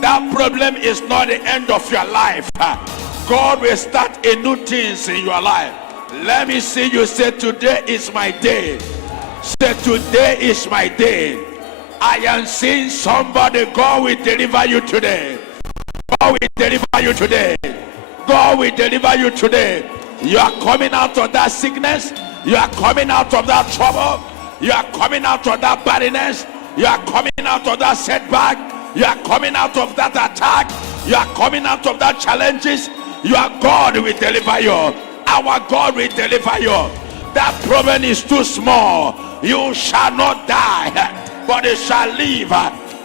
That problem is not the end of your life. God will start a new things in your life. Let me see you say, today is my day. Say, today is my day. I am seeing somebody. God will deliver you today. God will deliver you today. God will deliver you today. You are coming out of that sickness. You are coming out of that trouble. You are coming out of that barrenness. You are coming out of that setback. You are coming out of that attack. You are coming out of that challenges. Your God will deliver you. Our God will deliver you. That problem is too small. You shall not die, but you shall live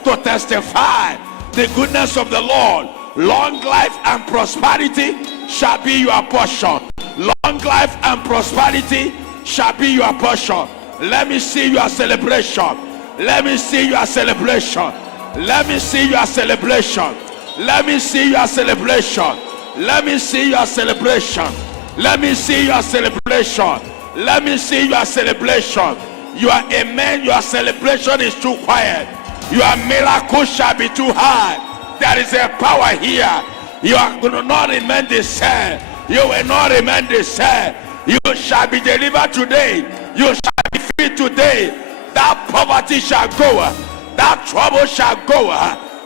to testify the goodness of the Lord. Long life and prosperity shall be your portion. Long life and prosperity shall be your portion. Let me see your celebration. Let me see your celebration. Let me see your celebration. Let me see your celebration. Let me see your celebration. Let me see your celebration. Let me see your celebration. Your amen, your celebration is too quiet. Your miracle shall be too high. There is a power here. You are going to not remain the same. You will not remain the same. You shall be delivered today. You shall be free today. That poverty shall go. That trouble shall go.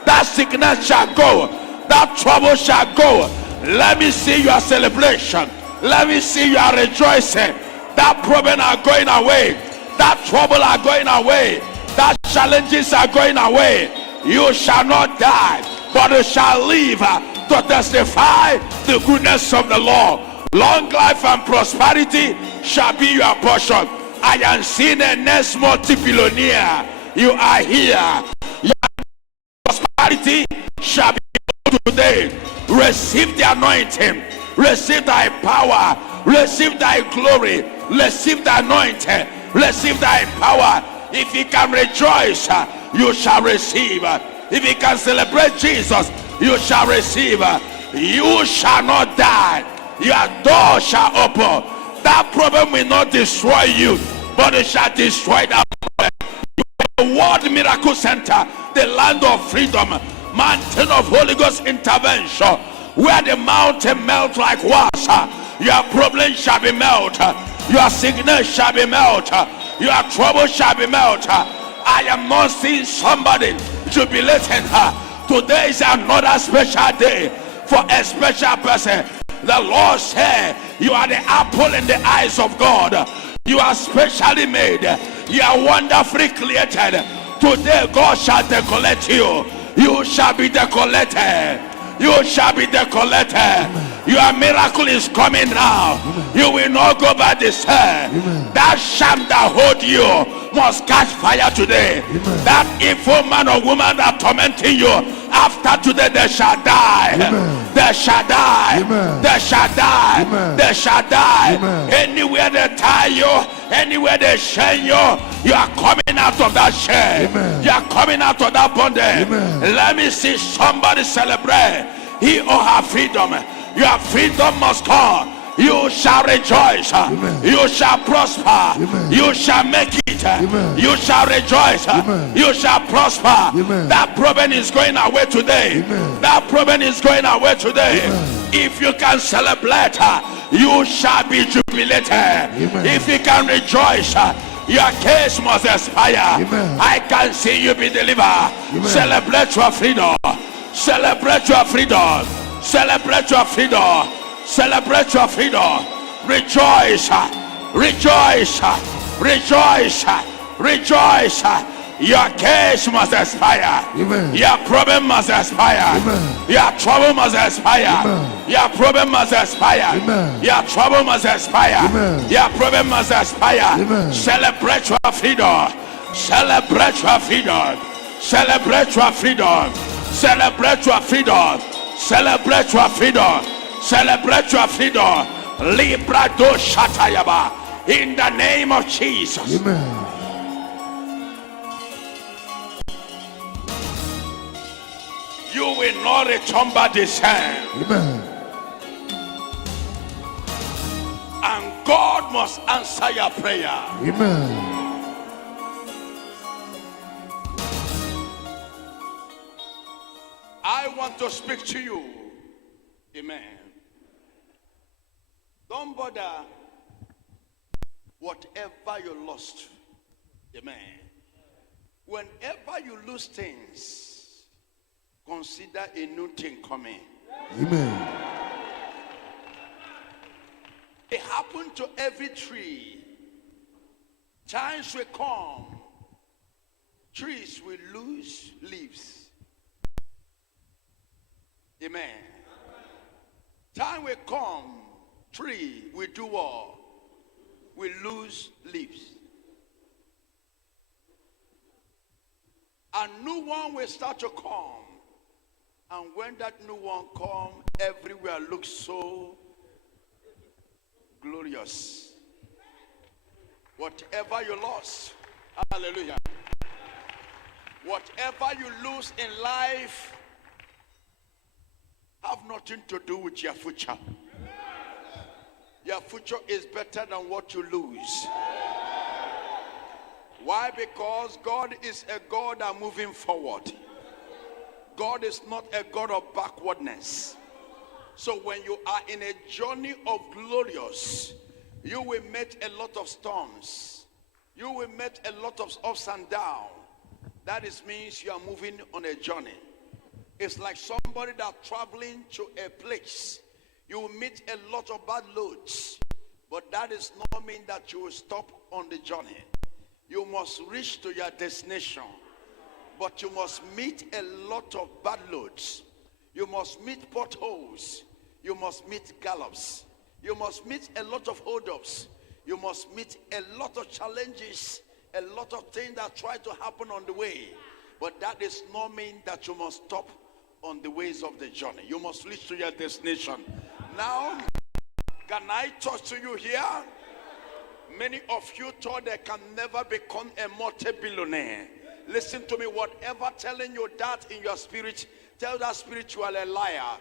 That sickness shall go. That trouble shall go. Let me see your celebration. Let me see your rejoicing. That problem are going away. That trouble are going away. That challenges are going away. You shall not die, but you shall live to testify the goodness of the Lord. Long life and prosperity shall be your portion. I am seeing a next multi-billionaire. You are here. Your prosperity shall be today. Receive the anointing. Receive thy power. Receive thy glory. Receive the anointing. Receive thy power. If you can rejoice, you shall receive. If you can celebrate Jesus, you shall receive. You shall not die. Your door shall open. That problem will not destroy you, but it shall destroy that problem. The World Miracle Center, the land of freedom, mountain of Holy Ghost intervention, where the mountain melt like wax. Your problem shall be melted. Your sickness shall be melted. Your trouble shall be melted. I am not seeing somebody jubilating. Today is another special day for a special person. The Lord said, you are the apple in the eyes of God. You are specially made. You are wonderfully created. Today God shall decorate you. You shall be decorated. You shall be decorated. Your miracle is coming now. You will not go by the same. That sham that hold you must catch fire today. That evil man or woman that tormenting you, after today they shall die. They shall die. They shall die. They shall die. Anywhere they tie you, anywhere they shame you, you are coming out of that shame. You are coming out of that bondage. Let me see somebody celebrate he or her freedom. Your freedom must come. You shall rejoice. You shall prosper. You shall make it. You shall rejoice. You shall prosper. That problem is going away today. That problem is going away today. If you can celebrate, you shall be jubilated. If you can rejoice, your case must expire. I can see you be delivered. Celebrate your freedom. Celebrate your freedom. Celebrate your freedom. Celebrate your freedom. Rejoice. Rejoice. Rejoice. Rejoice. Your case must expire. Your problem must expire. Your trouble must expire. Your problem must expire. Your trouble must expire. Your problem must expire. Celebrate your freedom. Celebrate your freedom. Celebrate your freedom. Celebrate your freedom. Celebrate your freedom. Celebrate your freedom. Libra do Shatayaba. In the name of Jesus. Amen. You will not return back the same. Amen. And God must answer your prayer. Amen. I want to speak to you. Amen. Don't bother whatever you lost. Amen. Whenever you lose things, consider a new thing coming. Amen. It happened to every tree. Times will come, trees will lose leaves. Amen. Time will come, tree will do what? Will lose leaves. A new one will start to come. And when that new one comes, everywhere looks so glorious. Whatever you lost, hallelujah. Whatever you lose in life have nothing to do with your future. Your future is better than what you lose. Why? Because God is a God of moving forward. God is not a God of backwardness. So when you are in a journey of glorious, you will meet a lot of storms. You will meet a lot of ups and downs. That means you are moving on a journey. It's like somebody that's traveling to a place. You will meet a lot of bad loads. But that is not mean that you will stop on the journey. You must reach to your destination. But you must meet a lot of bad loads. You must meet potholes. You must meet gallops. You must meet a lot of hold-ups. You must meet a lot of challenges, a lot of things that try to happen on the way. But that does not mean that you must stop on the ways of the journey. You must reach to your destination. Now, can I talk to you here? Many of you thought they can never become a multi-billionaire. Listen to me. Whatever telling you that in your spirit, tell that spirit you are a liar.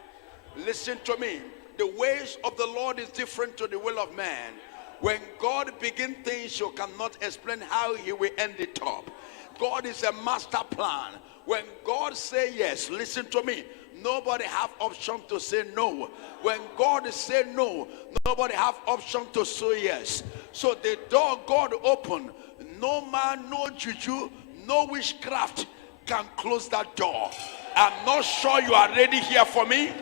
Listen to me. The ways of the Lord is different to the will of man. When God begins things, you cannot explain how he will end it up. God is a master plan. When God say yes, listen to me, nobody have option to say no. When God say no, nobody have option to say yes. So the door God opened, no man, no juju, no witchcraft can close that door. I'm not sure you are ready here for me.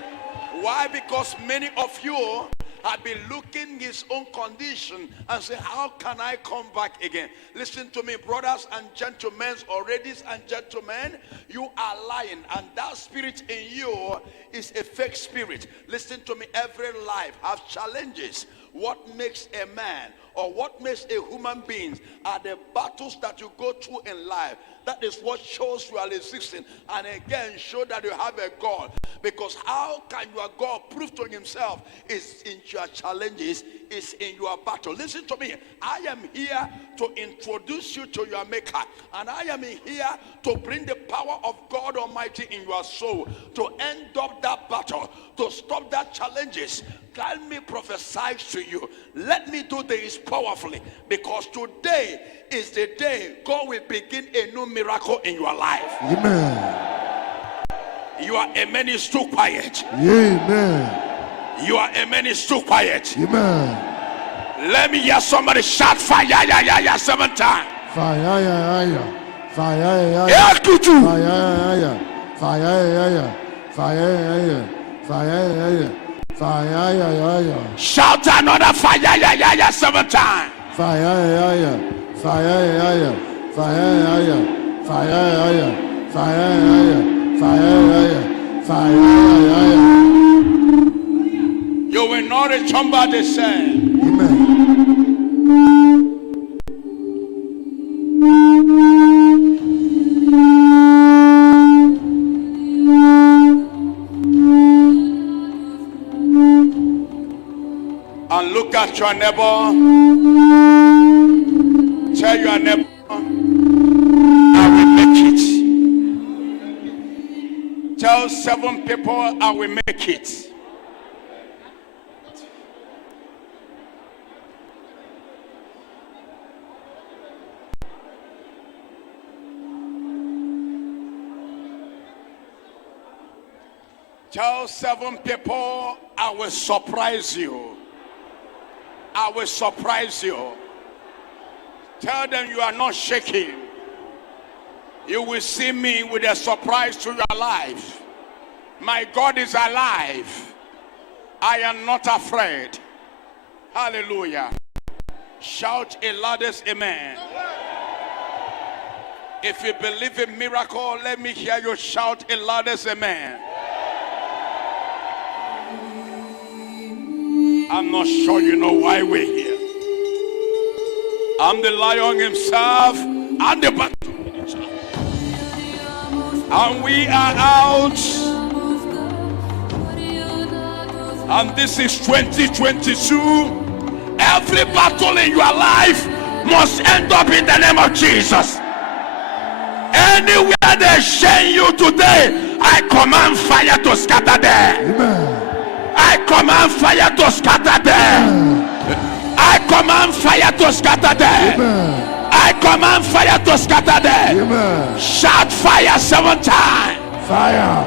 Why? Because many of you have been looking his own condition and say, how can I come back again? Listen to me, brothers and gentlemen, or ladies and gentlemen, you are lying, and that spirit in you is a fake spirit. Listen to me, every life has challenges. What makes a man or what makes a human being are the battles that you go through in life. That is what shows you are existing, and again show that you have a God. Because how can your God prove to himself is in your challenges, is in your battle. Listen to me, I am here to introduce you to your maker, and I am here to bring the power of God Almighty in your soul, to end up that battle, to stop that challenges. Let me prophesy to you. Let me do this powerfully, because today is the day God will begin a new miracle in your life. Amen. You are a man is too quiet. Amen. You are a man is too quiet. Amen. Let me hear somebody shout fire, yeah, yeah, yeah, 7 times. Fire, yeah, yeah. Fire, yeah, Yeah, yeah. kutu. Fire, yeah, yeah. Fire, yeah, yeah. Fire, yeah, yeah. Fire, yeah, yeah. Fire, yeah, yeah, yeah. Shout another fire, yeah, yeah, yeah, 7 times. Fire, yeah, yeah. Fire, yeah, yeah. Fire, yeah, yeah. Fire, yeah, yeah. Fire, yeah, yeah. Fire, yeah, yeah. Fire, yeah, yeah. You will not return back the same. Amen. And look at your neighbor. Tell your neighbor, I will make it. Tell 7 people, I will make it. Tell 7 people, I will surprise you. I will surprise you. Tell them you are not shaking. You will see me with a surprise to your life. My God is alive. I am not afraid. Hallelujah. Shout a loudest amen. If you believe in miracle, let me hear you shout a loudest amen. I'm not sure you know why we're here. I'm the lion himself and the battle. And we are out. And this is 2022. Every battle in your life must end up in the name of Jesus. Anywhere they shame you today, I command fire to scatter them. Amen. I command fire to scatter them. I command fire to scatter them. Amen. I command fire to scatter them. Amen. Shout fire 7 times. Fire,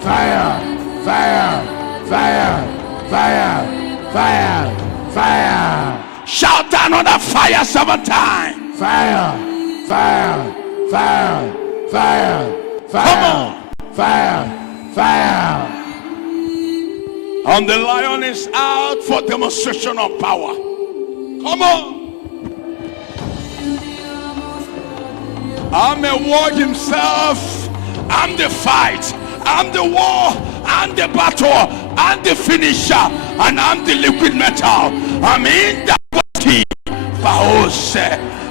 fire, fire, fire, fire, fire, fire. Shout another fire 7 times. Fire, fire, fire, fire, fire. Come on. Fire, fire. And the lion is out for demonstration of power. Come on. I'm a war himself. I'm the fight. I'm the war. I'm the battle. I'm the finisher. And I'm the liquid metal. I'm in the body.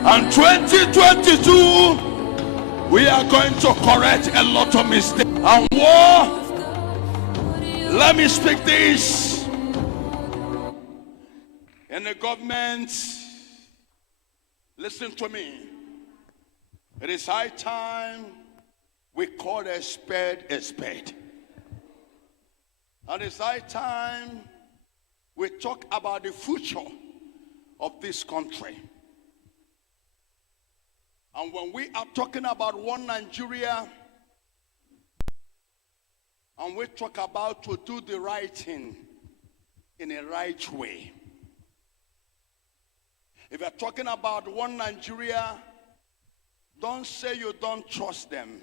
And 2022, we are going to correct a lot of mistakes. And war, let me speak this. In the government, listen to me. It is high time we call a spade a spade. And it's high time we talk about the future of this country. And when we are talking about one Nigeria, and we talk about to do the right thing in a right way. If you're talking about one Nigeria, don't say you don't trust them.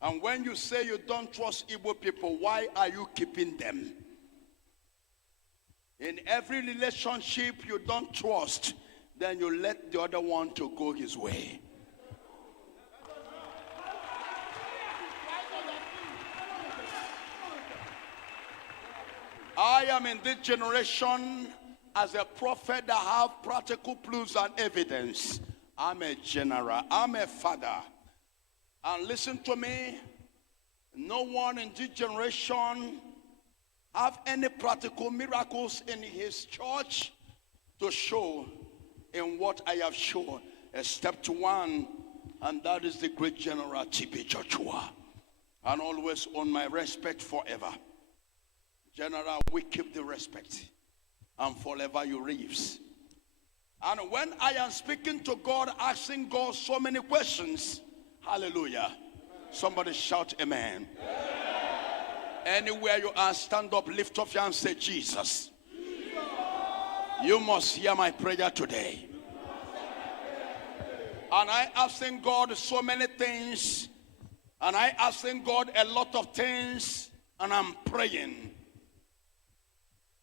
And when you say you don't trust Igbo people, why are you keeping them? In every relationship you don't trust, then you let the other one to go his way. I am in this generation as a prophet that have practical proofs and evidence. I'm a general. I'm a father. And listen to me. No one in this generation have any practical miracles in his church to show in what I have shown. Except one, and that is the great general T.B. Joshua. And always on my respect forever. General, we keep the respect, and forever you lives. And when I am speaking to God, asking God so many questions, hallelujah. Somebody shout amen. Anywhere you are, stand up, lift up your hand, say Jesus. You must hear my prayer today. And I asking God so many things, and I asking God a lot of things, and I'm praying.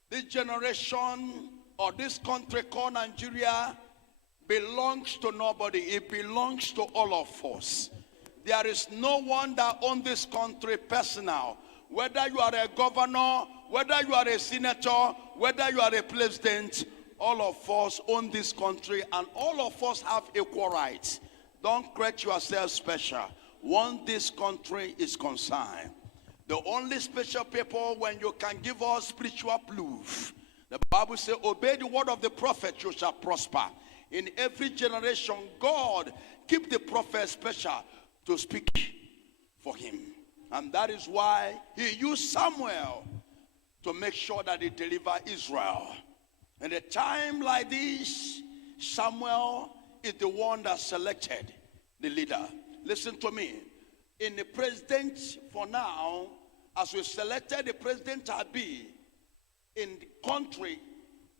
This generation or this country called Nigeria belongs to nobody. It belongs to all of us. There is no one that owns this country personal. Whether you are a governor, whether you are a senator, whether you are a president, all of us own this country and all of us have equal rights. Don't create yourself special. Once this country is concerned, the only special people when you can give us spiritual proof. The Bible says, obey the word of the prophet, you shall prosper. In every generation, God keep the prophet special to speak for him. And that is why he used Samuel to make sure that he delivered Israel. In a time like this, Samuel is the one that selected the leader. Listen to me. In the president for now, as we selected the president to be in the country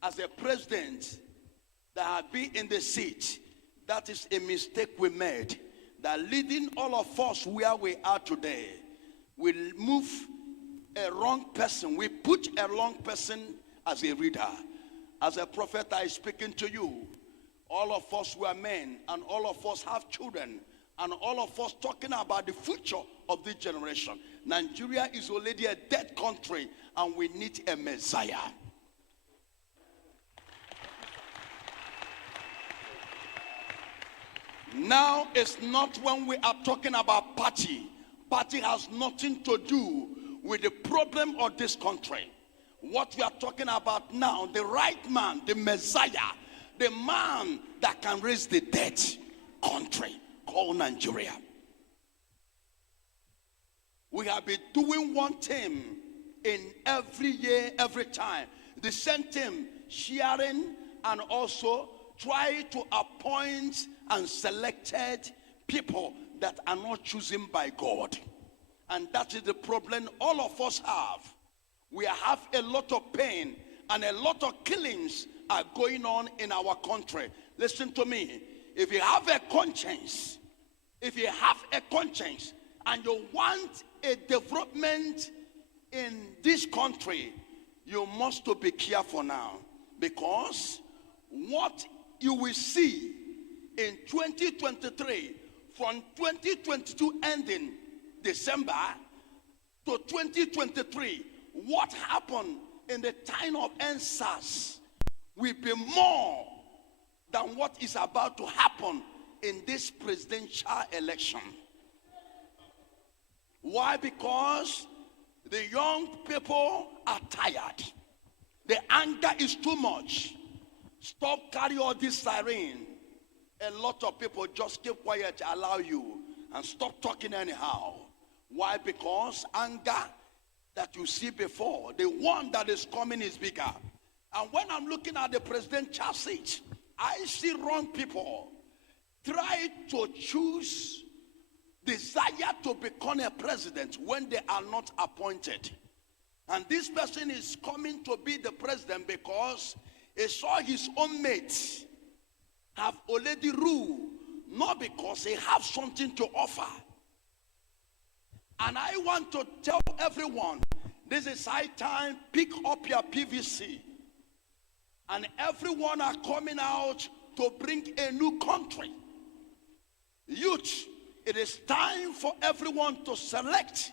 as a president that had been in the seat, that is a mistake we made. That leading all of us where we are today, we move a wrong person. We put a wrong person as a reader. As a prophet, I speaking to you. All of us were men, and all of us have children, and all of us talking about the future of this generation. Nigeria is already a dead country, and we need a Messiah. Now it's not when we are talking about party. Party has nothing to do with the problem of this country. What we are talking about now, the right man, the Messiah, the man that can raise the dead country called Nigeria. We have been doing one thing in every year, every time. The same thing, sharing and also try to appoint and selected people that are not chosen by God. And that is the problem all of us have. We have a lot of pain and a lot of killings are going on in our country. Listen to me. If you have a conscience, and you want a development in this country, you must be careful now. Because what you will see in 2023, from 2022 ending December to 2023, what happened in the time of NSAS will be more than what is about to happen in this presidential election. Why? Because the young people are tired. The anger is too much. Stop carrying all this siren. A lot of people just keep quiet, allow you, and stop talking anyhow. Why? Because anger that you see before, the one that is coming is bigger. And when I'm looking at the presidential seat, I see wrong people try to choose, desire to become a president when they are not appointed. And this person is coming to be the president because he saw his own mates have already ruled, not because they have something to offer. And I want to tell everyone, this is high time, pick up your PVC. And everyone are coming out to bring a new country. Youth, it is time for everyone to select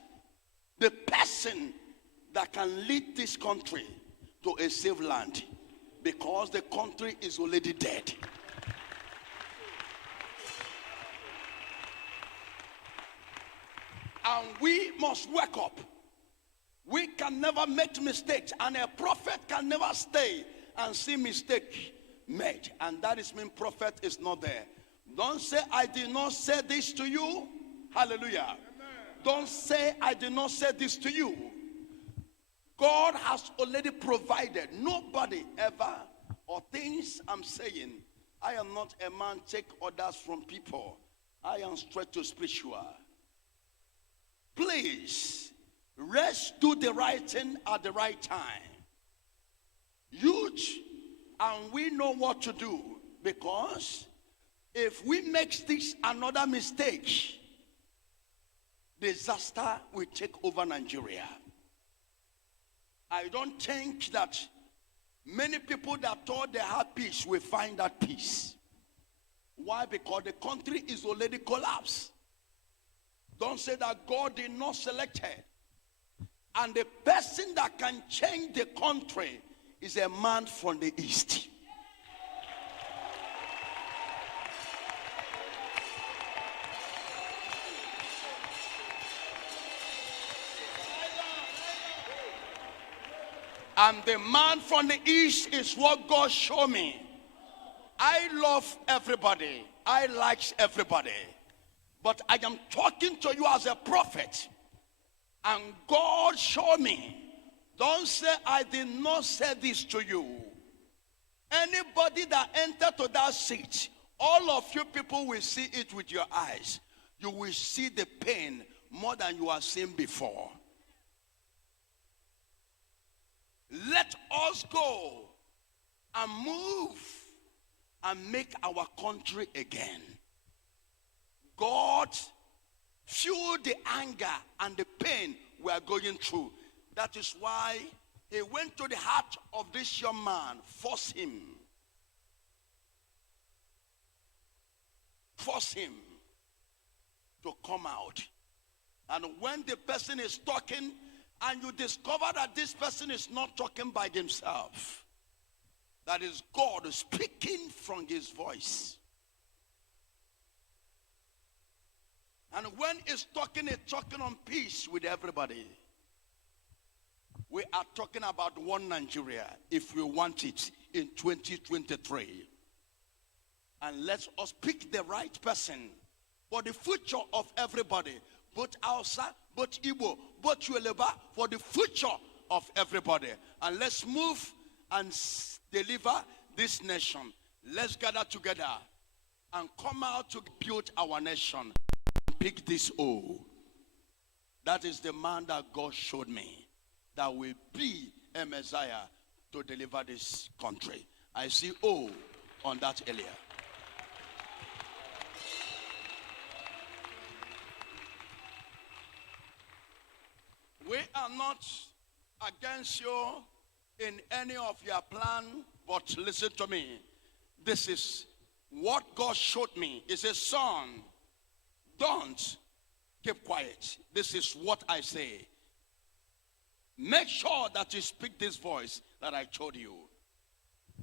the person that can lead this country to a safe land. Because the country is already dead. And we must wake up. We can never make mistakes. And a prophet can never stay and see mistake made. And that is mean prophet is not there. Don't say, I did not say this to you. Hallelujah. Amen. Don't say, I did not say this to you. God has already provided. Nobody ever, or things I'm saying, I am not a man take orders from people. I am straight to spiritual. Please, let's do the right thing at the right time. Youth, and we know what to do. Because if we make this another mistake, disaster will take over Nigeria. I don't think that many people that thought they had peace will find that peace. Why? Because the country is already collapsed. Don't say that God did not select her. And the person that can change the country is a man from the east. And the man from the east is what God showed me. I love everybody. I like everybody. But I am talking to you as a prophet. And God showed me. Don't say I did not say this to you. Anybody that entered to that seat, all of you people will see it with your eyes. You will see the pain more than you have seen before. us go and move and make our country again. God, fuel the anger and the pain we are going through. That is why he went to the heart of this young man, force him to come out. And when the person is talking and you discover that this person is not talking by himself, that is God speaking from his voice. And when he's talking on peace with everybody. We are talking about one Nigeria, if we want it, in 2023. And let us pick the right person for the future of everybody, both Hausa, both Igbo, both Yoruba, for the future of everybody. And let's move and deliver this nation. Let's gather together and come out to build our nation. Pick this O. That is the man that God showed me that will be a Messiah to deliver this country. I see O on that area. We are not against you in any of your plan, but listen to me. This is what God showed me. He says, son, don't keep quiet. This is what I say. Make sure that you speak this voice that I told you.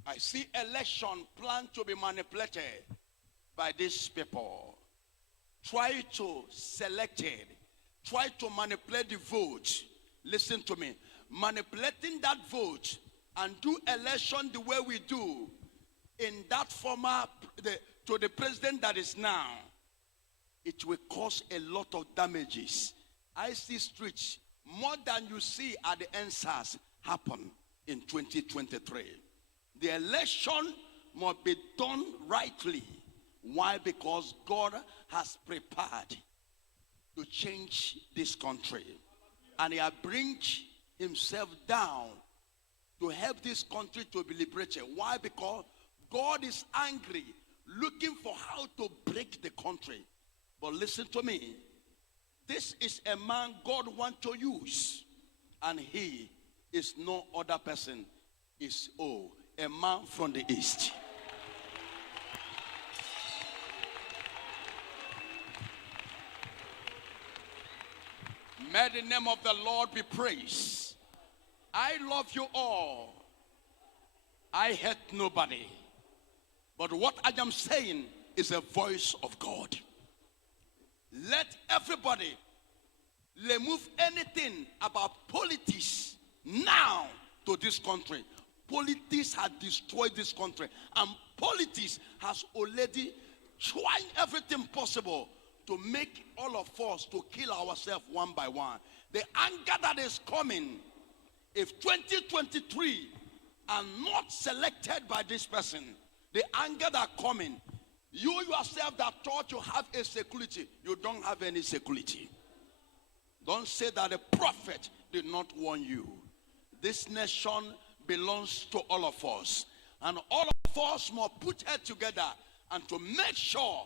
I see election planned to be manipulated by these people. Try to select it. Try to manipulate the vote. Listen to me. Manipulating that vote and do election the way we do in that former to the president that is now, it will cause a lot of damages. I see streets more than you see at the NSAS happen in 2023. The election must be done rightly. Why? Because God has prepared to change this country. And he has bring himself down to help this country to be liberated. Why? Because God is angry, looking for how to break the country. But listen to me. This is a man God wants to use. And he is no other person. Is a man from the east. May the name of the Lord be praised. I love you all. I hate nobody. But what I am saying is a voice of God. Let everybody remove anything about politics now to this country. Politics has destroyed this country. And politics has already tried everything possible to make all of us to kill ourselves one by one. The anger that is coming, if 2023 are not selected by this person, the anger that coming, you yourself that thought you have a security, you don't have any security. Don't say that the prophet did not warn you. This nation belongs to all of us. And all of us must put head together and to make sure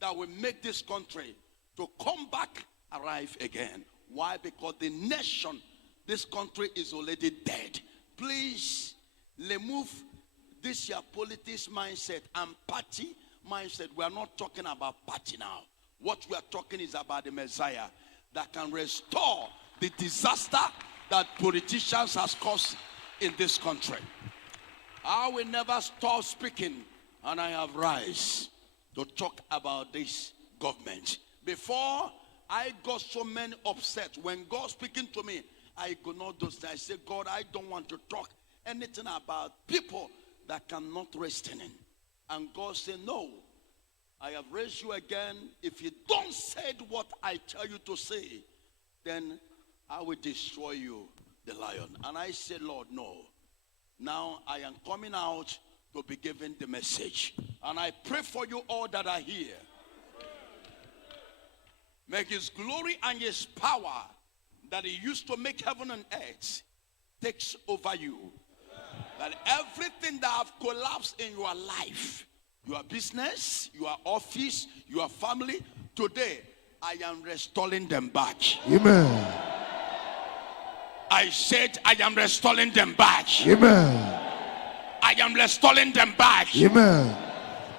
that we make this country to come back, arrive again. Why? Because the nation, this country is already dead. Please remove this your politics mindset and party mindset. We are not talking about party now. What we are talking is about the Messiah that can restore the disaster that politicians has caused in this country. I will never stop speaking, and I have rise to talk about this government. Before I got so many upset, when God speaking to me, I could not do that. I said, God, I don't want to talk anything about people that cannot rest in it. And God said, no, I have raised you again. If you don't say what I tell you to say, then I will destroy you, the lion. And I said, Lord, no. Now I am coming out to be given the message. And I pray for you all that are here. May his glory and his power that he used to make heaven and earth takes over you. That everything that have collapsed in your life, your business, your office, your family, today, I am restoring them back. Amen. I said, I am restoring them back. Amen. I am restoring them back. Amen.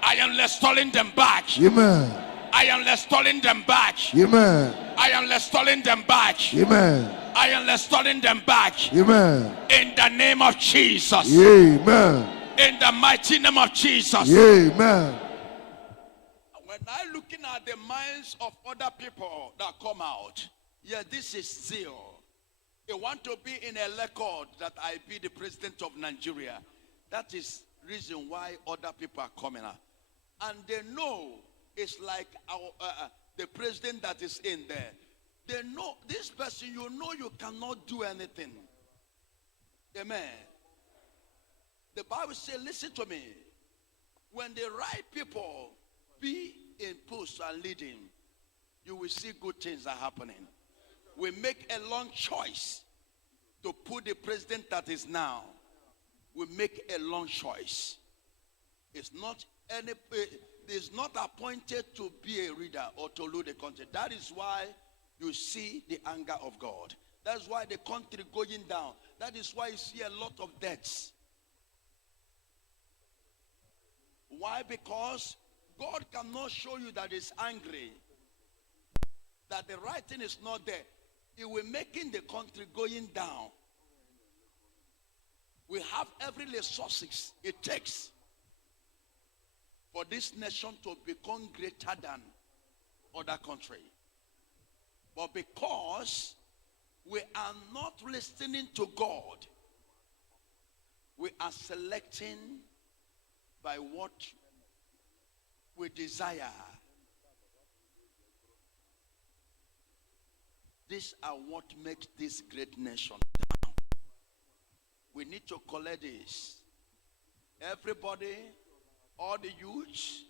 I am restoring them back. Amen. I am restoring them back. Amen. I am restoring them back. Amen. I am restoring them back. Amen. In the name of Jesus. Amen. In the mighty name of Jesus. Amen. When I looking at the minds of other people that come out, yeah, this is zeal. They want to be in a record that I be the president of Nigeria. That is reason why other people are coming out. And they know it's like the president that is in there. They know this person, you know you cannot do anything. Amen. The Bible says, listen to me. When the right people be in post and leading, you will see good things are happening. We make a long choice to put the president that is now. We make a long choice. It's not appointed to be a leader or to rule the country. That is why you see the anger of God. That's why the country going down. That is why you see a lot of deaths. Why? Because God cannot show you that he's angry, that the right thing is not there. He will making the country going down. We have every resources it takes for this nation to become greater than other country. But because we are not listening to God, we are selecting by what we desire. These are what makes this great nation down. We need to collect this. Everybody, all the youths,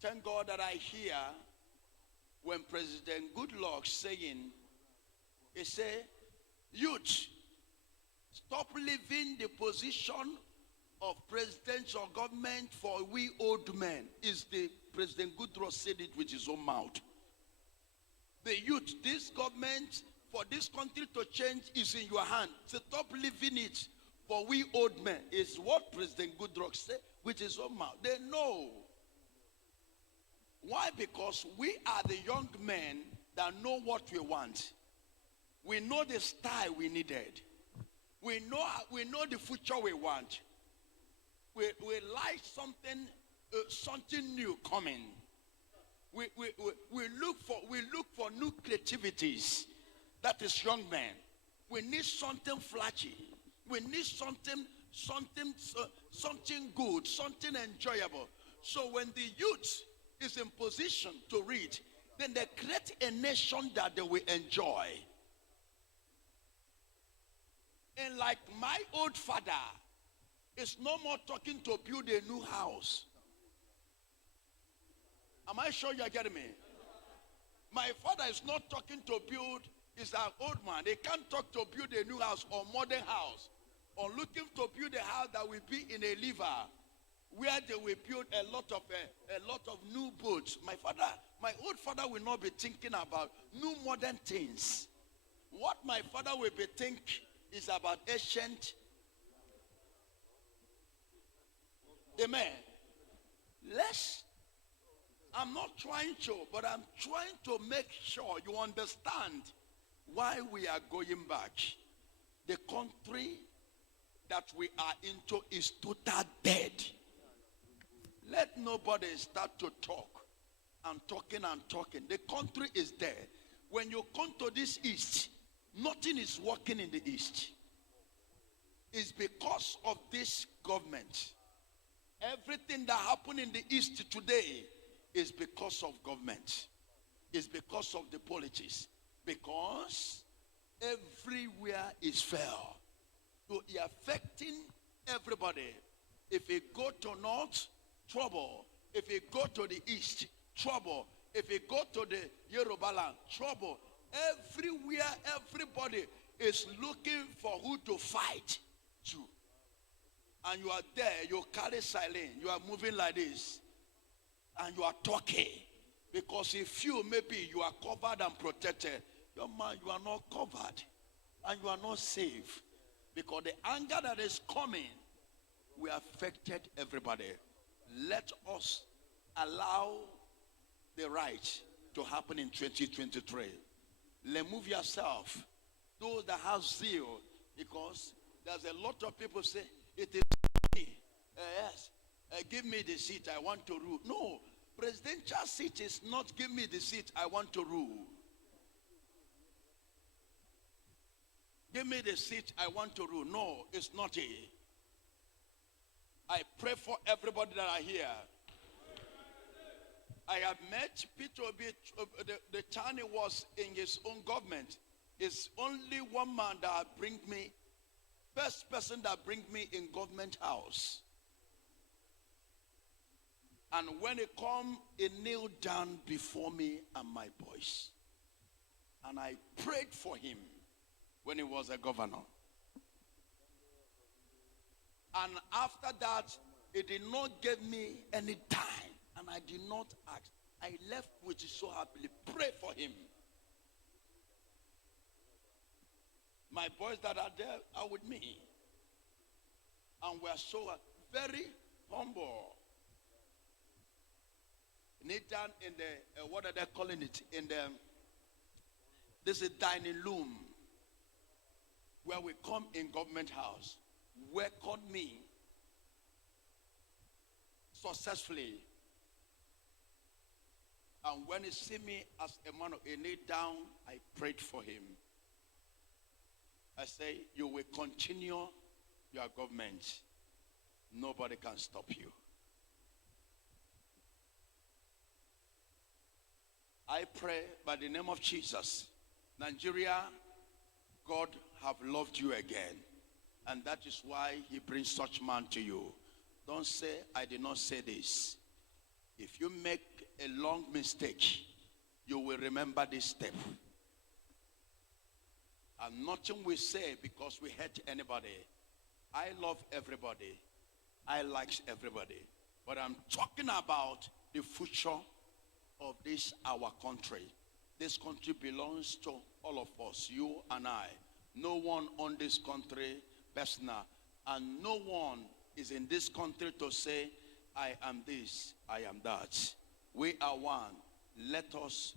thank God that I hear when President Goodluck saying, he say, youth, stop leaving the position of presidential government for we old men. Is the President Goodluck said it with his own mouth. The youth, this government, for this country to change is in your hand. Stop leaving it for we old men. Is what President Goodluck said with his own mouth. They know. Why? Because we are the young men that know what we want. We know the style we needed. We know the future we want. We like something new coming. We look for new creativities. That is young men. We need something flashy. We need something good, something enjoyable. So when the youth is in position to read, then they create a nation that they will enjoy. And like my old father is no more talking to build a new house. Am I sure you are getting me? My father is not talking to build, he's an old man. They can't talk to build a new house or modern house, or looking to build a house that will be in a river where they will build a lot of new boats. My old father will not be thinking about new modern things. What my father will be thinking is about ancient. Amen. I'm not trying to, but I'm trying to make sure you understand why we are going back. The country that we are into is total dead. Let nobody start to talk and talking. The country is there. When you come to this east, nothing is working in the east. It's because of this government. Everything that happened in the east today is because of government. It's because of the politics. Because everywhere is fair. So it's affecting everybody. If you go to north, trouble. If you go to the east, trouble. If you go to the Yoruba land, trouble. Everywhere, everybody is looking for who to fight. 2. And you are there, you carry silence, you are moving like this, and you are talking. Because if you, maybe you are covered and protected, your man, you are not covered, and you are not safe. Because the anger that is coming will affect everybody. Let us allow the right to happen in 2023. Remove yourself. Those that have zeal, because there's a lot of people say, it is me. Yes, give me the seat, I want to rule. No, presidential seat is not give me the seat, I want to rule. Give me the seat, I want to rule. No, it's not it. I pray for everybody that are here. I have met Peter Obi. The time he was in his own government, it's only one man that bring me, first person that bring me in government house. And when he come, he kneel down before me and my boys. And I prayed for him when he was a governor. And after that, he did not give me any time. And I did not ask. I left with so happily. Pray for him. My boys that are there are with me. And we are so very humble. Kneel down in the, what are they calling it? In the, this is dining room. Where we come in government house. Welcome me successfully. And when he see me as a man of a knee down, I prayed for him. I say, you will continue your government. Nobody can stop you. I pray by the name of Jesus, Nigeria, God have loved you again. And that is why he brings such man to you. Don't say, I did not say this. If you make a long mistake, you will remember this step. And nothing we say because we hate anybody. I love everybody. I like everybody. But I'm talking about the future of this, our country. This country belongs to all of us, you and I. No one on this country personal, and no one is in this country to say, I am this, I am that. We are one. Let us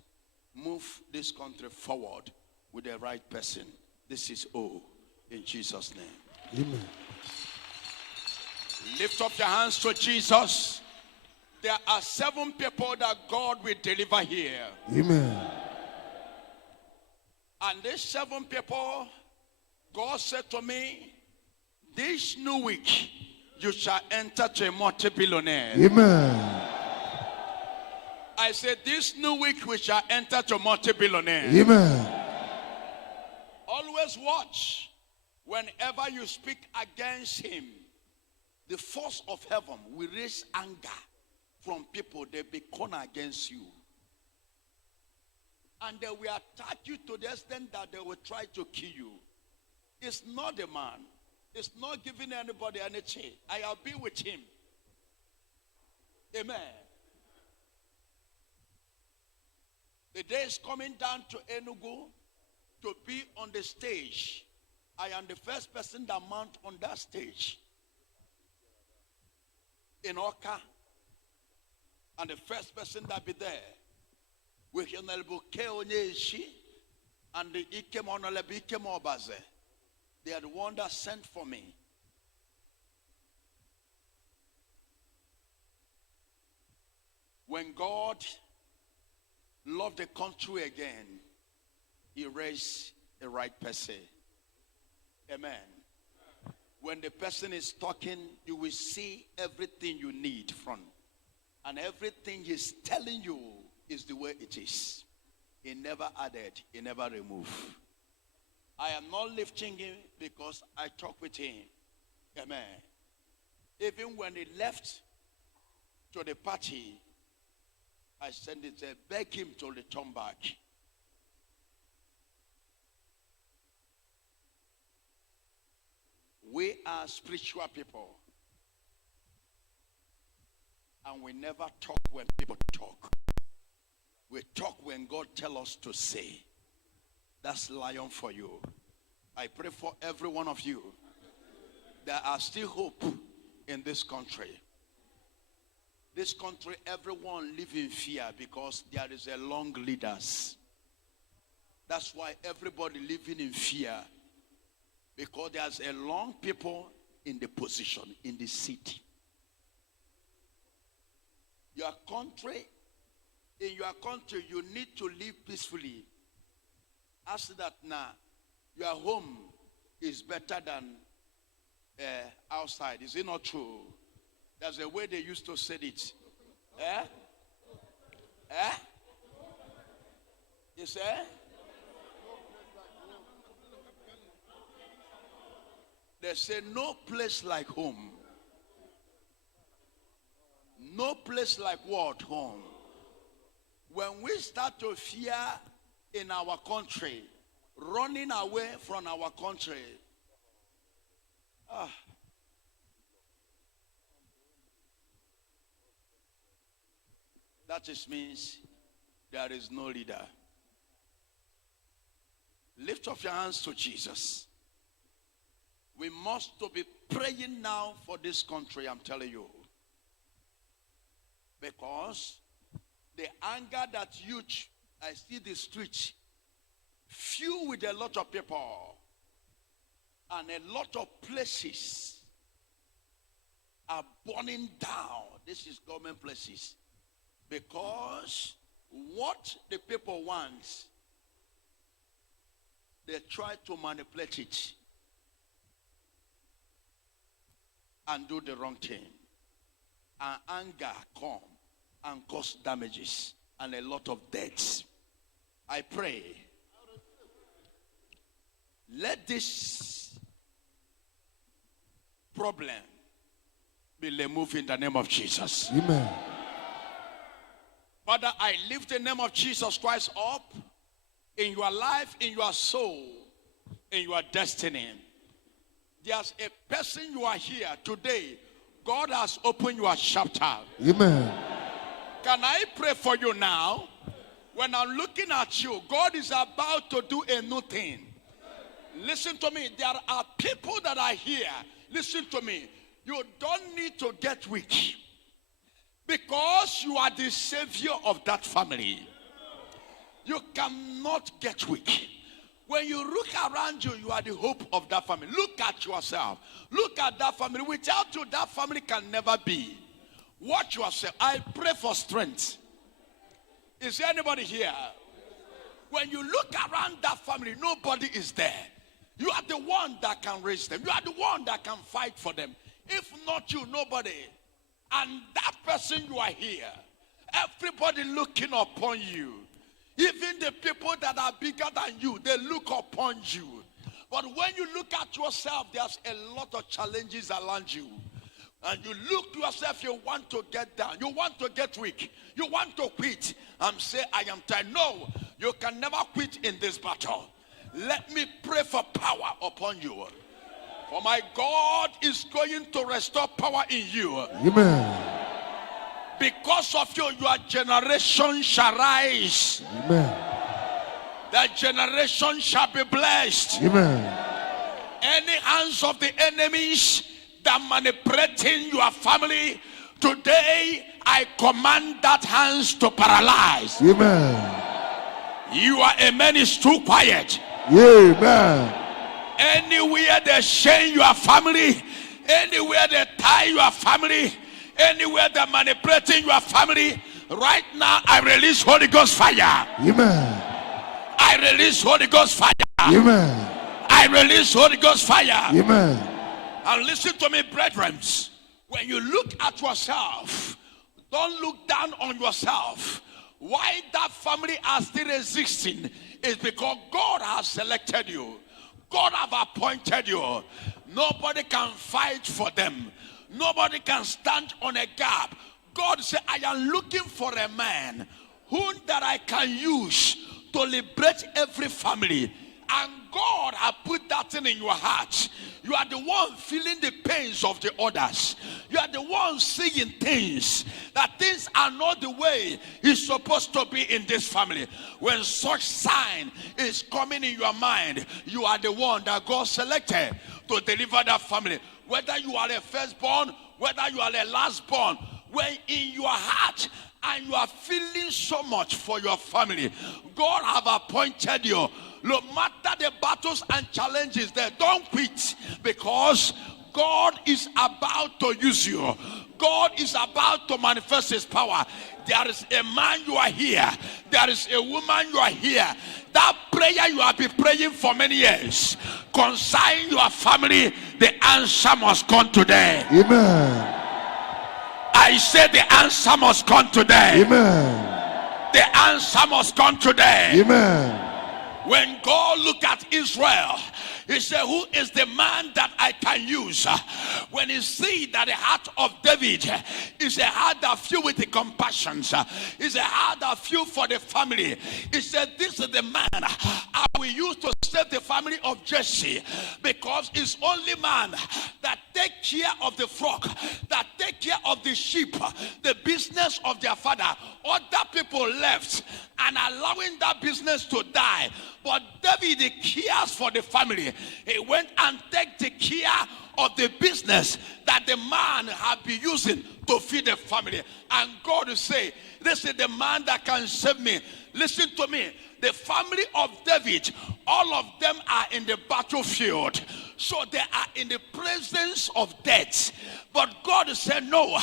move this country forward with the right person. This is all in Jesus' name. Amen. Lift up your hands to Jesus. There are 7 people that God will deliver here. Amen. And these 7 people, God said to me, this new week, you shall enter to a multi-billionaire. Amen. I said, this new week, we shall enter to multi-billionaire. Amen. Always watch. Whenever you speak against him, the force of heaven will raise anger from people. They be cornered against you. And they will attack you to the extent that they will try to kill you. It's not the man. It's not giving anybody anything. I will be with him. Amen. The day is coming down to Enugu to be on the stage. I am the first person that mount on that stage. In Oka. And the first person that be there. With Honorable K. Onyeshi and the Ikem Honorable Ikem Obaze. They are the one that sent for me. When God loved the country again, he raised the right person. Amen. When the person is talking, you will see everything you need from. And everything he's telling you is the way it is. He never added, he never removed. I am not lifting him because I talk with him. Amen. Even when he left to the party, I sent it, beg him to return back. We are spiritual people. And we never talk when people talk. We talk when God tells us to say. That's lion for you. I pray for every one of you. There are still hope in this country. This country, everyone live in fear because there is a long leaders. That's why everybody living in fear. Because there's a long people in the position, in the city. Your country, in your country, you need to live peacefully. As that now, your home is better than outside. Is it not true? That's the way they used to say it. Eh? Eh? You say? They say no place like home. No place like what? Home. When we start to fear in our country, running away from our country, that just means there is no leader. Lift up your hands to Jesus. We must to be praying now for this country, I'm telling you. Because the anger that huge, I see the streets filled with a lot of people. And a lot of places are burning down. This is government places. Because what the people want, they try to manipulate it and do the wrong thing. And anger come and cause damages and a lot of deaths. I pray, let this problem be removed in the name of Jesus. Amen. Father, I lift the name of Jesus Christ up in your life, in your soul, in your destiny. There's a person you are here today. God has opened your chapter. Amen. Can I pray for you now? When I'm looking at you, God is about to do a new thing. Listen to me. There are people that are here. Listen to me. You don't need to get weak. Because you are the savior of that family. You cannot get weak. When you look around you, you are the hope of that family. Look at yourself. Look at that family. Without you, that family can never be. Watch yourself. I pray for strength. Is there anybody here? When you look around that family, nobody is there. You are the one that can raise them. You are the one that can fight for them. If not you, nobody. And that person you are here, everybody looking upon you. Even the people that are bigger than you, they look upon you. But when you look at yourself, there's a lot of challenges around you. And you look to yourself, you want to get down. You want to get weak. You want to quit and say, I am tired. No, you can never quit in this battle. Let me pray for power upon you. For my God is going to restore power in you. Amen. Because of you, your generation shall rise. Amen. That generation shall be blessed. Amen. Any hands of the enemies that manipulating your family, today I command that hands to paralyze. Amen. Your amen is too quiet. Amen. Anywhere they shame your family, anywhere they tie your family, anywhere they're manipulating your family, right now I release Holy Ghost fire. Amen. I release Holy Ghost fire. Amen. I release Holy Ghost fire. Amen. And listen to me, brethren. When you look at yourself, don't look down on yourself. Why that family are still existing is because God has selected you. God have appointed you. Nobody can fight for them. Nobody can stand on a gap. God said, I am looking for a man whom that I can use to liberate every family. And God has put that thing in your heart, you are the one feeling the pains of the others. You are the one seeing things, that things are not the way it's supposed to be in this family. When such sign is coming in your mind, you are the one that God selected to deliver that family. Whether you are a firstborn, whether you are a lastborn, when in your heart and you are feeling so much for your family, God have appointed you. No matter the battles and challenges there, don't quit, because God is about to use you. God is about to manifest his power. There is a man, you are here. There is a woman, you are here. That prayer you have been praying for many years concerning your family, the answer must come today. Amen. I say the answer must come today. Amen. The answer must come today. Amen. When God looked at Israel, he said, who is the man that I can use? When he see that the heart of David is a heart that filled with the compassions, is a heart that filled for the family, he said, this is the man I will use to save the family of Jesse, because it's only man that take care of the flock, that take care of the sheep, the business of their father. Other people left and allowing that business to die. But David, he cares for the family. He went and take the care of the business that the man had been using to feed the family. And God will say, this is the man that can save me. Listen to me. The family of David, all of them are in the battlefield. So they are in the presence of death. But God said, no,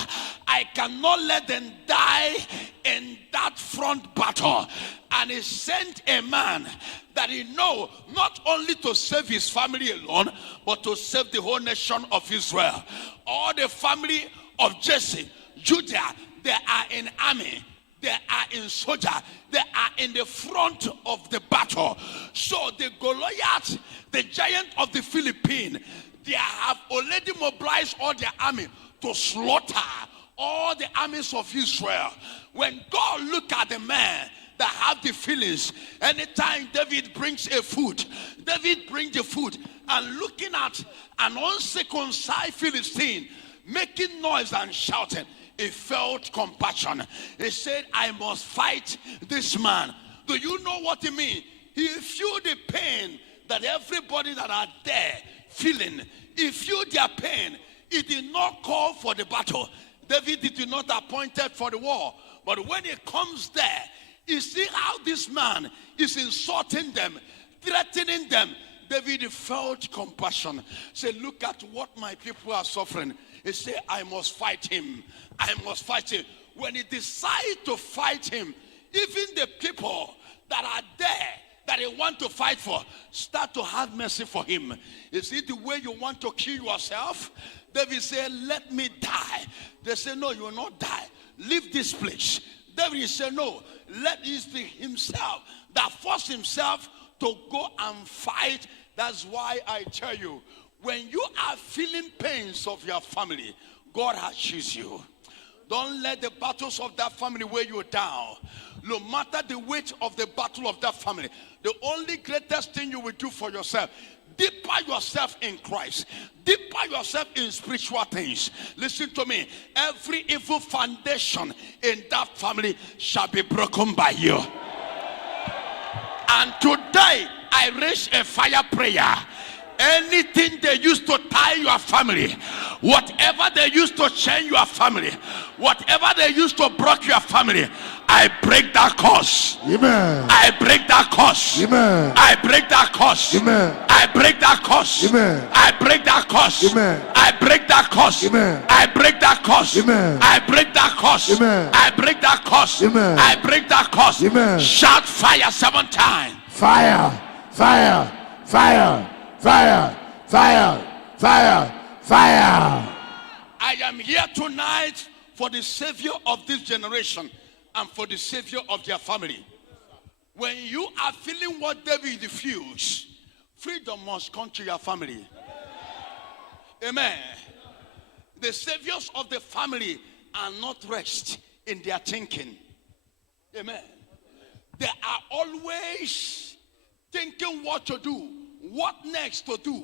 I cannot let them die in that front battle. And he sent a man that he know not only to save his family alone, but to save the whole nation of Israel. All the family of Jesse, Judah, they are in army. They are in soldier. They are in the front of the battle. So the Goliath, the giant of the Philippines, they have already mobilized all their army to slaughter all the armies of Israel. When God look at the man that have the feelings, anytime David brings a food, David brings the food, and looking at an uncircumcised Philistine making noise and shouting, he felt compassion. He said, I must fight this man. Do you know what he means? He felt the pain that everybody that are there feeling. He felt their pain. He did not call for the battle. David did not appointed for the war. But when he comes there, you see how this man is insulting them, threatening them. David felt compassion. Say, look at what my people are suffering. He said, I must fight him. I must fight him. When he decides to fight him, even the people that are there that he want to fight for start to have mercy for him. Is it the way you want to kill yourself? David said, let me die. They say, no, you will not die. Leave this place. David said, no, let it be himself that forced himself to go and fight. That's why I tell you, when you are feeling pains of your family, God has chosen you. Don't let the battles of that family weigh you down. No matter the weight of the battle of that family, the only greatest thing you will do for yourself, deeper yourself in Christ, deeper yourself in spiritual things. Listen to me. Every evil foundation in that family shall be broken by you. And today, I raise a fire prayer. Anything they used to tie your family, whatever they used to chain your family, whatever they used to break your family, I break that curse. Amen. I break that curse. Amen. I break that curse. Amen. I break that curse. Amen. I break that curse. Amen. I break that curse. Amen. I break that curse. Amen. I break that curse. Amen. I break that curse. Amen. I break that curse. Amen. Shout fire 7 times. Fire, fire, fire, fire, fire, fire, fire. I am here tonight for the savior of this generation and for the savior of their family. When you are feeling what David feels, freedom must come to your family. Amen. The saviors of the family are not rest in their thinking. Amen. They are always thinking what to do what next to do?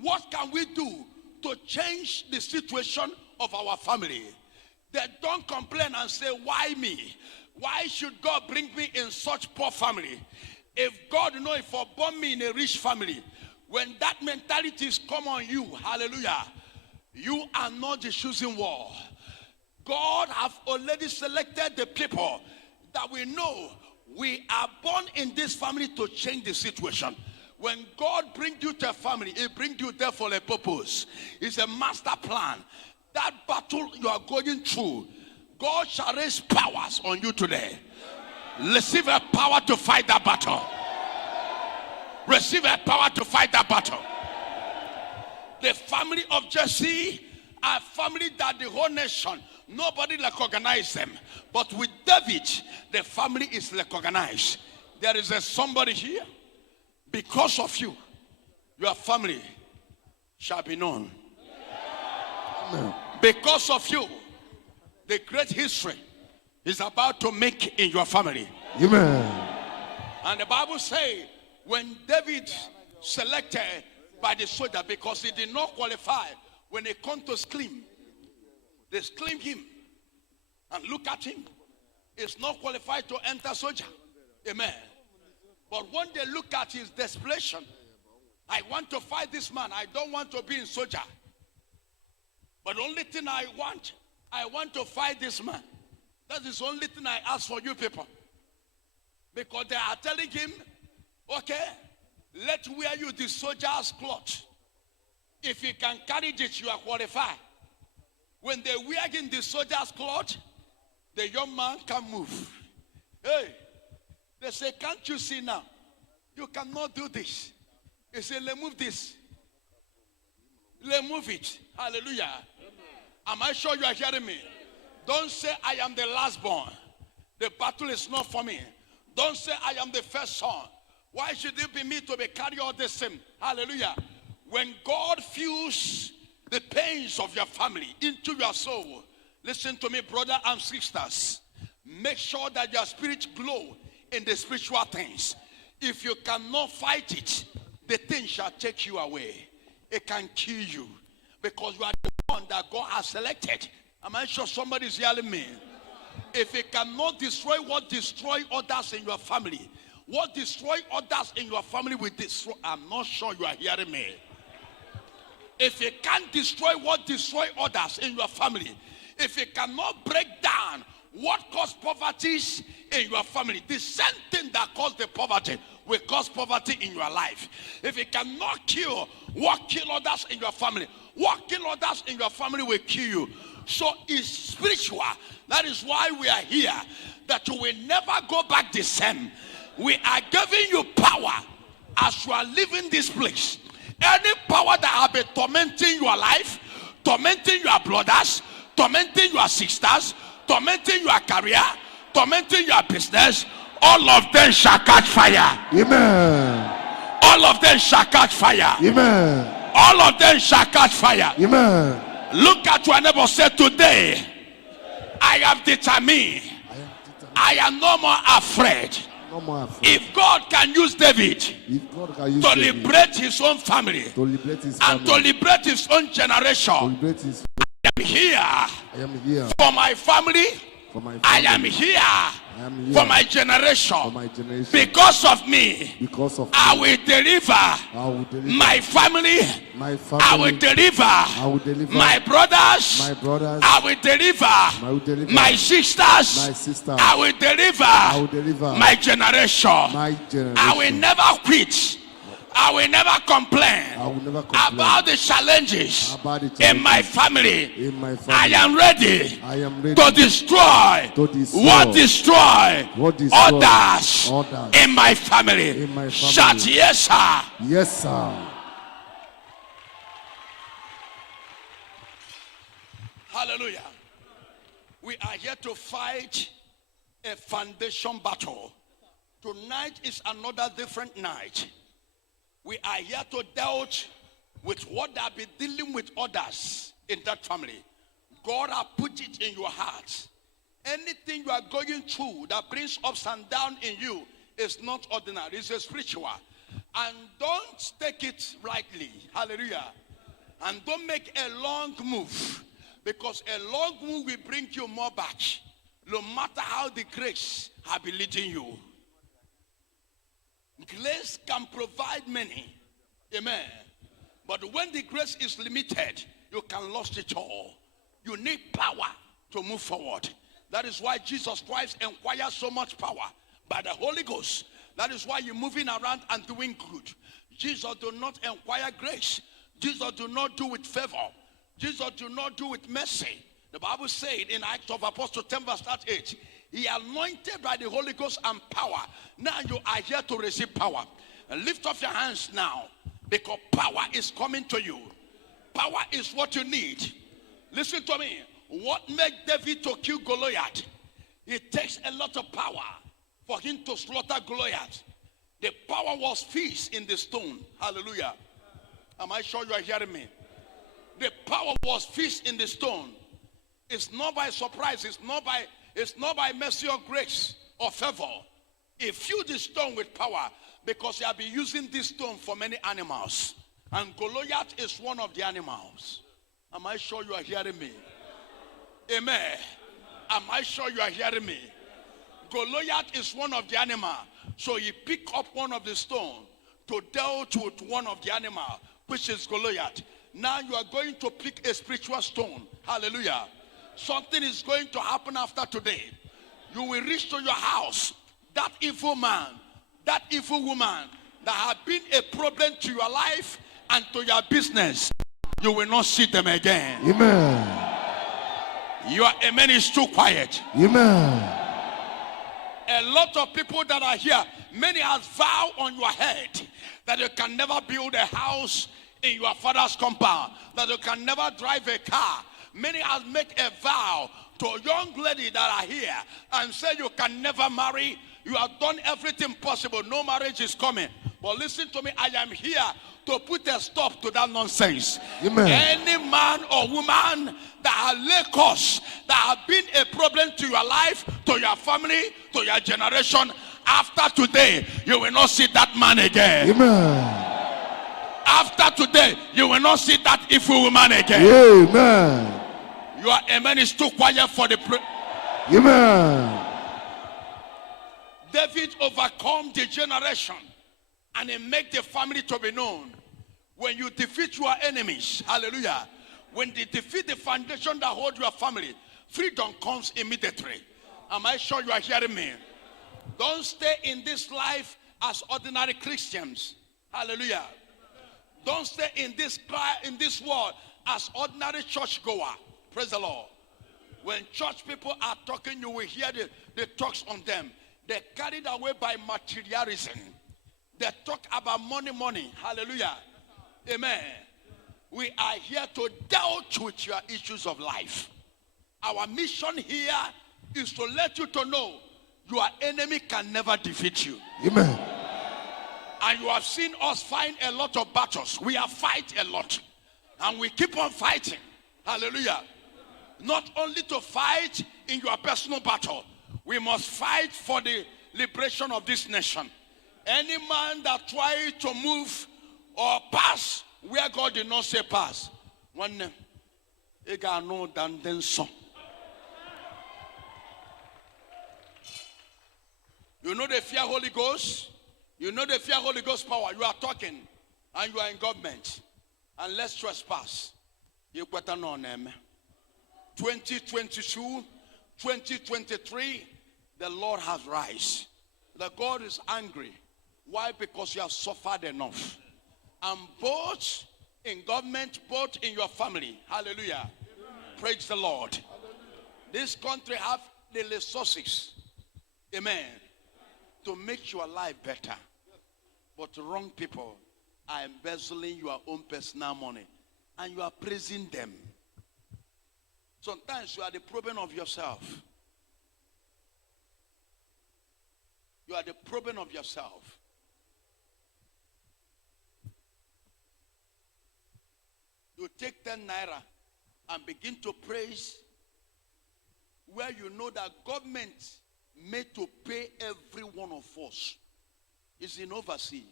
What can we do to change the situation of our family? They don't complain and say, why me? Why should God bring me in such poor family? If God know if for born me in a rich family, when that mentality is come on you, hallelujah, you are not the choosing one. God have already selected the people that we know we are born in this family to change the situation. When God brings you to a family, He brings you there for a purpose. It's a master plan. That battle you are going through, God shall raise powers on you today. Receive a power to fight that battle. Receive a power to fight that battle. The family of Jesse are a family that the whole nation, nobody recognizes them. But with David, the family is recognized. There is a somebody here. Because of you, your family shall be known. Amen. Because of you, the great history is about to make in your family. Amen. And the Bible says, when David selected by the soldier, because he did not qualify, when they come to scream, they scream him. And look at him. He's not qualified to enter soldier. Amen. But when they look at his desperation, I want to fight this man. I don't want to be in soldier. But the only thing I want to fight this man. That is the only thing I ask for you people. Because they are telling him, okay, let's wear you the soldier's cloth. If you can carry this, you are qualified. When they wear him the soldier's cloth, the young man can move. Hey, they say, can't you see now? You cannot do this. He said, remove this. Remove it. Hallelujah. Am I sure you are hearing me? Don't say, I am the last born. The battle is not for me. Don't say, I am the first son. Why should it be me to be carry all the same? Hallelujah. When God feels the pains of your family into your soul, listen to me, brother and sisters. Make sure that your spirit glow in the spiritual things. If you cannot fight it, the thing shall take you away. It can kill you because you are the one that God has selected. Am I sure somebody is hearing me? If it cannot destroy what destroy others in your family, what destroy others in your family will destroy. I'm not sure you are hearing me. If it can't destroy what destroy others in your family, if it cannot break down what caused poverty in your family, the same thing that caused the poverty will cause poverty in your life. If it cannot kill what kill others in your family, what kill others in your family will kill you. So it's spiritual. That is why we are here, that you will never go back the same. We are giving you power as you are leaving this place. Any power that have been tormenting your life, tormenting your brothers, tormenting your sisters, tormenting your career, tormenting your business, all of them shall catch fire. Amen. All of them shall catch fire. Amen. All of them shall catch fire. Amen. Look at your neighbor, say, today I have determined I am no more afraid. No more afraid. If God can use David to liberate his own family, and to liberate his own generation, I am here for my family. I am here for my generation. Because of me, I will deliver my family. I will deliver my brothers. I will deliver my sisters. I will deliver my generation. I will never quit. I will never complain about the challenges in my family. I am ready to destroy what destroy others in my family. Shout yes, sir. Yes, sir. Hallelujah. We are here to fight a foundation battle. Tonight is another different night. We are here to deal with what they have been dealing with others in that family. God has put it in your heart. Anything you are going through that brings ups and downs in you is not ordinary. It's a spiritual. And don't take it lightly. Hallelujah. And don't make a long move. Because a long move will bring you more back. No matter how the grace has been leading you. Grace can provide many. Amen. But when the grace is limited, you can lose it all. You need power to move forward. That is why Jesus Christ inquires so much power by the Holy Ghost. That is why you're moving around and doing good. Jesus do not inquire grace. Jesus do not do with favor. Jesus do not do with mercy. The Bible said in Acts of Apostles 10 verse 38, he anointed by the Holy Ghost and power. Now you are here to receive power. And lift up your hands now, because power is coming to you. Power is what you need. Listen to me. What made David to kill Goliath? It takes a lot of power for him to slaughter Goliath. The power was fixed in the stone. Hallelujah. Am I sure you are hearing me? The power was fixed in the stone. It's not by surprise. It's not by mercy or grace or favor. He filled the stone with power because he had been using this stone for many animals. And Goliath is one of the animals. Am I sure you are hearing me? Amen. Am I sure you are hearing me? Goliath is one of the animals. So he picked up one of the stones to deal with one of the animals, which is Goliath. Now you are going to pick a spiritual stone. Hallelujah. Something is going to happen after today. You will reach to your house. That evil man, that evil woman that have been a problem to your life and to your business, you will not see them again. Amen. Your amen is too quiet. Amen. A lot of people that are here, many have vowed on your head that you can never build a house in your father's compound, that you can never drive a car. Many have made a vow to a young lady that are here and say you can never marry. You have done everything possible. No marriage is coming. But listen to me, I am here to put a stop to that nonsense. Amen. Any man or woman that has laid cause, that have been a problem to your life, to your family, to your generation, after today, you will not see that man again. Amen. After today, you will not see that evil woman again. Amen. Your amen is too quiet for the Amen. David overcome the generation and he make the family to be known. When you defeat your enemies, hallelujah, when they defeat the foundation that holds your family, freedom comes immediately. Am I sure you are hearing me? Don't stay in this life as ordinary Christians. Hallelujah. Don't stay in this world as ordinary churchgoer. Praise the Lord. When church people are talking, you will hear the talks on them. They're carried away by materialism. They talk about money. Hallelujah. Amen. We are here to deal with your issues of life. Our mission here is to let you to know your enemy can never defeat you. Amen. And you have seen us fight a lot of battles. We have fight a lot. And we keep on fighting. Hallelujah. Not only to fight in your personal battle. We must fight for the liberation of this nation. Any man that tries to move or pass where God did not say pass, one name, he got no than so. You know they fear Holy Ghost. You know they fear Holy Ghost power. You are talking and you are in government. And let's trespass. You better know them. 2022, 2023, the Lord has rise. The God is angry. Why? Because you have suffered enough. And both in government, both in your family. Hallelujah. Amen. Praise the Lord. Hallelujah. This country have the resources. Amen. To make your life better. But wrong people are embezzling your own personal money. And you are praising them. Sometimes you are the problem of yourself. You are the problem of yourself. You take 10 naira and begin to praise where you know that government made to pay every one of us is in overseas.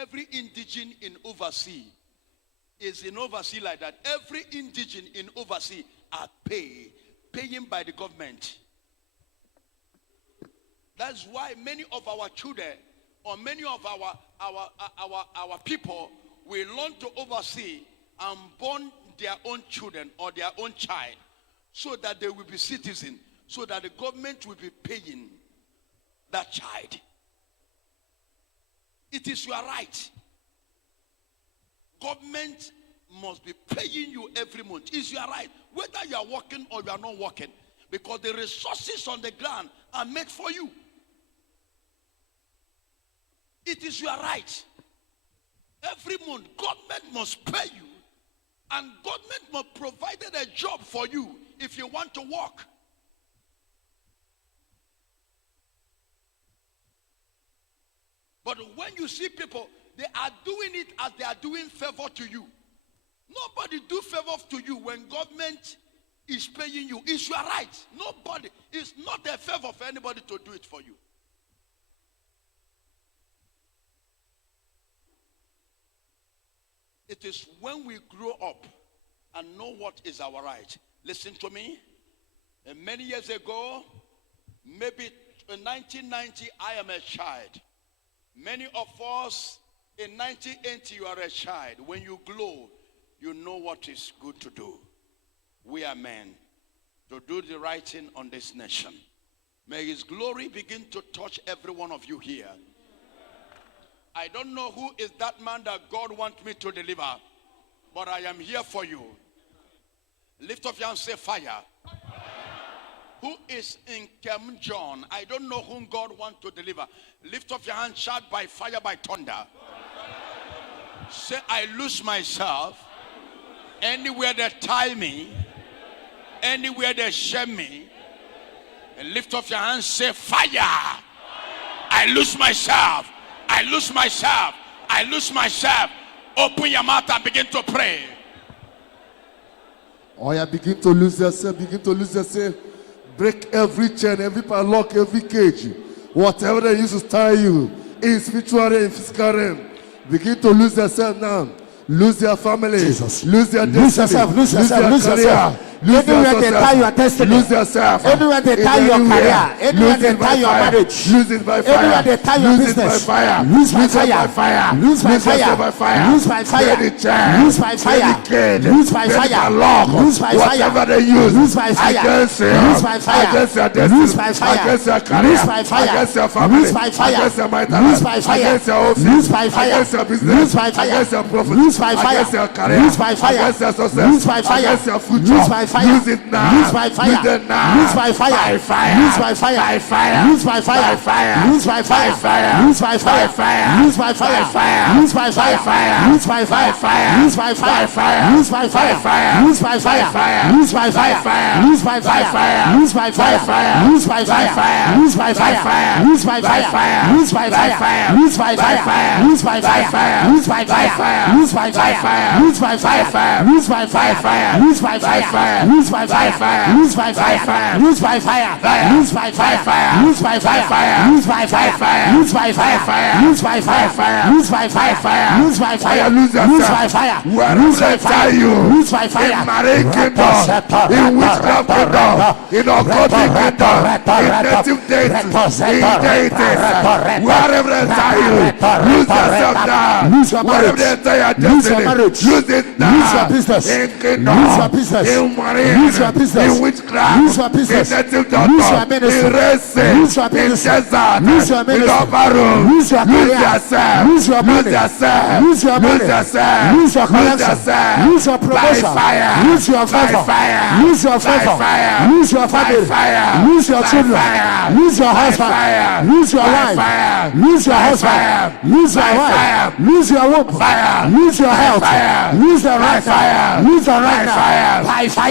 Every indigene in overseas is in overseas like that. Every indigene in overseas are paying by the government. That's why many of our children or many of our people will learn to oversee and born their own children or their own child so that they will be citizens, so that the government will be paying that child. It is your right. Government must be paying you every month. It's your right, whether you are working or you are not working, because the resources on the ground are made for you. It is your right. Every month, government must pay you, and government must provide a job for you if you want to work. But when you see people, they are doing it as they are doing favor to you. Nobody do favor to you when government is paying you. It's your right. Nobody. It's not a favor for anybody to do it for you. It is when we grow up and know what is our right. Listen to me. And many years ago, maybe in 1990, I am a child. Many of us in 1980, you are a child. When you grow, you know what is good to do. We are men to do the right thing on this nation. May his glory begin to touch every one of you here. I don't know who is that man that God wants me to deliver, but I am here for you. Lift up your hand and say fire. Who is in Kem John? I don't know whom God wants to deliver. Lift up your hand, shout by fire, by thunder. Say, I lose myself. Anywhere they tie me, anywhere they shame me. And lift up your hand, say fire. I lose myself. I lose myself. I lose myself. Open your mouth and begin to pray. Oh yeah, begin to lose yourself. Begin to lose yourself. Break every chain, every padlock, every cage. Whatever they used to tie you in spiritual realm, in physical realm. Begin to lose yourself now. Lose your family. Jesus. Lose your destiny. Lose yourself. Lose yourself. Lose yourself. Everywhere they tie your destiny. Lose yourself. Everywhere they tie your career. Everywhere they tie your marriage. Lose it by fire. Everywhere they tie your business. Lose by fire. Lose by fire. Lose by fire. Lose by fire. Lose by fire. Lose by fire. Whatever they use. Lose by fire. Lose by fire. Against your destiny. Lose by fire. Against your career. Lose by fire. Against your family. Lose by fire. Against your marital. Lose by fire. Against your office. Lose by fire. Against your business. Lose by fire. Against your profit. Lose by fire. Against your career. Lose by fire. Against your success. Lose by fire. Against your future. Lose by fire. Lose it now. Lose by fire. Lose it now. Lose by fire. By fire. Lose by fire. By fire. Lose by fire. By fire. Lose by fire. By fire. Lose by fire. By fire. Lose by fire. By fire. Lose by fire. By fire. Lose by fire. By fire. Lose by fire. By fire. Lose by fire. By fire. Lose by fire. By fire. Lose by fire. By fire. Lose by By fire. fire. Lose by fire. By fire. Lose by By fire. fire. Lose by By fire. fire. Lose by By fire. fire. Lose by By fire. fire. Lose by By fire. fire. Lose by By fire. fire. Lose by By fire. fire. Lose by By fire. fire. Lose by By fire. fire. Lose by By fire. fire. Lose by By fire. fire. Lose by By fire. fire. Lose by By fire. fire. Lose by fire. Fire. Lose by fire. Fire. Lose by fire. Fire. Lose by fire. Fire. Lose by fire. Fire. Lose by fire. Fire. Lose by fire. Fire. Lose by fire. Fire. Lose yourself. Lose by fire. Wherever Lose by they tie fire. you. Lose by fire. In marriage kingdom, in witchcraft kingdom, in occultic kingdom, in native dates, in deities, wherever they tie you, lose yourself now. Lose your Wherever marriage. they tie your Lose your destiny, marriage. lose it now. Lose your business. In kingdom, Lose your business. in marriage, Lose your business. in witchcraft, Lose your business. in native Lose your doctor, ministry. in racing, Lose your in ministry. desert, Lose your in ministry. upper room, Lose your lose career. yourself, Lose your money. lose yourself, Lose your money. lose yourself, Lose your lose connection. yourself, Lose your promotion. by fire, Lose your by favor. fire, Lose your by favor. fire, Lose your by family. fire, Lose your by children. fire, Lose your by husband. fire, Lose your by wife. fire, Lose your by husband. fire, Lose your by wife. fire, Lose your womb. fire, Lose your by health. fire, Lose the by right fire, now. Lose the by right now. fire, By fire.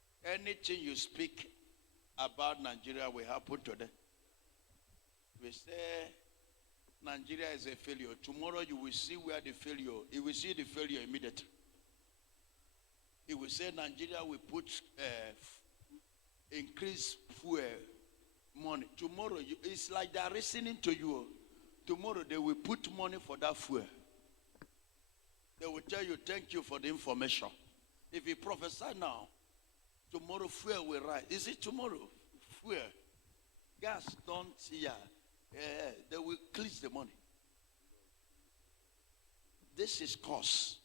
Anything you speak about Nigeria will happen today. We say Nigeria is a failure. Tomorrow you will see where the failure. You will see the failure immediately. He will say Nigeria will put increase fuel money. Tomorrow it's like they are listening to you. Tomorrow they will put money for that fuel. They will tell you thank you for the information. If you prophesy now, tomorrow fuel will rise. Is it tomorrow? Fuel. Gas don't they will cleanse the money. This is cause.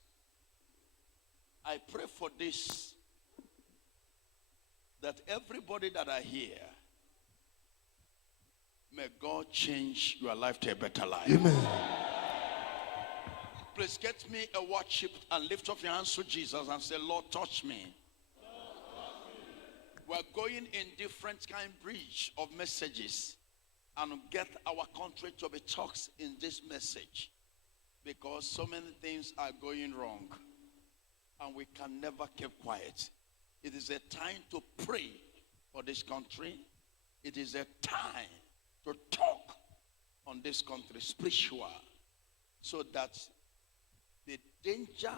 I pray for this, that everybody that are here, may God change your life to a better life. Amen. Please get me a worship and lift up your hands to Jesus and say, Lord, touch me. We're going in different kind bridge of messages and get our country to be talked in this message, because so many things are going wrong and we can never keep quiet. It is a time to pray for this country. It is a time to talk on this country spiritual, so that the danger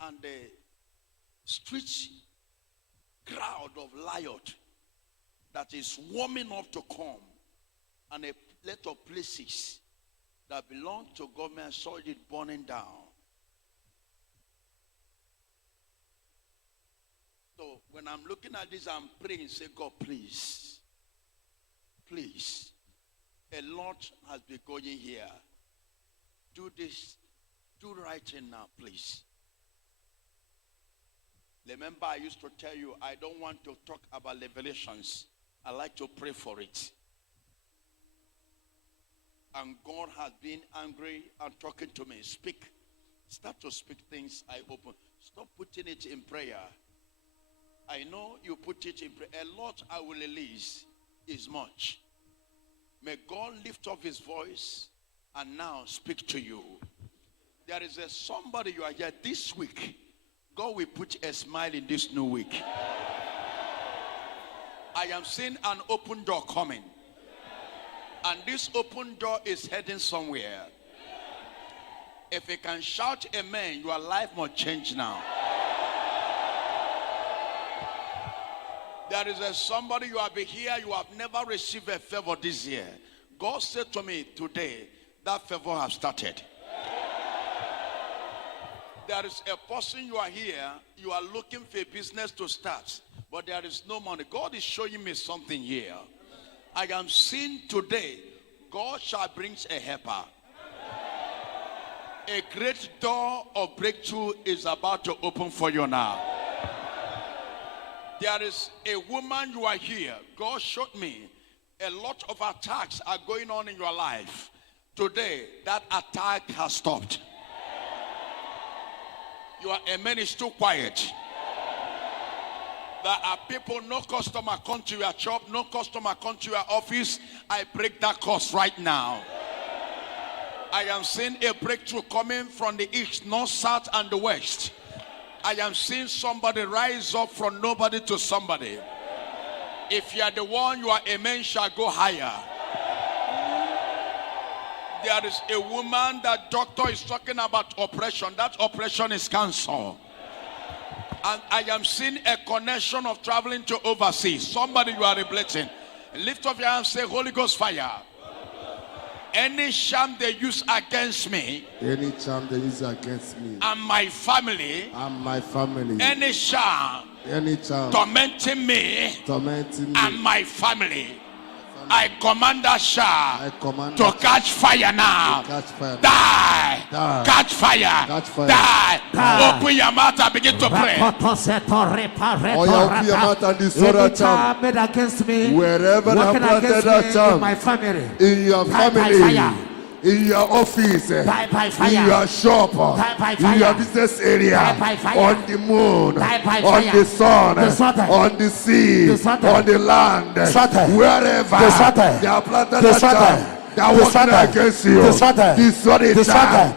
and the street crowd of riot that is warming up to come, and a lot of places that belong to government, saw it burning down. So when I'm looking at this, I'm praying, say, God, please, please, a lot has been going here. Do this, do right thing now, please. Remember, I used to tell you, I don't want to talk about revelations. I like to pray for it. And God has been angry and talking to me. Speak. Start to speak things I open. Stop putting it in prayer. I know you put it in prayer. A lot I will release is much. May God lift up his voice and now speak to you. There is somebody you are here this week. God will put a smile in this new week. I am seeing an open door coming. And this open door is heading somewhere. If you can shout amen, your life must change now. There is somebody you have been here, you have never received a favor this year. God said to me today, that favor has started. There is a person you are here, you are looking for a business to start, but there is no money. God is showing me something here. I am seeing today, God shall bring a helper. A great door of breakthrough is about to open for you now. There is a woman you are here. God showed me a lot of attacks are going on in your life. Today, that attack has stopped. Your amen is too quiet. There are people, no customer come to your shop, no customer come to your office. I break that curse right now. I am seeing a breakthrough coming from the east, north, south, and the west. I am seeing somebody rise up from nobody to somebody. If you are the one, your amen shall go higher. There is a woman that doctor is talking about operation. That operation is cancer. And I am seeing a connection of traveling to overseas. Somebody you are reblessing. Lift up your hand and say, Holy Ghost fire. Any sham they use against me. Any charm they use against me. And my family. And my family. Any sham. Any charm. Tormenting me. Tormenting me. And my family. I command that sham to catch fire now. Catch fire. Die. Die. Catch fire. Catch fire. Die. Die. Open your mouth and begin to pray. Oh, yeah, open your mouth and destroy that charm. Made against me, Wherever they have planted that in charm. my family, In your Die by family. fire. In your office, Die by fire. in your shop, Die by in fire. your business area, Die by fire. on the moon, Die by on fire. the sun, Disorder. on the sea, Disorder. on the land, Disorder. wherever Disorder. they are planted that Disorder. charm, they are working Disorder. against you. Disorder. Destroy it Disorder. now.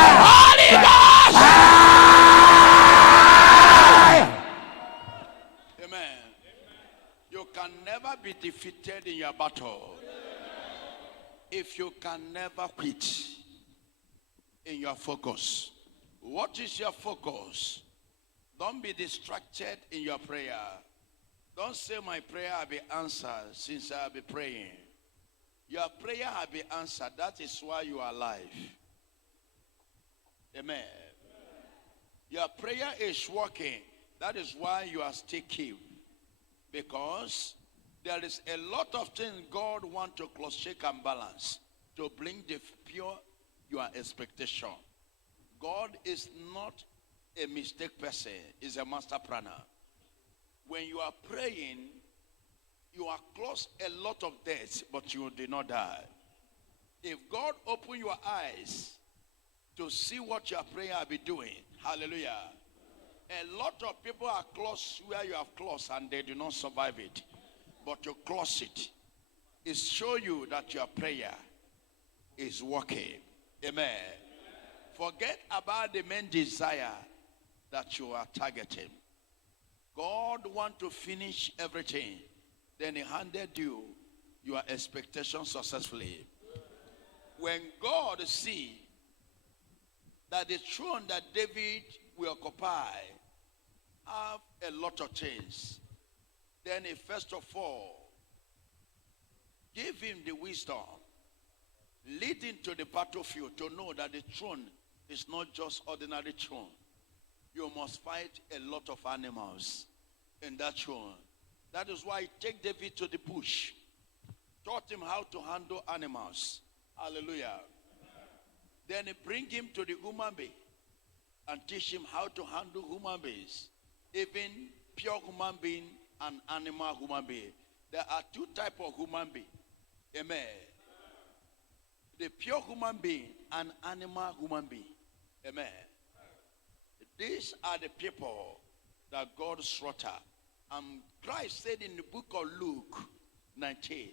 never be defeated in your battle. If you can never quit in your focus. What is your focus? Don't be distracted in your prayer. Don't say my prayer will be answered since I will be praying. Your prayer will be answered. That is why you are alive. Amen. Your prayer is working. That is why you are still kept. Because there is a lot of things God wants to close, check, and balance to bring the pure your expectation. God is not a mistake person. He's a master planner. When you are praying, you are close a lot of deaths, but you did not die. If God open your eyes to see what your prayer will be doing, hallelujah. A lot of people are close where you have close and they do not survive it. But you close it. It shows you that your prayer is working. Amen. Forget about the main desire that you are targeting. God wants to finish everything. Then he handed you your expectation successfully. When God see that the throne that David will occupy have a lot of things, then he first of all give him the wisdom, lead him to the battlefield to know that the throne is not just ordinary throne. You must fight a lot of animals in that throne. That is why he take David to the bush, taught him how to handle animals. Hallelujah. Then he bring him to the human being and teach him how to handle human beings, even pure human being and animal human being. There are two types of human being. Amen. The pure human being and animal human being. Amen. These are the people that God slaughtered. Christ said in the book of Luke 19,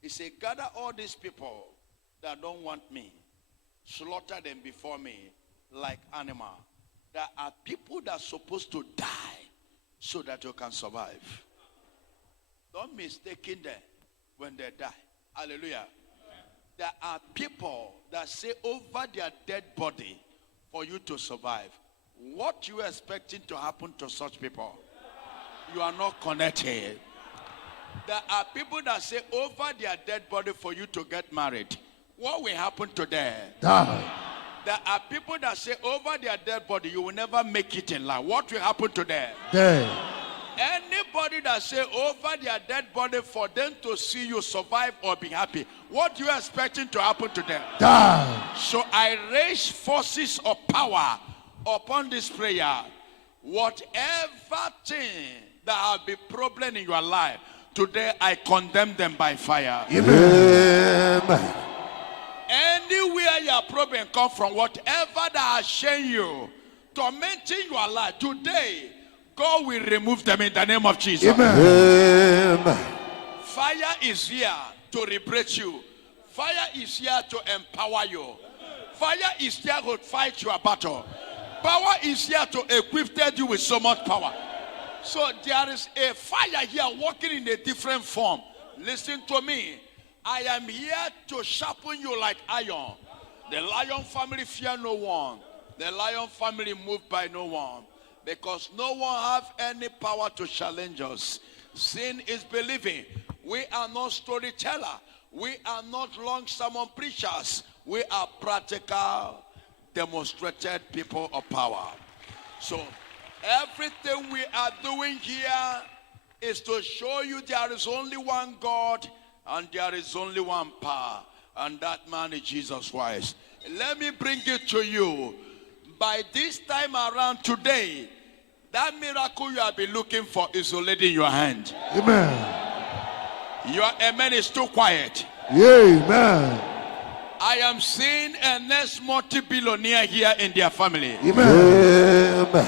he said, gather all these people that don't want me, slaughter them before me like animal. There are people that are supposed to die so that you can survive. Don't mistake them when they die. Hallelujah. There are people that say over their dead body for you to survive. What you are expecting to happen to such people? You are not connected. There are people that say over their dead body for you to get married. What will happen to them? Die. There are people that say over their dead body you will never make it in life. What will happen to them? Die. Anybody that say over their dead body for them to see you survive or be happy, what you are expecting to happen to them? Die. So I raise forces of power upon this prayer. Whatever thing that have been problem in your life, today I condemn them by fire. Amen. Anywhere your problem come from, whatever that has shamed you, tormenting your life, today God will remove them in the name of Jesus. Amen. Fire is here to liberate you. Fire is here to empower you. Fire is here to fight your battle. Power is here to equip you with so much power. So there is a fire here working in a different form. Listen to me. I am here to sharpen you like iron. The lion family fear no one. The lion family moved by no one. Because no one have any power to challenge us. Sin is believing. We are not storyteller. We are not long sermon preachers. We are practical, demonstrated people of power. So everything we are doing here is to show you there is only one God and there is only one power, and that man is Jesus Christ. Let me bring it to you. By this time around today, that miracle you have been looking for is already in your hand. Amen. Your amen is too quiet. Amen. I am seeing a next multi-billionaire here in their family. Amen.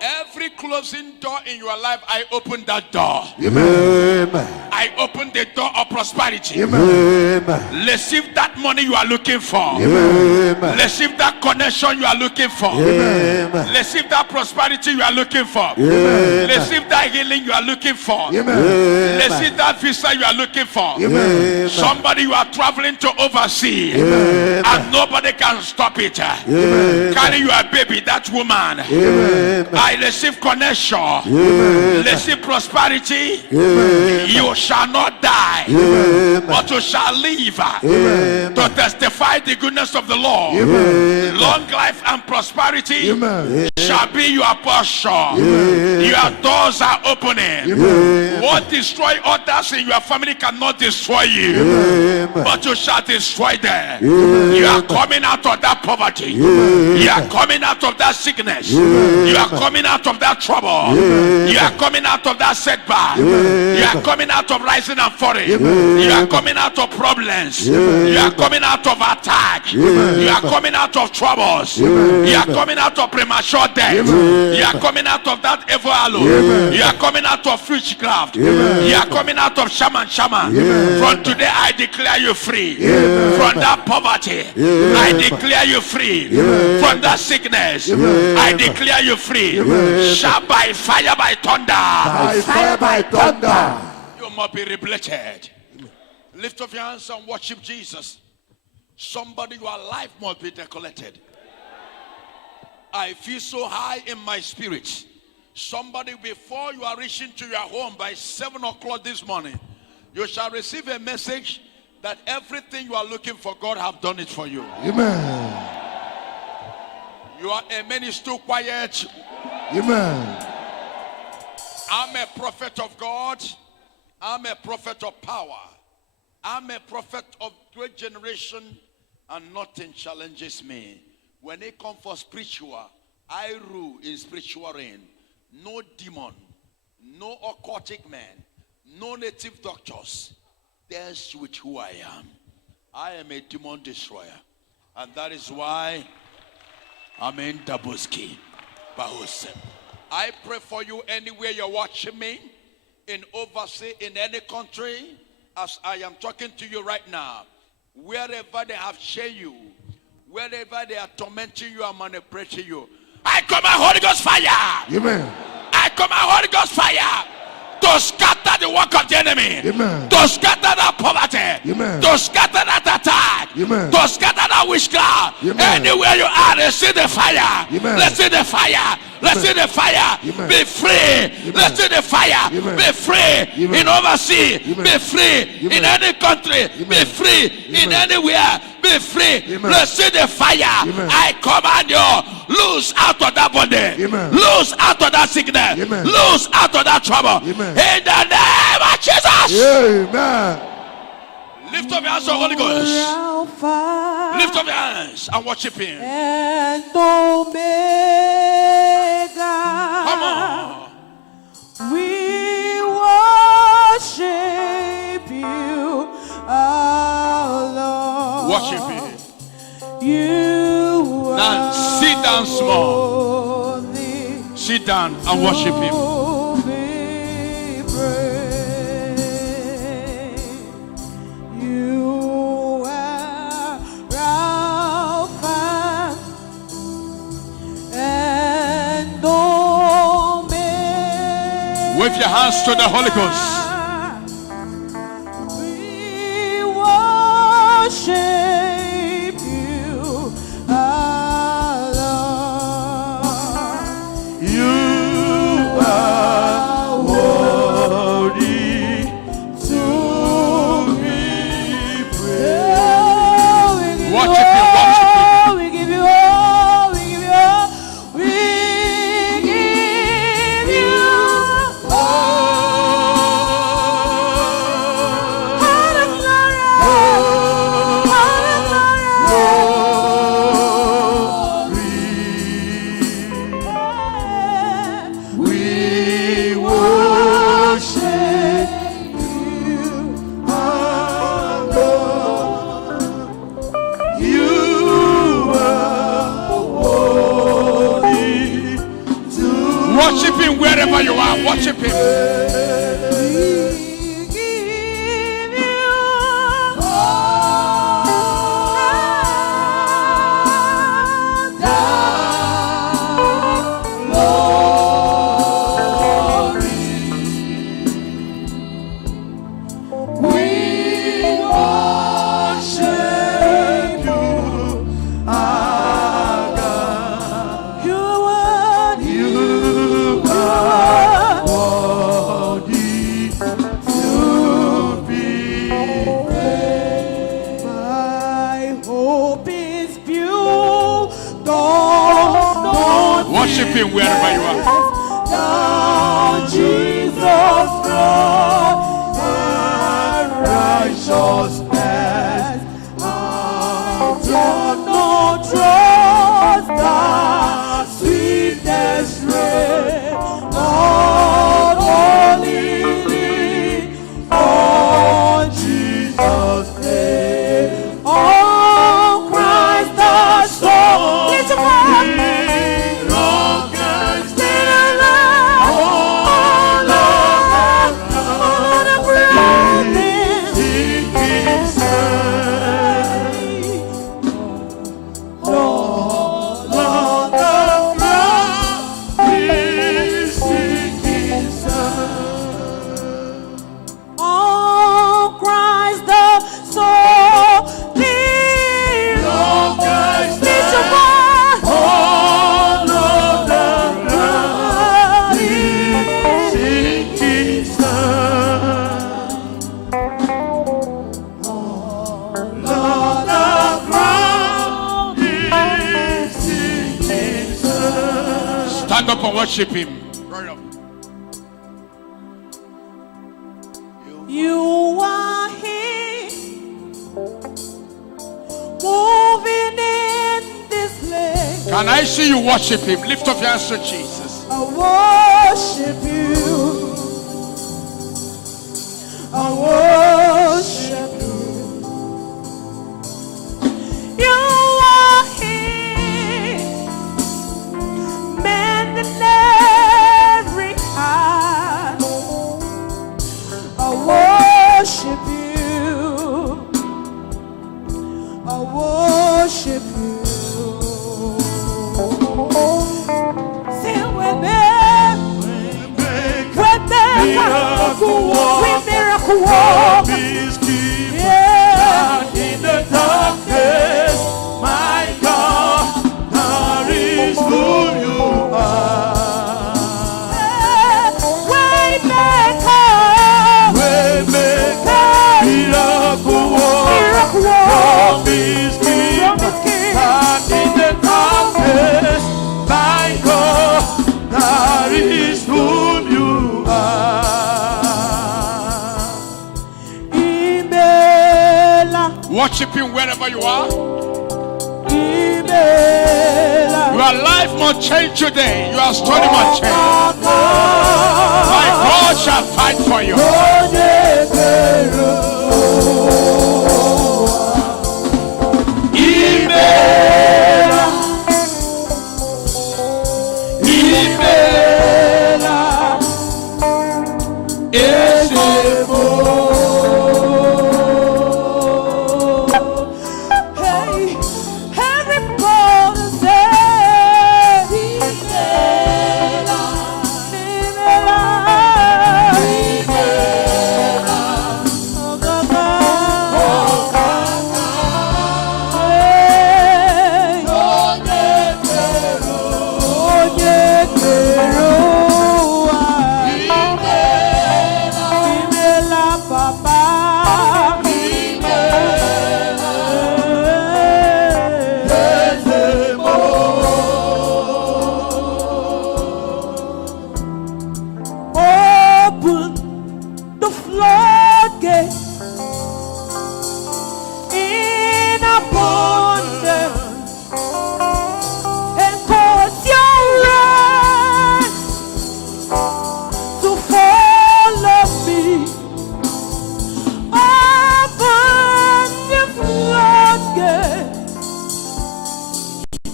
Every closing door in your life, I open that door. Amen. I open the door of prosperity. Amen. Receive that money you are looking for. Amen. Receive that connection you are looking for. Amen. Receive that prosperity you are looking for. Amen. Receive that healing you are looking for. Amen. Receive that visa you are looking for. Amen. Somebody you are traveling to oversee, Amen. and nobody can stop it. Amen. Carry your baby, that woman. Amen. I receive connection. Amen. Receive prosperity. Amen. You shall not die, Amen. but you shall live Amen. to testify the goodness of the Lord. Amen. Long life and prosperity Amen. shall be your portion. Amen. Your doors are opening. Amen. What destroy others in your family cannot destroy you, Amen. but you shall destroy them. Amen. You are coming out of that poverty. Amen. You are coming out of that sickness. Amen. You are coming out of that trouble. Amen. You are coming out of that setback. Amen. You are coming out of rising and falling. Amen. You are coming out of problems. Amen. You are coming out of attack. Amen. You are coming out of troubles. Amen. You are coming out of premature death. Amen. You are coming out of that evil aloe. Amen. You are coming out of witchcraft. Amen. You are coming out of shaman. Amen. From today I declare you free. Amen. From that poverty, Amen. I declare you free. Amen. From that sickness, Amen. I declare you free. Amen. Shall by fire, by thunder. By fire, by thunder. You must be reblated. Lift up your hands and worship Jesus. Somebody, your life must be decorated. I feel so high in my spirit. Somebody, before you are reaching to your home by 7 o'clock this morning, you shall receive a message that everything you are looking for, God have done it for you. Amen. You are a minister quiet. Amen. I'm a prophet of God. I'm a prophet of power. I'm a prophet of great generation, and nothing challenges me. When it comes for spiritual, I rule in spiritual reign. No demon, no occultic man, no native doctors. That's with who I am. I am a demon destroyer. And that is why I'm in Dabuski. Bahusem. I pray for you anywhere you're watching me, in overseas, in any country, as I am talking to you right now. Wherever they have shared you, wherever they are tormenting you and manipulating you, I come out Holy Ghost fire. Amen. I come out Holy Ghost fire to scatter the work of the enemy. Amen. To scatter that poverty. Amen. To scatter that attack. Amen. To scatter that witchcraft. Amen. Anywhere you are, receive the fire. Amen. Receive the fire. Receive the fire. Amen. Be free. Receive the fire. Amen. Be free. Amen. In overseas. Amen. Be free. Amen. In any country. Be Amen. free. In Amen. anywhere. Be free. Amen. Receive the fire. Amen. I command you. Lose out of that body. Amen. Lose out of that sickness. Amen. Lose out of that trouble. Amen. In the name of Jesus. Amen. Lift up your hands, Holy Ghost. Alpha Lift up your hands and worship Him. and Omega. Come on. We worship you, our Lord. Worship Him. You Now sit down small. worthy Sit down and worship Him. to be praised. You are Alpha and Omega. Wave your hands to the Holy Ghost. We worship you, our Lord. You are worthy To be praised. Worship Him, worship Him. We give you all, we give you all, we give you all. Worship him wherever you are. Worship him. Worship him wherever you are. Down Jesus Christ and righteousness. Out of no trust, the sweetest rain, not only on Jesus' name. Oh, Christ the soul, lift him up. Stand up and worship him. Right up. You are here, moving in this place. Can I see you worship him? Lift up your hands to Jesus. I worship you. I worship you. You are here, mending every heart. I worship you. I worship you. Say with me. Miracle walk. Yeah. In the darkness, my God, that is who you are. Waymaker, Miracle walk, promise keeper, that in the darkness, my God, that is who you are. Worship him wherever you are. Imela. Your life must change today. Your story must change. My God shall fight for you. Imela. Imela. Ezebo. Hey, everybody say Imela. Imela. Imela. Oh, Baba. Oh, Baba. Hey. Onyekero. Imela, Papa. Open the floodgates in abundance and cause your rain to fall on me. Open the floodgates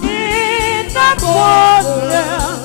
in abundance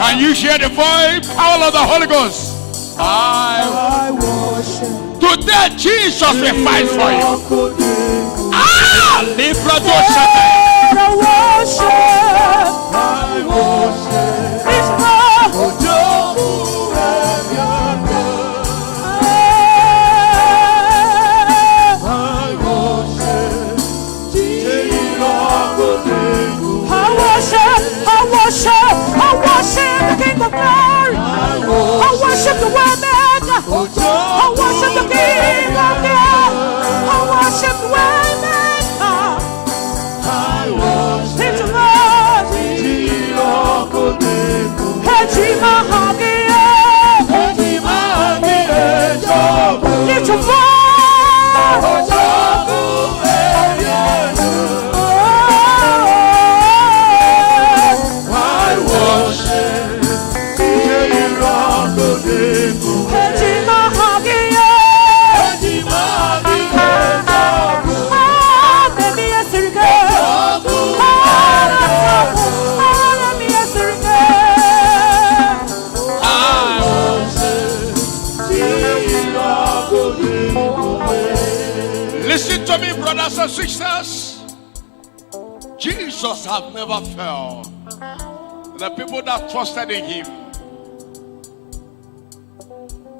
Can you hear the voice? Power of the Holy Ghost. I worship. Today Jesus will fight for you. Libra doshate. I worship. It's I worship the King of Glory. I worship the Waymaker. I worship the King of Glory. I worship the Waymaker. I worship the Lord. Hejima Hagia. Lift your voice. Listen to me, brothers and sisters. Jesus has never failed. The people that trusted in him,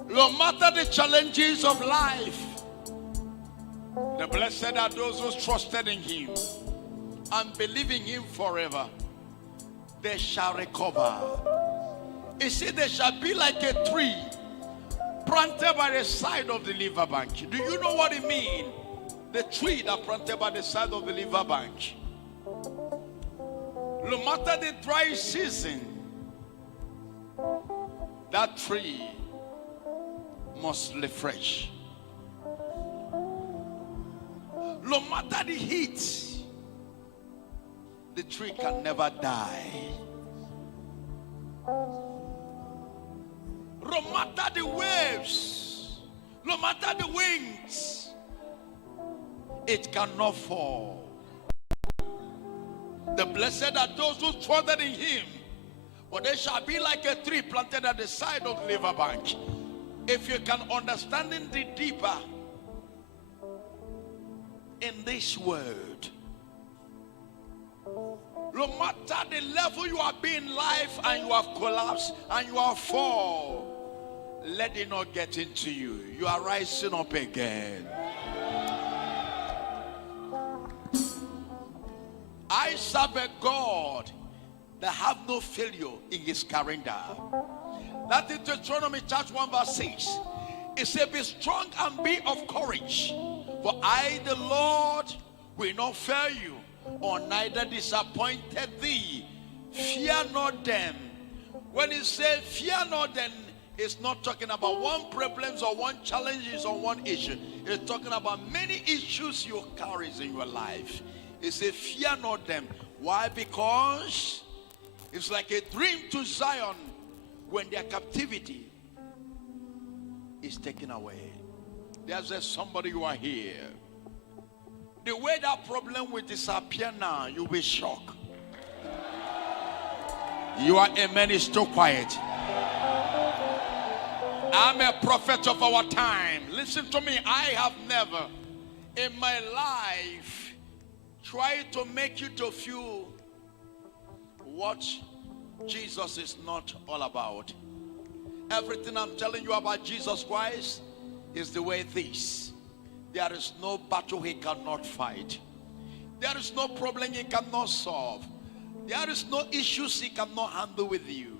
no matter the challenges of life, the blessed are those who trusted in him and believe in him forever. They shall recover. You see, they shall be like a tree planted by the side of the riverbank. Do you know what it means? The tree that planted by the side of the riverbank. No matter the dry season, that tree must refresh. No matter the heat, the tree can never die. No matter the waves, no matter the winds, it cannot fall. The blessed are those who trusted in him, for they shall be like a tree planted at the side of the riverbank. If you can understand the deeper in this word, no matter the level you are being in life and you have collapsed and you have fall, let it not get into you. You are rising up again. I serve a God that have no failure in his calendar. That is Deuteronomy chapter 1 verse 6. It says, be strong and be of courage, for I the Lord will not fail you, or neither disappointed thee. Fear not them. When it says fear not them, it's not talking about one problem or one challenge or one issue. It's talking about many issues you carry in your life. It says fear not them. Why? Because it's like a dream to Zion when their captivity is taken away. There's somebody who are here. The way that problem will disappear now, you'll be shocked. You are a man is too quiet. I'm a prophet of our time. Listen to me. I have never in my life tried to make you to feel what Jesus is not all about. Everything I'm telling you about Jesus Christ is the way this. There is no battle he cannot fight. There is no problem he cannot solve. There is no issues he cannot handle with you.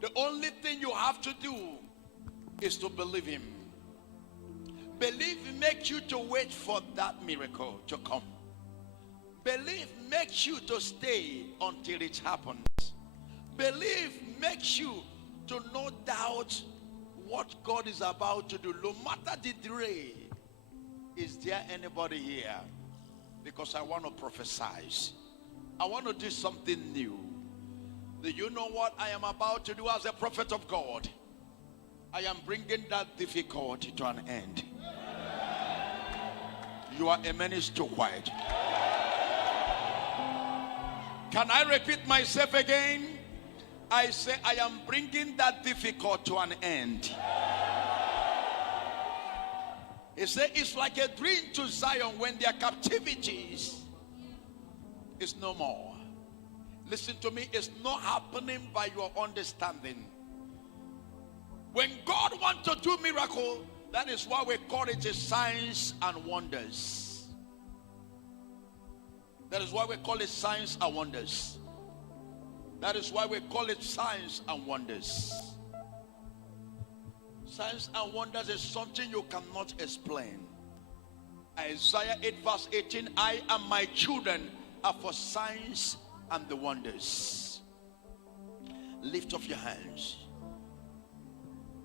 The only thing you have to do is to believe him. Believe makes you to wait for that miracle to come. Believe makes you to stay until it happens. Believe makes you to no doubt what God is about to do. No matter the delay. Is there anybody here? Because I want to prophesy. I want to do something new. Do you know what I am about to do as a prophet of God? I am bringing that difficulty to an end. You are a man is too quiet. Can I repeat myself again? I say I am bringing that difficult to an end. He said it's like a dream to Zion when their captivities is no more. Listen to me, it's not happening by your understanding. When God wants to do miracle, that is why we call it a signs and wonders. That is why we call it signs and wonders. That is why we call it signs and wonders. Signs and wonders is something you cannot explain. Isaiah 8 verse 18, I and my children are for signs and the wonders. Lift up your hands.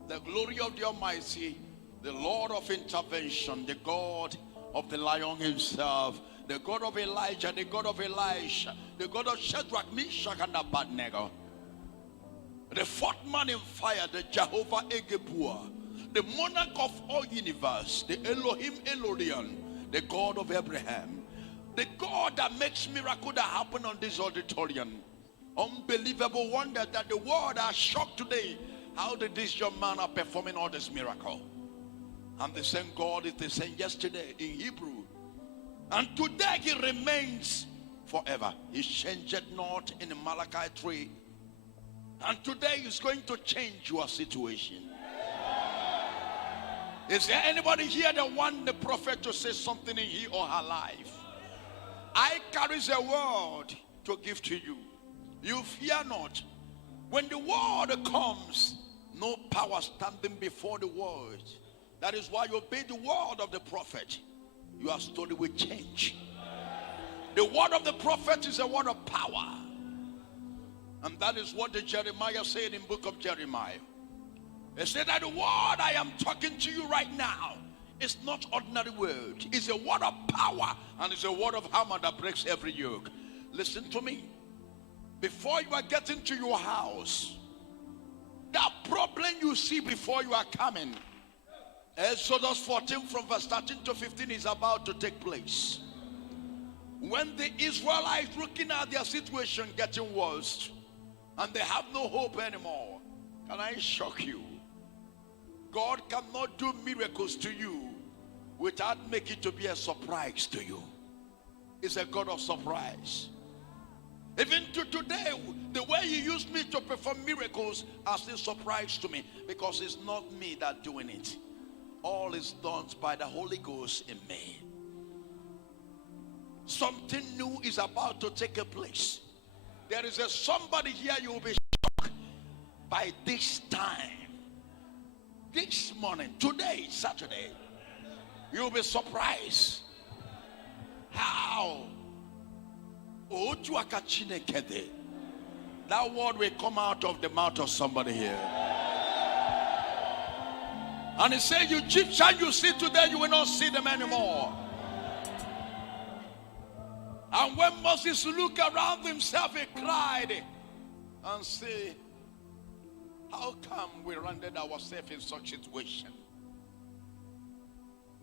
The glory of the Almighty, the Lord of intervention, the God of the Lion himself, the God of Elijah, the God of Elisha, the God of Shadrach, Meshach, and Abednego, the fourth man in fire, the Jehovah Egebua, the monarch of all universe, the Elohim Elorion, the God of Abraham, the God that makes miracle that happen on this auditorium. Unbelievable wonder that the world are shocked today. How did this young man are performing all this miracle? And the same God is the same yesterday in Hebrew. And today he remains forever. He changed not in Malachi 3. And today he's going to change your situation. Is there anybody here that want the prophet to say something in he or her life? I carry a word to give to you. You fear not. When the word comes, no power standing before the word. That is why you obey the word of the prophet. Your story will change. The word of the prophet is a word of power. And that is what the Jeremiah said in book of Jeremiah. He said that the word I am talking to you right now is not ordinary word. It's a word of power, and it's a word of hammer that breaks every yoke. Listen to me. Before you are getting to your house, that problem you see before you are coming, Exodus 14 from verse 13 to 15 is about to take place. When the Israelites looking at their situation getting worse, and they have no hope anymore, can I shock you? God cannot do miracles to you without making it to be a surprise to you. It's a God of surprise. Even to today, the way he used me to perform miracles are still surprise to me, because it's not me that doing it. All is done by the Holy Ghost in me. Something new is about to take place. There is somebody here, you will be shocked by this time. This morning, today, Saturday, you'll be surprised. How? That word will come out of the mouth of somebody here. And he said, you Egyptian you see today, you will not see them anymore. And when Moses looked around himself, he cried and said, how come we rendered ourselves in such a situation?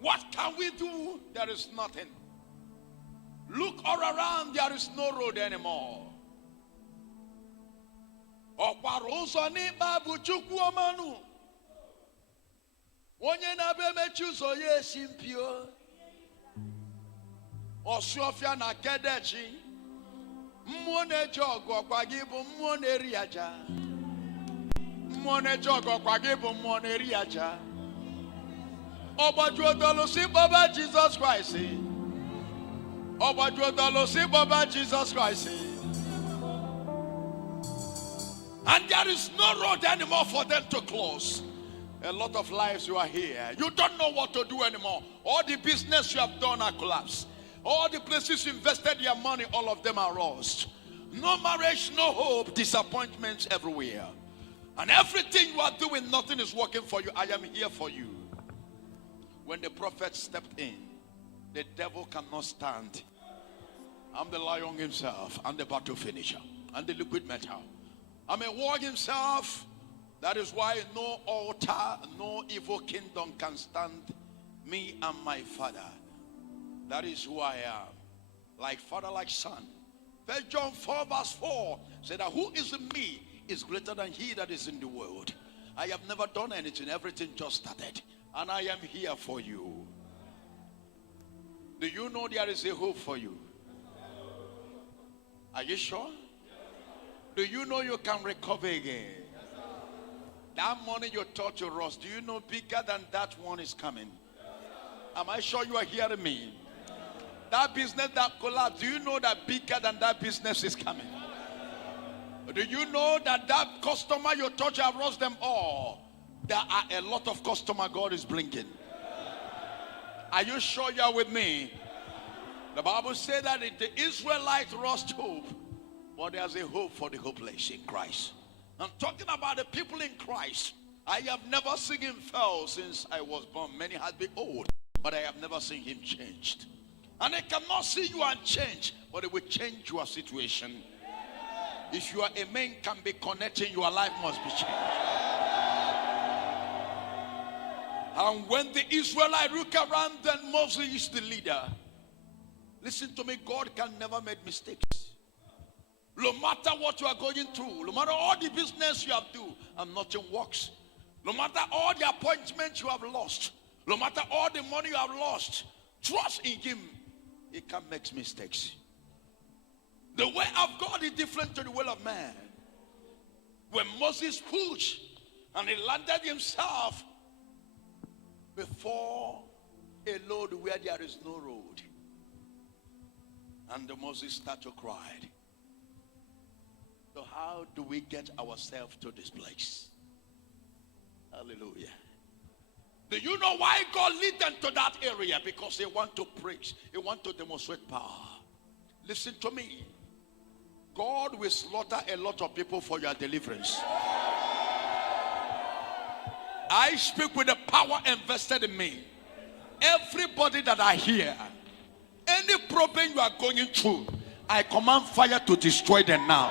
What can we do? There is nothing. Look all around, there is no road anymore. Onye na be mechi uzo ya esimpio. Osiofia na kedechi. Mmụọ na-eje ọgụ ọkwa gị bụ mmụọ na-eri aja. Mmụọ na-eje ọgụ ọkwa gị bụ mmụọ na-eri aja. Ọgbaju odolu si kpọba Jesus Christ. Ọgbaju odolu si kpọba Jesus Christ. And there is no road anymore for them to close. A lot of lives you are here. You don't know what to do anymore. All the business you have done are collapsed. All the places you invested your money, all of them are lost. No marriage, no hope, disappointments everywhere. And everything you are doing, nothing is working for you. I am here for you. When the prophet stepped in, the devil cannot stand. I'm the lion himself. I'm the battle finisher. I'm the liquid metal. I'm a war himself. That is why no altar, no evil kingdom can stand me and my Father. That is who I am. Like father, like son. 1 John 4 verse 4 said that who is in me is greater than he that is in the world. I have never done anything. Everything just started. And I am here for you. Do you know there is a hope for you? Are you sure? Do you know you can recover again? That money you thought you lost, do you know bigger than that one is coming? Am I sure you are hearing me? That business that collapsed, do you know that bigger than that business is coming? Do you know that that customer you thought you have lost them all? There are a lot of customer God is bringing. Are you sure you are with me? The Bible says that the Israelites lost hope, but there's a hope for the hopeless in Christ. I'm talking about the people in Christ. I have never seen him fail since I was born. Many have been old, but I have never seen him changed. And they cannot see you and change, but it will change your situation. If you are a man, can be connecting, your life must be changed. And when the Israelites look around, then Moses is the leader. Listen to me, God can never make mistakes. No matter what you are going through, no matter all the business you have to do, and nothing works. No matter all the appointments you have lost, no matter all the money you have lost, trust in him. He can make mistakes. The way of God is different to the will of man. When Moses pushed and he landed himself before a road where there is no road, and the Moses started to cry. So how do we get ourselves to this place? Hallelujah. Do you know why God lead them to that area? Because they want to preach. They want to demonstrate power. Listen to me. God will slaughter a lot of people for your deliverance. I speak with the power invested in me. Everybody that I hear, any problem you are going through, I command fire to destroy them now.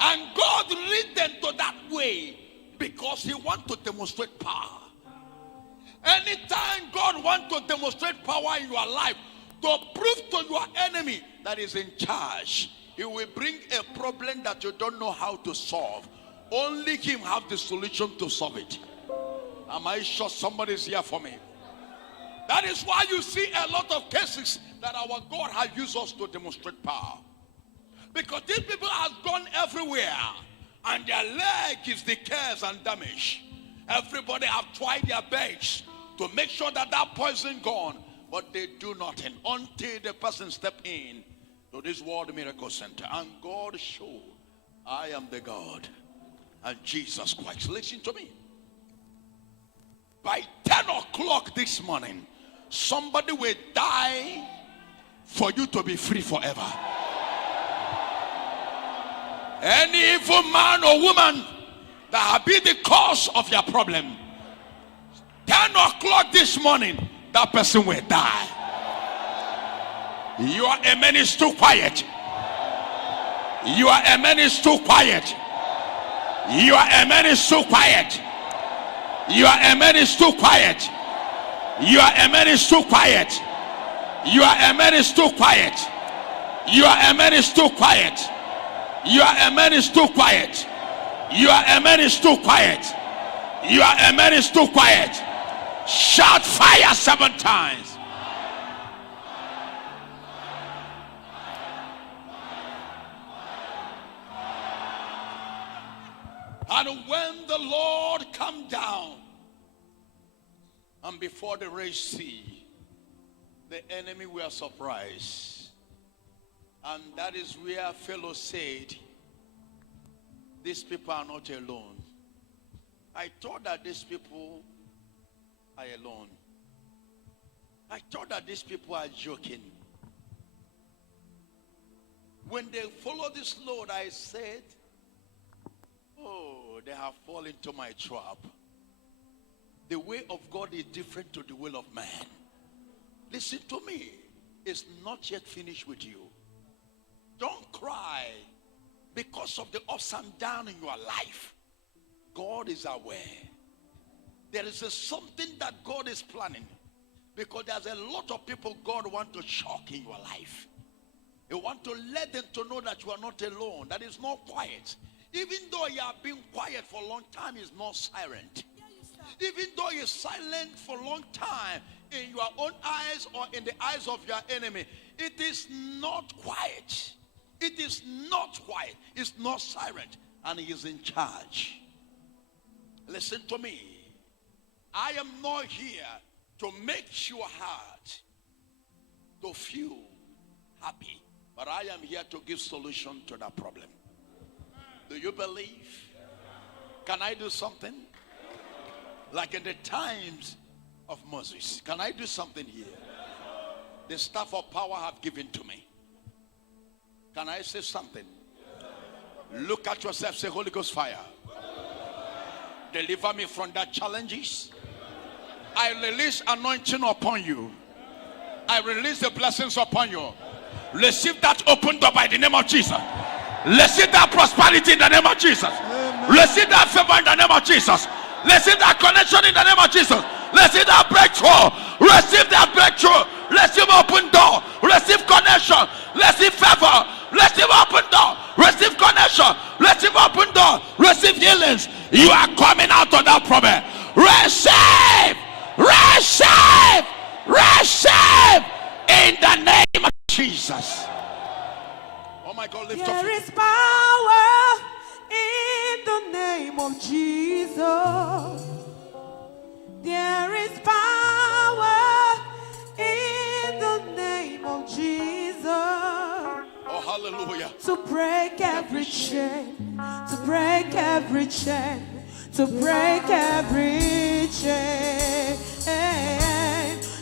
And God lead them to that way because he wants to demonstrate power. Anytime God wants to demonstrate power in your life, to prove to your enemy that is in charge, he will bring a problem that you don't know how to solve. Only him have the solution to solve it. Am I sure somebody is here for me? That is why you see a lot of cases that our God has used us to demonstrate power. Because these people have gone everywhere, and their leg is decayed and damaged. Everybody have tried their best to make sure that that poison gone, but they do nothing until the person step in to this World Miracle Center, and God show, I am the God and Jesus Christ. Listen to me. By 10 o'clock this morning, somebody will die for you to be free forever. Any evil man or woman that have been the cause of your problem, 10 o'clock this morning, that person will die. You are a man is too quiet. You are a man is too quiet. You are a man is too quiet. You are a man is too quiet. You are a man is too quiet. You are a man is too quiet. You are a man is too quiet. You are a man is too quiet. You are a man is too quiet. You are a man is too quiet. Shout fire 7 times. And when the Lord come down, and before the Red Sea, the enemy were surprised. And that is where Pharaoh said, these people are not alone. I thought that these people are alone. I thought that these people are joking. When they followed this Lord, I said, oh, they have fallen into my trap. The way of God is different to the will of man. Listen to me. It's not yet finished with you. Don't cry because of the ups and downs in your life. God is aware. There is something that God is planning. Because there's a lot of people God wants to shock in your life. You want to let them to know that you are not alone, that is not quiet. Even though you have been quiet for a long time, it's not silent. Even though you're silent for a long time in your own eyes or in the eyes of your enemy, it is not quiet. It is not quiet. It's not silent. And he is in charge. Listen to me. I am not here to make your heart to feel happy, but I am here to give solution to that problem. Do you believe? Can I do something? Like in the times of Moses. Can I do something here? The staff of power have given to me. Can I say something? Look at yourself, say Holy Ghost fire. Deliver me from that challenges. I release anointing upon you. I release the blessings upon you. Receive that open door by the name of Jesus. Receive that prosperity in the name of Jesus. Receive that favor in the name of Jesus. Receive that connection in the name of Jesus. Receive that breakthrough. Receive that breakthrough. Receive open door. Receive connection. Receive favor. Receive open door. Receive connection. Receive open door. Receive healings. You are coming out of that problem. Receive. Receive. Receive. In the name of Jesus. Oh my God, lift up. There is power in the name of Jesus. There is power in the name of Jesus. Oh, hallelujah. To break every chain, to break every chain, to break every chain,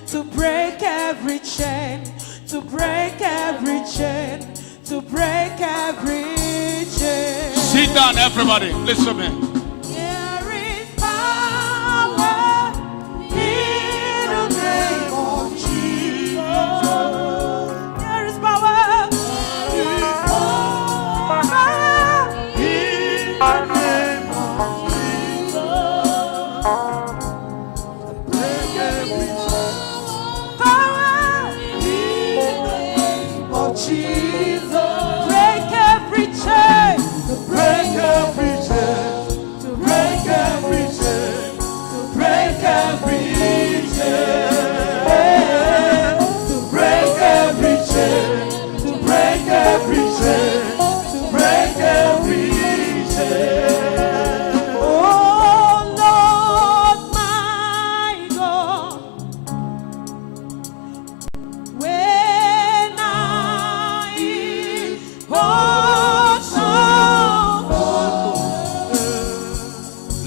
to break every chain, to break every chain, to break every chain. Sit down, everybody. Listen to me. There is power in the name of Jesus. There is power. There is power in the name of Jesus. Break every chain. Power in the name of Jesus. Break every chain. Break every chain. To break every chain. To break every chain. To break every chain. To break every chain. To break every chain. Oh Lord my God, when I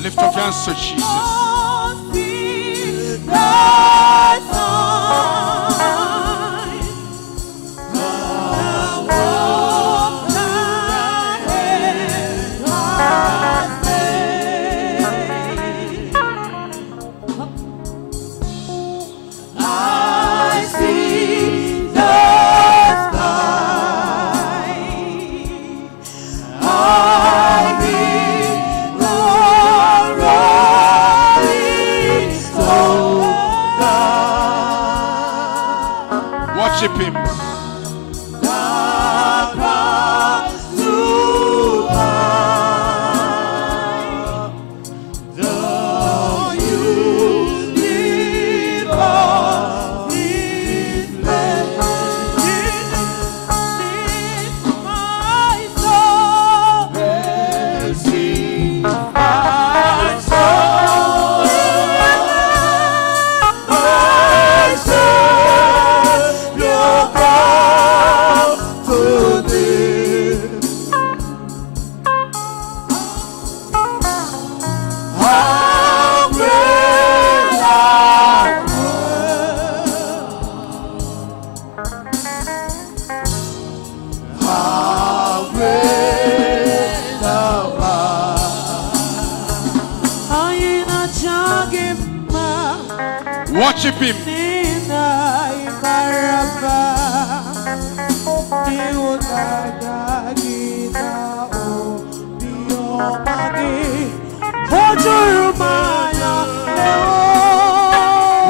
Lift up your hands to Jesus. Worship him. Worship him.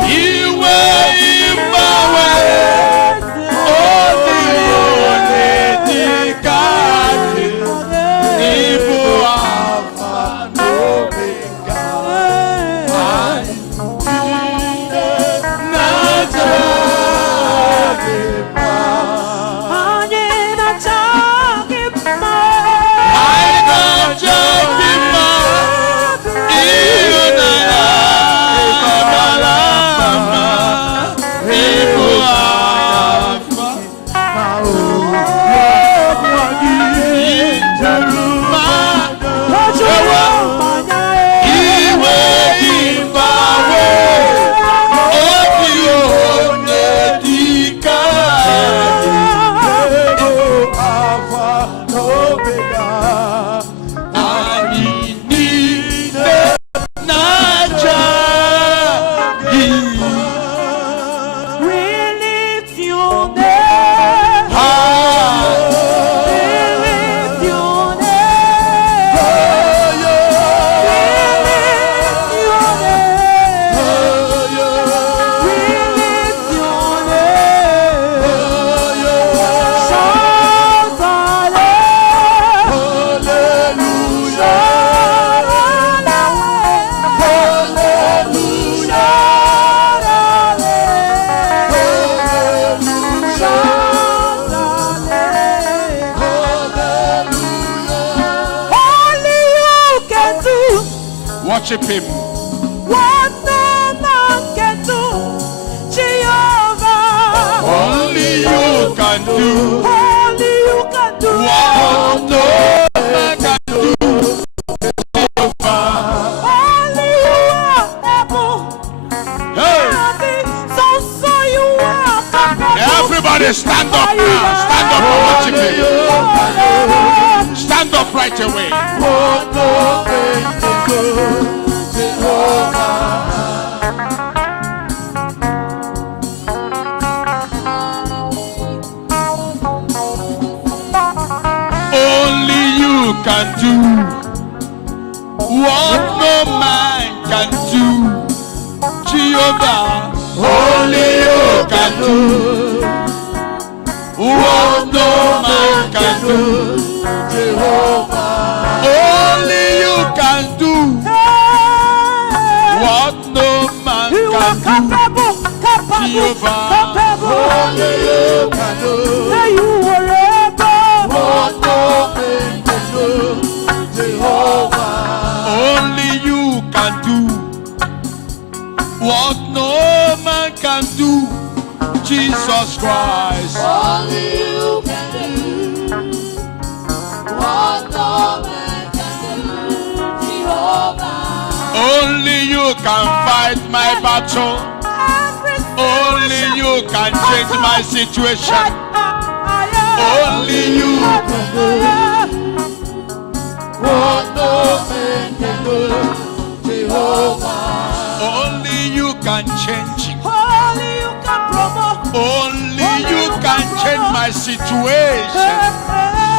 You were worship him. What no man can do, Jehovah. Only you can do Only you can do. what no man can do. Only you are able. Hey, So you are capable. everybody stand up now. Stand up and worship him. Stand up right away. Only you can do what no man can do. Jehovah, only you can do what no man can do. Only you can do what no man You are can do. capable, capable, Jehovah. capable. Only you can do Say you were able. what no man can do. Jehovah. Only you can do what no man can do. Jesus Christ. Only you can do what no man can do. Jehovah. Only you can fight my battle. Only you can change my situation. Only you. What no man can do. Jehovah. Only you can change. Only you can promote. Only you can change my situation.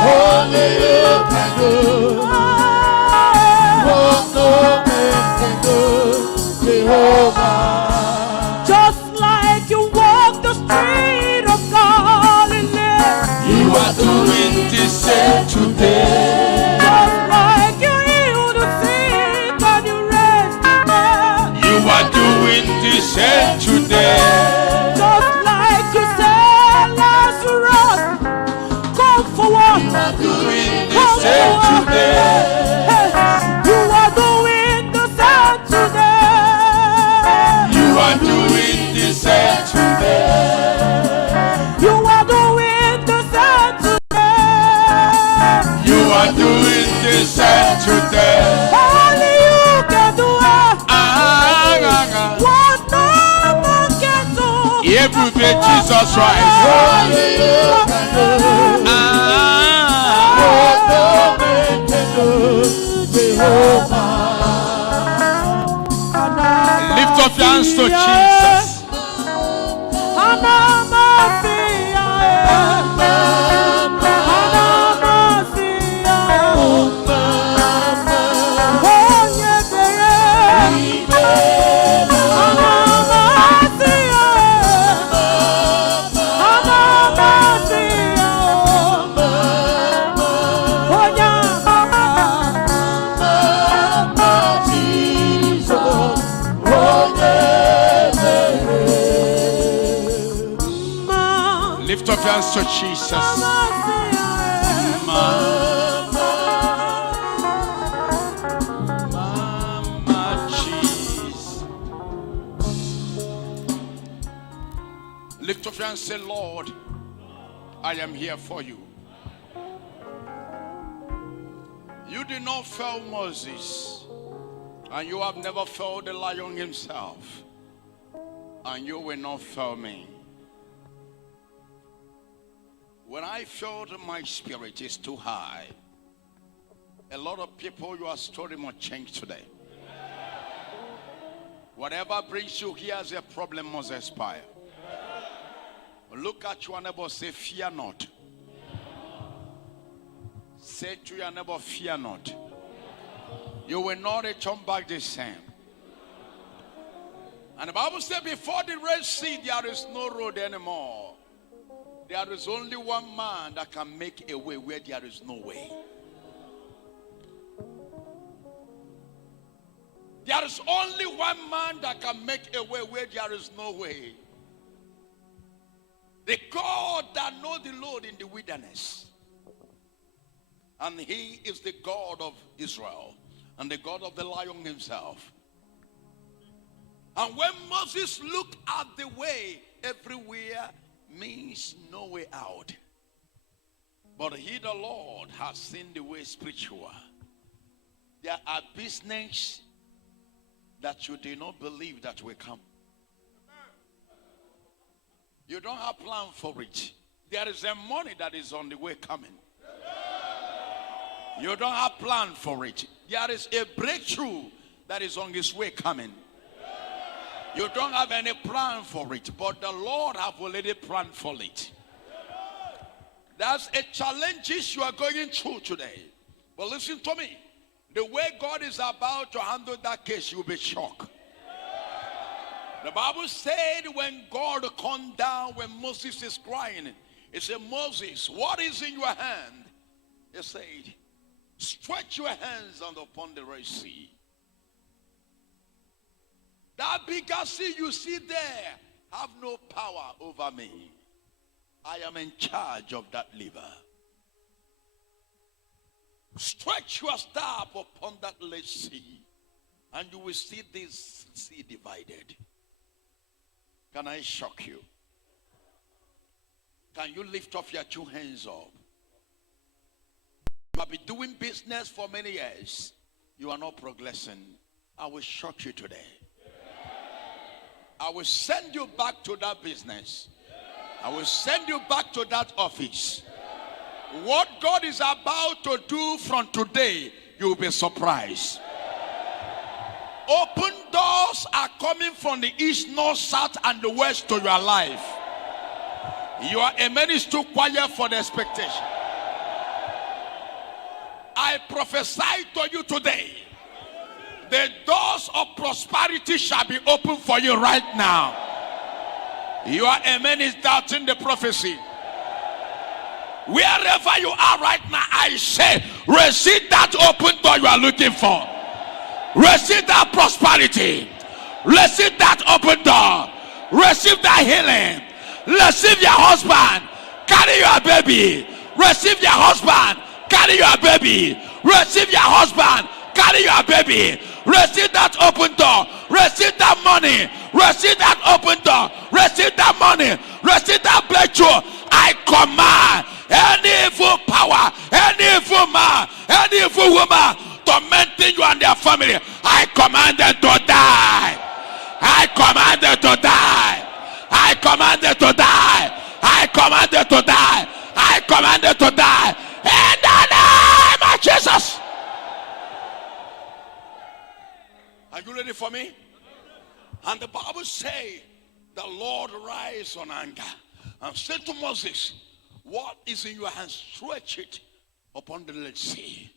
Only you can do. What no man can do. Jehovah. Just like you walk the street of Galilee. You are doing the same today. Just like you heal the sick and you raise the dead. You are doing the same today. Just like you said, Lazarus, come forward. Doing the same today. You are doing the same today. You are doing the same today. You are doing the same today. You are doing the same today. Only you can do it. What no man can do. Everybody, Jesus Christ. Only you can do. What no man can do. Jehovah. Lift up your hands to Jesus. Lift up your hands to Jesus. Mama Jesus. Lift up your hands and say, Lord, I am here for you. You did not fail Moses, and you have never failed the lion himself, and you will not fail me. When I felt my spirit is too high, a lot of people, your story must change today. Whatever brings you here as a problem must expire. Look at your neighbor, say, fear not. Say to your neighbor, fear not. You will not return back the same. And the Bible said, before the Red Sea, there is no road anymore. There is only one man that can make a way where there is no way. There is only one man that can make a way where there is no way. The God that knows the Lord in the wilderness. And he is the God of Israel. and the God of the lion himself. And when Moses looked at the way, everywhere means no way out. But he, the Lord, has seen the way spiritual. There are business that you did not believe that will come. You don't have plan for it. There is a money that is on the way coming. You don't have plan for it. There is a breakthrough that is on its way coming. You don't have any plan for it, but the Lord have already planned for it. That's a challenge you are going through today. But listen to me. The way God is about to handle that case, you'll be shocked. The Bible said when God come down, when Moses is crying, he said, Moses, what is in your hand? He said, stretch your hands upon the Red Sea. That bigger sea you see there have no power over me. I am in charge of that river. Stretch your staff upon that Red Sea, and you will see this sea divided. Can I shock you? Can you lift up your two hands up? You have been doing business for many years. You are not progressing. I will shock you today. I will send you back to that business. I will send you back to that office. What God is about to do from today, you will be surprised. Open doors are coming from the east, north, south, and the west to your life. Your amen is too quiet for the expectation. I prophesy to you today, the doors of prosperity shall be open for you right now. Your amen is doubting the prophecy. Wherever you are right now, I say, receive that open door you are looking for. Receive that prosperity. Receive that open door. Receive that healing. Receive your husband. Carry your baby. Receive your husband. Carry your baby. Receive your husband. Carry your baby. Receive that open door. Receive that money. Receive that open door. Receive that money. Receive that breakthrough. I command any evil power, any evil man, any evil woman tormenting you and their family, I command them to die. I command them to die. I command them to die. I command them to die. I command them to die. In the name of Jesus. Are you ready for me? And the Bible says the Lord rise on anger and said to Moses, what is in your hand? Stretch it upon the Red Sea.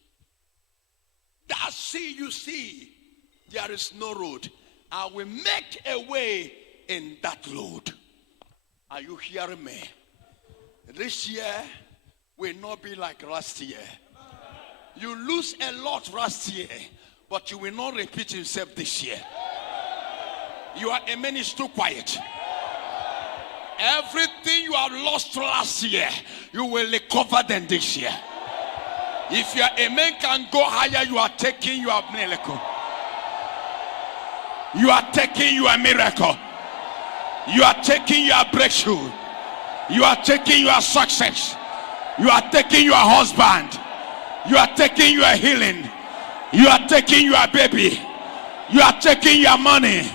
That sea you see, there is no road. I will make a way in that road. Are you hearing me? This year will not be like last year. You lose a lot last year, but you will not repeat yourself this year. Your amen is too quiet. Everything you have lost last year, you will recover them this year. If your amen can go higher, you are taking your miracle. You are taking your miracle. You are taking your breakthrough. You are taking your success. You are taking your husband. You are taking your healing. You are taking your baby. You are taking your money.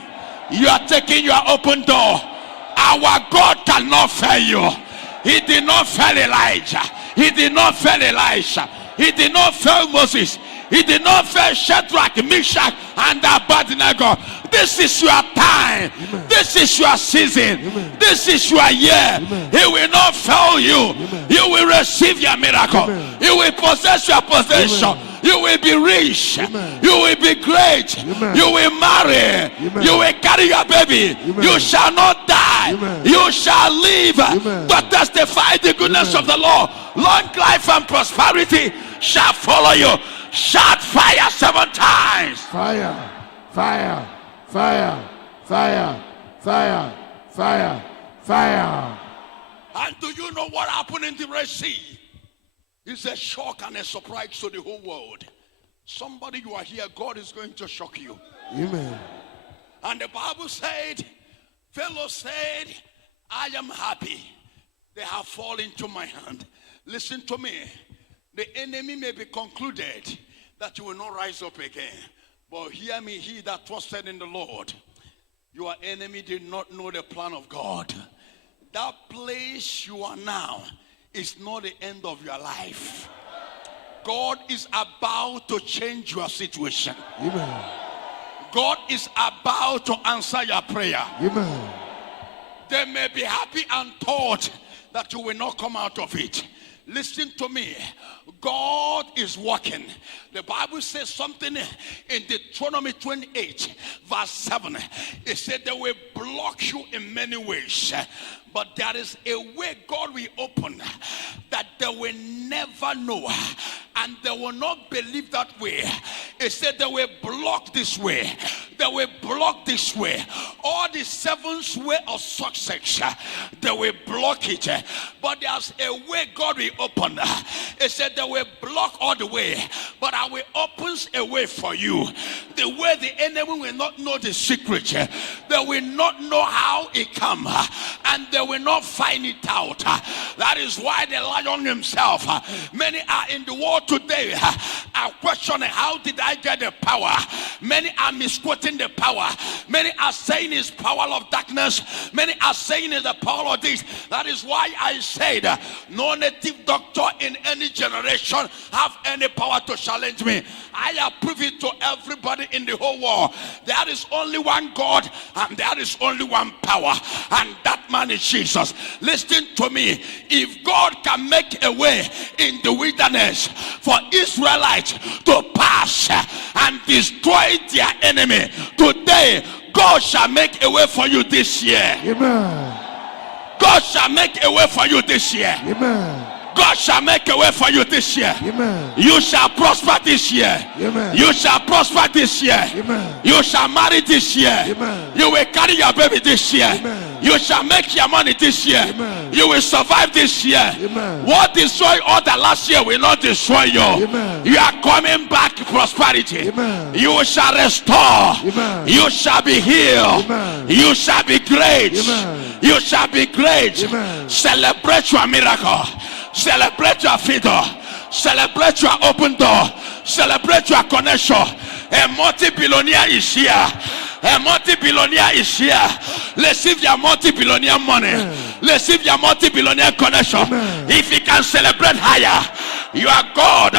You are taking your open door. Our God cannot fail you. He did not fail Elijah. He did not fail Elisha. He did not fail Moses. He did not fail Shadrach, Meshach, and Abednego. This is your time. Amen. This is your season. Amen. This is your year. Amen. He will not fail you. Amen. You will receive your miracle. Amen. You will possess your possession. Amen. You will be rich. Amen. You will be great. Amen. You will marry. Amen. You will carry your baby. Amen. You shall not die. Amen. You shall live Amen. to testify the goodness Amen. of the Lord. Long life and prosperity shall follow you. Shout fire 7 times. Fire, fire, fire, fire, fire, fire, fire. And do you know what happened in the Red Sea? It's a shock and a surprise to the whole world. Somebody, you are here, God is going to shock you. Amen. And the Bible said, Pharaoh said, I am happy. They have fallen into my hand. Listen to me. The enemy may be concluded that you will not rise up again. But hear me, he that trusted in the Lord. Your enemy did not know the plan of God. That place you are now is not the end of your life. God is about to change your situation. Amen. God is about to answer your prayer. Amen. They may be happy and thought that you will not come out of it. Listen to me. God is working. The Bible says something in Deuteronomy 28 verse 7. It said they will block you in many ways. But there is a way God will open that they will never know, and they will not believe that way. It said they will block this way. They will block this way. All the seventh way of success, they will block it. But there's a way God will open. It said they will block all the way, but I will open a way for you. The way the enemy will not know the secret. They will not know how it come, and they will not find it out. That is why the lion himself, many are in the world today are questioning, how did I get the power? Many are misquoting the power. Many are saying it's power of darkness. Many are saying it's the power of this. That is why I said no native doctor in any generation have any power to challenge me. I have proved it to everybody in the whole world. There is only one God and there is only one power, and that man is Jesus. Listen to me. If God can make a way in the wilderness for Israelites to pass and destroy their enemy, today God shall make a way for you this year. Amen. God shall make a way for you this year. Amen. God shall make a way for you this year. Amen. You shall prosper this year. Amen. You shall prosper this year. Amen. You shall marry this year. Amen. You will carry your baby this year. Amen. You shall make your money this year. Amen. You will survive this year. Amen. What destroyed all the last year will not destroy you. Amen. You are coming back to prosperity. Amen. You shall restore. Amen. You shall be healed. Amen. You shall be great. Amen. You shall be great. Amen. Celebrate your miracle. Celebrate your freedom. Celebrate your open door. Celebrate your connection. A multi-billionaire is here. A multi-billionaire is here. Receive your multi-billionaire money. Receive your multi-billionaire connection. If you can celebrate higher, your God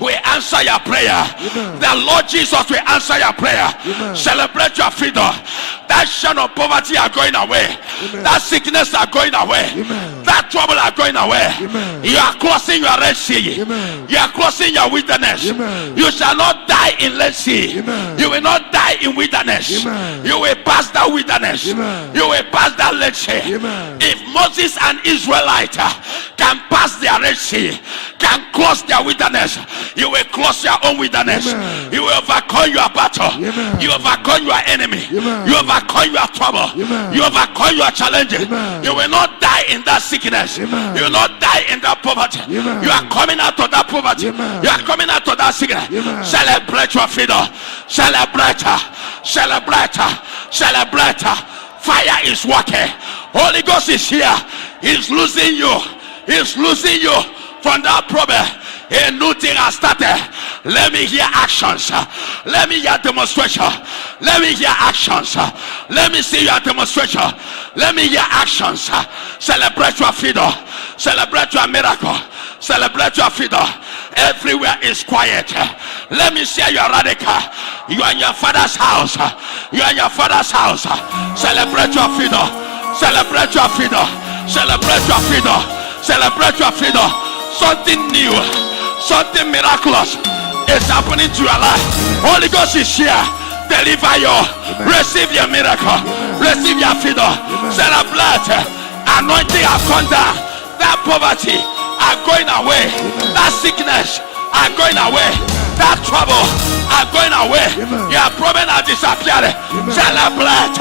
will answer your prayer. The Lord Jesus will answer your prayer. Celebrate your freedom. That shame of poverty are going away. That sickness are going away. That trouble are going away. You are crossing your Red Sea. You are crossing your wilderness. You shall not die in Red Sea. You will not die in wilderness. You will pass that wilderness. You will pass that Red Sea. If Moses and Israelites can pass their Red Sea, can cross their wilderness, you will cross your own wilderness. You will overcome your battle. You overcome your enemy. You overcome your trouble. You overcome your challenges. You will not die in that sickness. You will not die in that poverty. You are coming out of that poverty. You are coming out of that sickness. Celebrate your freedom. Celebrate her. Celebrate her. Celebrate her. Fire is working. Holy Ghost is here. He's losing you. He's losing you from that problem. A new thing has started. Let me hear actions. Let me hear demonstration. Let me hear actions. Let me see your demonstration. Let me hear actions. Celebrate your freedom. Celebrate your miracle. Celebrate your freedom. Everywhere is quiet. Let me see your radical. You are in your father's house. You are in your father's house. Celebrate your freedom. Celebrate your freedom. Celebrate your freedom. Celebrate your freedom. Something new, something miraculous is happening to your life. Holy Ghost is here. Deliver you. Receive your miracle. Receive your freedom. Celebrate. Anointing have come down. That poverty are going away. That sickness are going away. That trouble are going away. Your problem are disappearing. Celebrate.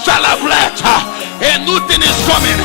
Celebrate. A new thing is coming.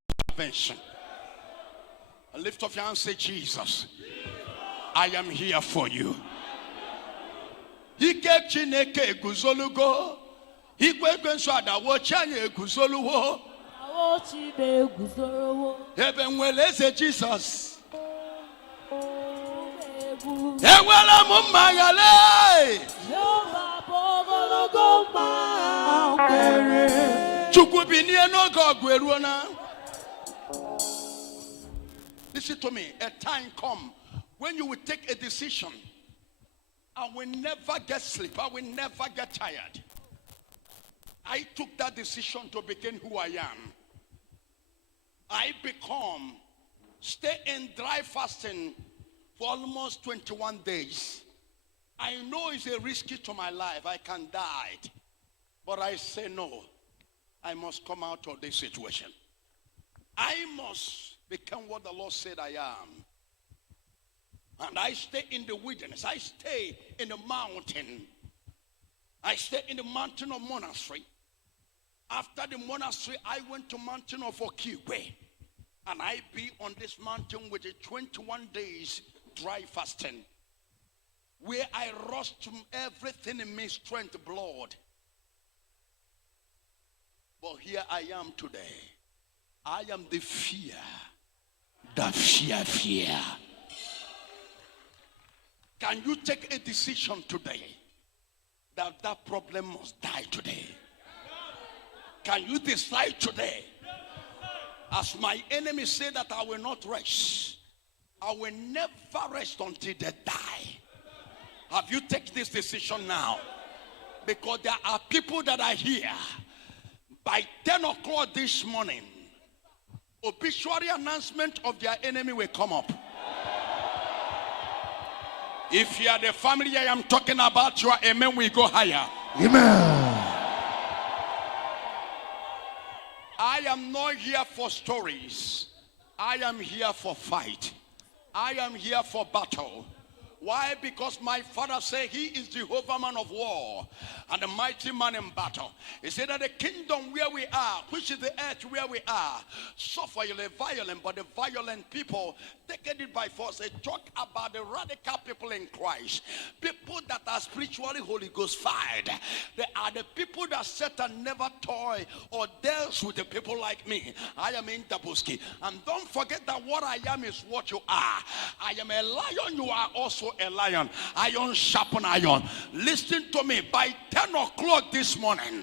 intervention. Lift up your hand and say, Jesus, I am here for you. Ike Chineke eguzolugo. Ikwe kwenso adawo chanye eguzoluwo. Ebe nweleze Jesus. Ewela mumagale. Chukwubinie no gogweruona. Listen to me. A time come when you will take a decision. I will never get sleep. I will never get tired. I took that decision to begin who I am. I stay in dry fasting for almost 21 days. I know it's a risky to my life. I can die. But I say no. I must come out of this situation. I must become what the Lord said I am. And I stay in the wilderness. I stay in the mountain. I stay in the mountain of monastery. After the monastery, I went to mountain of Okiwe. And I be on this mountain with a 21 days dry fasting. Where I rushed everything in me, strength, blood. But here I am today. I am the fear. The fear. Can you take a decision today that problem must die today? Can you decide today? As my enemy said that I will not rest. I will never rest until they die. Have you taken this decision now? Because there are people that are here. By 10 o'clock this morning, obituary announcement of their enemy will come up. If you are the family I am talking about, your amen will go higher. Amen. I am not here for stories. I am here for fight. I am here for battle. Why? Because my father said he is Jehovah man of war and a mighty man in battle. He said that the kingdom where we are, which is the earth where we are, suffer violent, but the violent people take it by force. They talk about the radical people in Christ. People that are spiritually Holy Ghost fired. They are the people that Satan never toy or deals with the people like me. I am in Tabuski. And don't forget that what I am is what you are. I am a lion, you are also a lion. Iron sharpen iron. Listen to me. By 10 o'clock this morning,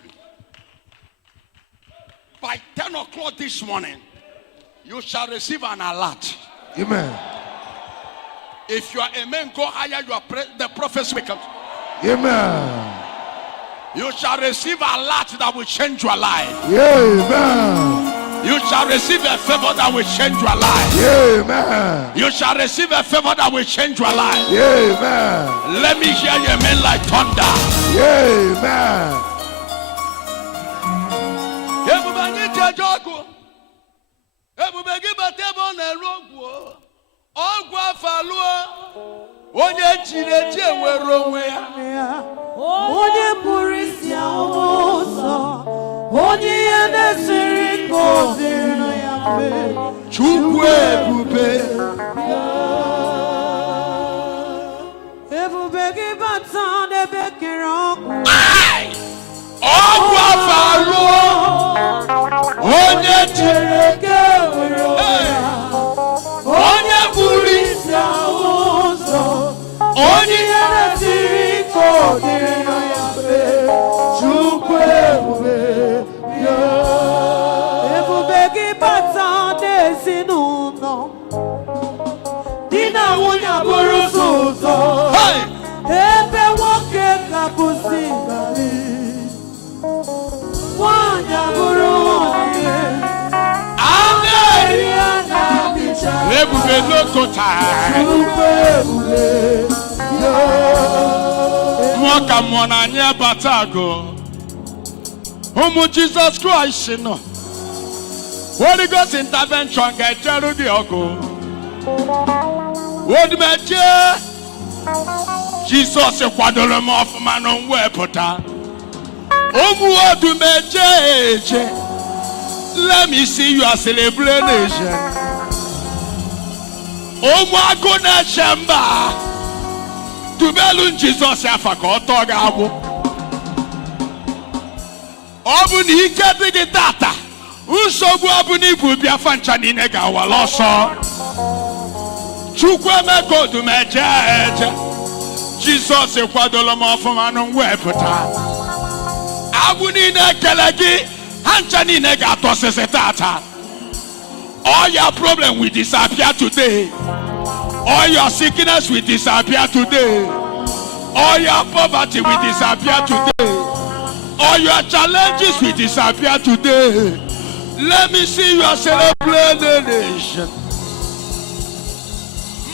you shall receive an alert. Amen. If you are amen, go higher. You are the prophets will come. Amen. You shall receive an alert that will change your life. Amen. You shall receive a favor that will change your life. Amen. You shall receive a favor that will change your life. Amen. Let me hear you amen like thunder. Amen. Onye Chineke nwere onwe ya. Onye pụrụ isi ụzọ. Onye ya na-esiri koziri ya mfe. Chukwu ebube. Ebube gị bata n'ebe kere ọkụ. Ọgwụ afọ onye Chineke nwere onwe ya. Onye pụrụ isi ụzọ. Onye ya na-esiri koziri ya mfe. Chukwu ebube. Ebube gị bata n'ezinụlọ. Di na nwunye bụrụ ụzọ. Ebe nwoke ga-abụzi ngali. Nwanyị bụrụ onye. Anaghị anabicha. Ebube lokota. Chukwu ebube. Mmụọ ka mmụọ na anyị abatago. Ụmụ Jesus Christ nọ. Holy Ghost intervention ga-ejeru gị ọgụ. Odumeje. Jesus kwadoro m ọfụma na mwepụta. Ụmụ Odumeje eje. Let me see your celebration. Oh my goodness, Shamba. To belun Jesus Afaka Togabo. Obuni Kati Tata. Usobu Abuni Bubia Fanchani Nega Waloso. Chukweme Odumeje. Jesus Ekwadoloma from Anon Weputa. Abuni Nekelegi. Hanchani Nega Tosesetata. All your problem will disappear today. All your sickness will disappear today. All your poverty will disappear today. All your challenges will disappear today. Let me see your celebration.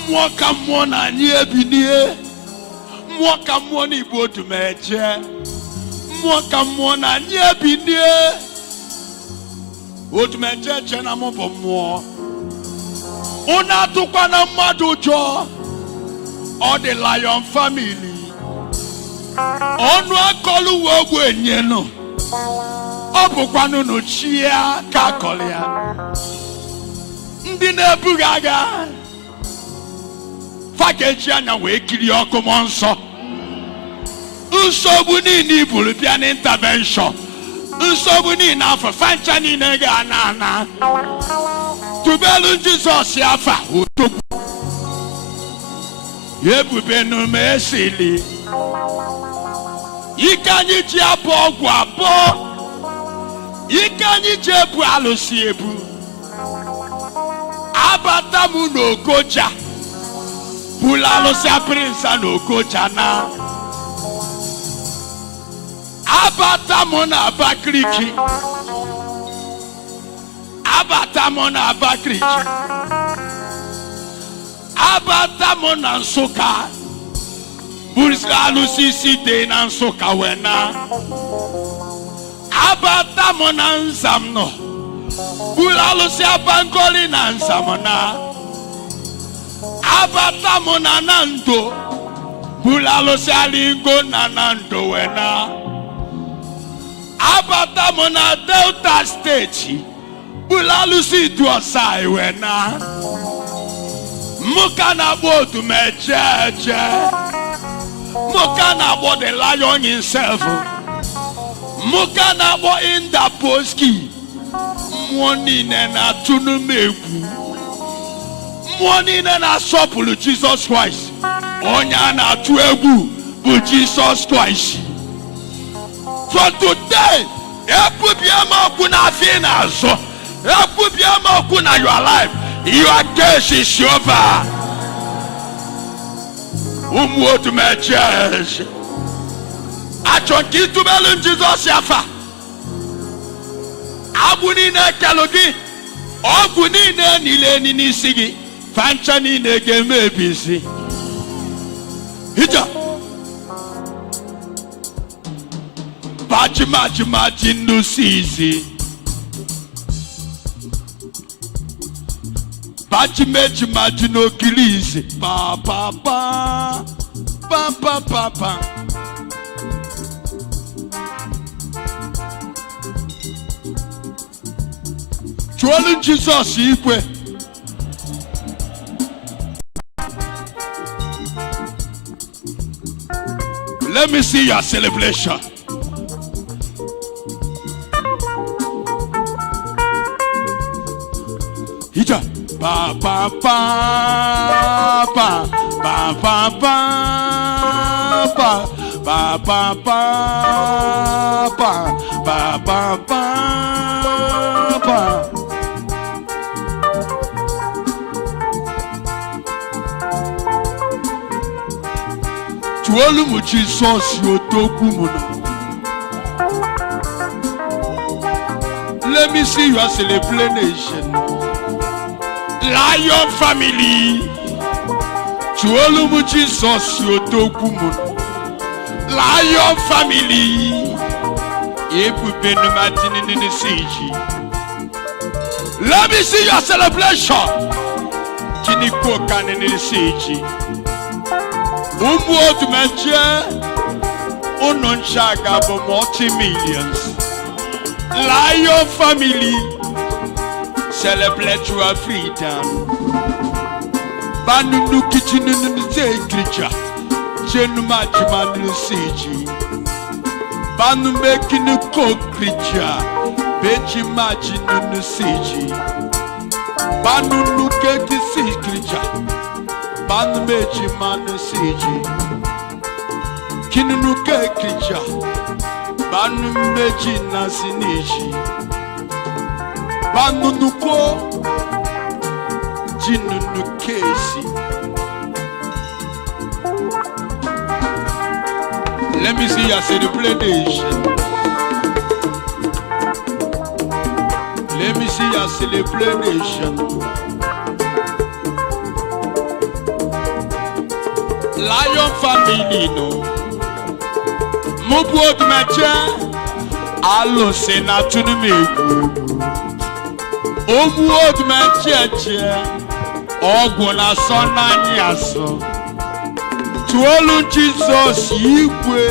Mwaka mwana nye binie. Mwaka mwana ibu Odumeje. Mwaka mwana nye binie. Odumeje chena mbo mwo. Una tukwana madujo. All the Lion family. Onu akolu wogwe nyeno. Obu kwanu no chia kakolia. Ndi nebugaga. Fakeji anya we kiri okomonso. Usobu ni bulu bia intervention. Usobu ni na for fancha ni nega na. To belun Jesus yafa. Yebu benu mesili. Ikanyi ji abo gwabo. Ikanyi ji ebu alusi ebu. Abatamu no goja. Bulalo se prinsa no goja na. Abatamu na bakriki. Abatamu na bakriki. Abatamu na nsoka. Bulalo si de na nsoka wena. Abatamu na nsamno. Bulalo se abangoli na nsamona. Abatamu na nando. Bulalo se alingo na nando wena. Abatamu na Delta State. Bulalo si duosai wena. Mukana Odumeje. Mukana the Lion himself. Mukana in the Boski. Mwoni nena tunumegu. Mwoni nena sopulu Jesus Christ. Onya na tuegu bu Jesus Christ. For today, epubiama kuna fina so. Epubiama kuna your life. Your case is over. Odumeje. Achonki to belun Jesus yafa. Abuni na kalogi. Oguni na nile ni sigi. Fancha ni ne game bisi. Hija. Baji no sisi. Baji no kilisi. Pa. Chwalin Jesus ikwe. Let me see your celebration. Hija. Pa. Chuolu mu Jesus yotoku muno. Let me see your celebration. Lion family. Chuolu mu Jesus yotoku muno. Lion family. Ebubenu matini ni siji. Let me see your celebration. Tiniko kanini siji. Odumeje. Ononchaga for multi-millions. Lion family. celebrate your freedom. Banu kitchen in the creature. Jenuma Jimanu Siji. Banu making a cook creature. Beji Majin in the Siji. Banu Nuke the sea creature. Banu Beji Manu Siji. Kinuke creature. Banu Beji Nasiniji. Banu Nuko. Jinunukesi. Let me see your celebration. Let me see your celebration. Lion family no. Mubu Odumeje. Alo senatunu meku. Omu Odumeje. Oguna sonani aso. Tuolu Jesus Igwe.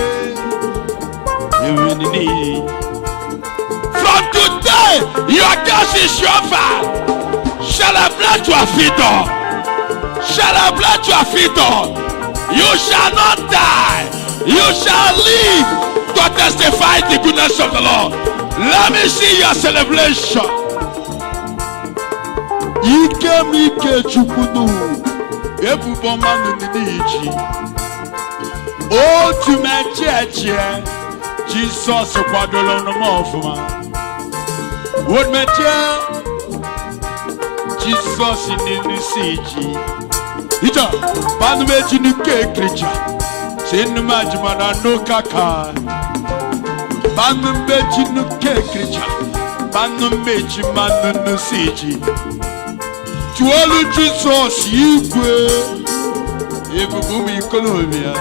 From today, your gas is over. Celebrate your freedom. Celebrate your freedom. You shall not die. You shall live to testify the goodness of the Lord. Let me see your celebration. Ike chukunu. Ebubomanu niji. Odumeje. Jesus kwadolo no mofuma. Odumeje. Jesus in siji. Ija banu meji ni kekrija. Sinu majimana no kaka. Banu meji ni kekrija. Banu meji manu no siji. Tuolu Jesus Igwe. Ebubumi Colombia.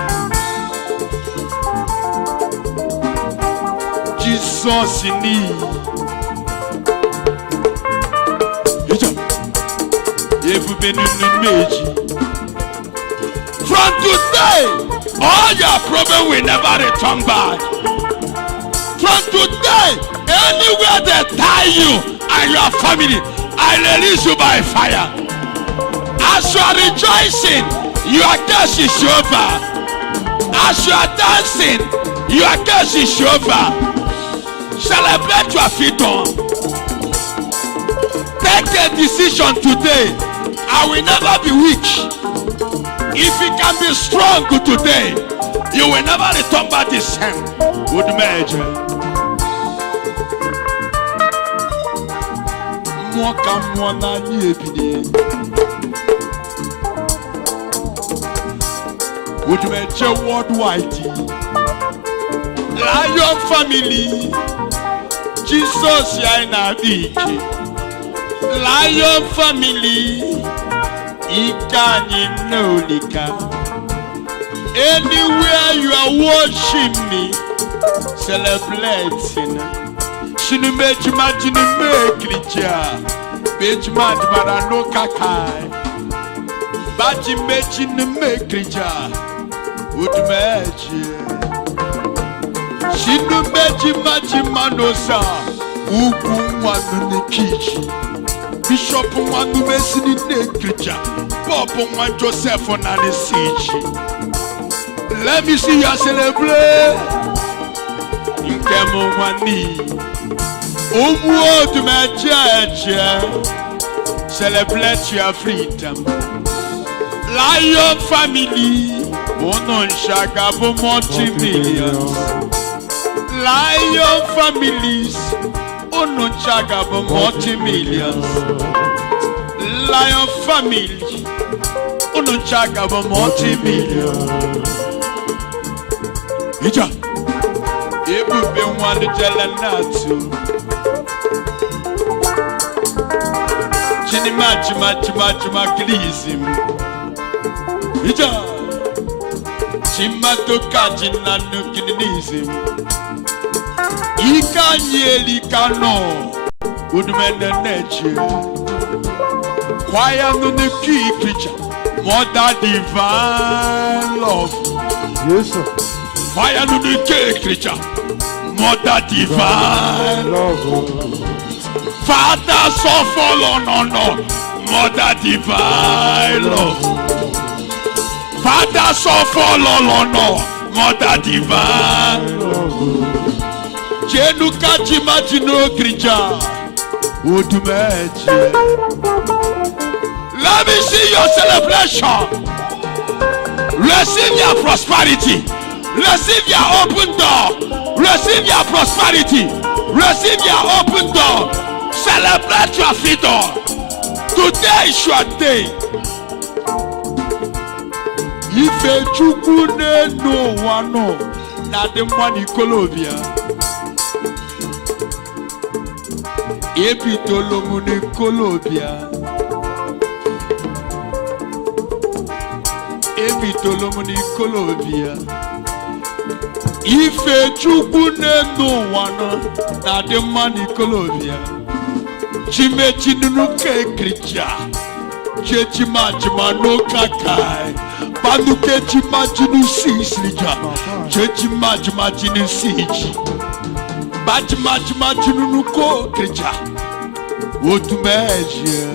Jesus in need. From today, all your problems will never return back. From today, anywhere they tie you and your family, I release you by fire. As you are rejoicing, your curse is over. As you are dancing, your curse is over. Celebrate your freedom. Take a decision today. I will never be weak. If you can be strong today, you will never return back the same. Odumeje. Odumeje worldwide. Lion family. Jesus yana dike. Lion family. Ikani nolika. Anywhere you are watching me, celebrating. Shinumeji majini mekrija. Beji majimara no kakai. Baji meji ni mekrija. Odumeje. Shinumeji majimanosa. Ugu wanu nikichi. Bishop wanu mesini nekrija. Papa wan Joseph on the siege. Let me see you celebrate. Nkemo wani. Odumeje. Celebrate your freedom. Lion family. Onon shagabo multi-millions. Lion families. Onon shagabo multi-millions. Lion family. Onon shagabo multi-millions. Ija. Ebube wani jelanatu. Chima glism. Ija. Chima toka jina nukinism. Ika nyeli kano. Udumene neche. Kwaya nuki creature. Mother divine love. Yes, sir. Kwaya nuki creature. Mother divine love. Father, so follow, no. Mother divine, Lord. Father, so follow, no. Mother divine, Jenuka Chimachino Krija. Odumeje. Let me see your celebration. Receive your prosperity. Receive your open door. Receive your prosperity. Receive your open door. Celebrate your freedom. Today is your day. If a chukune no one no, not the money Colombia. Epitolomuni Colombia. Epitolomuni Colombia. If a chukune no one, not the money Colombia. Chimechinu Kekrija. Chechimachima no kakai. Panuke chimachinu sislija. Chechimachimachinu siji. Bachimachimachinu nuko krija. Odumeje.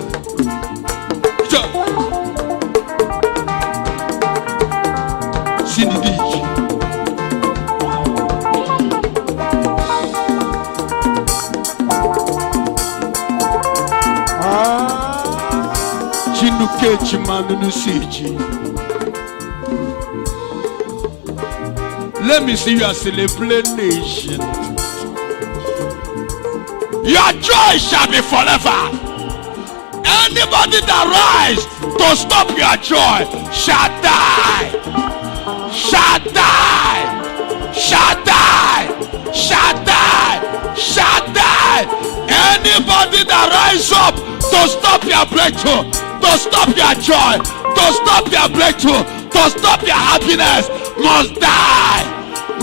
Sinidiji. Chinuke chimanu siji. Let me see you as a nation. Your joy shall be forever. Anybody that rise to stop your joy shall die. Shall die. Shall die. Shall die. Shall die. Anybody that rise up to stop your breakthrough, to stop your joy, to stop your breakthrough, to stop your happiness must die.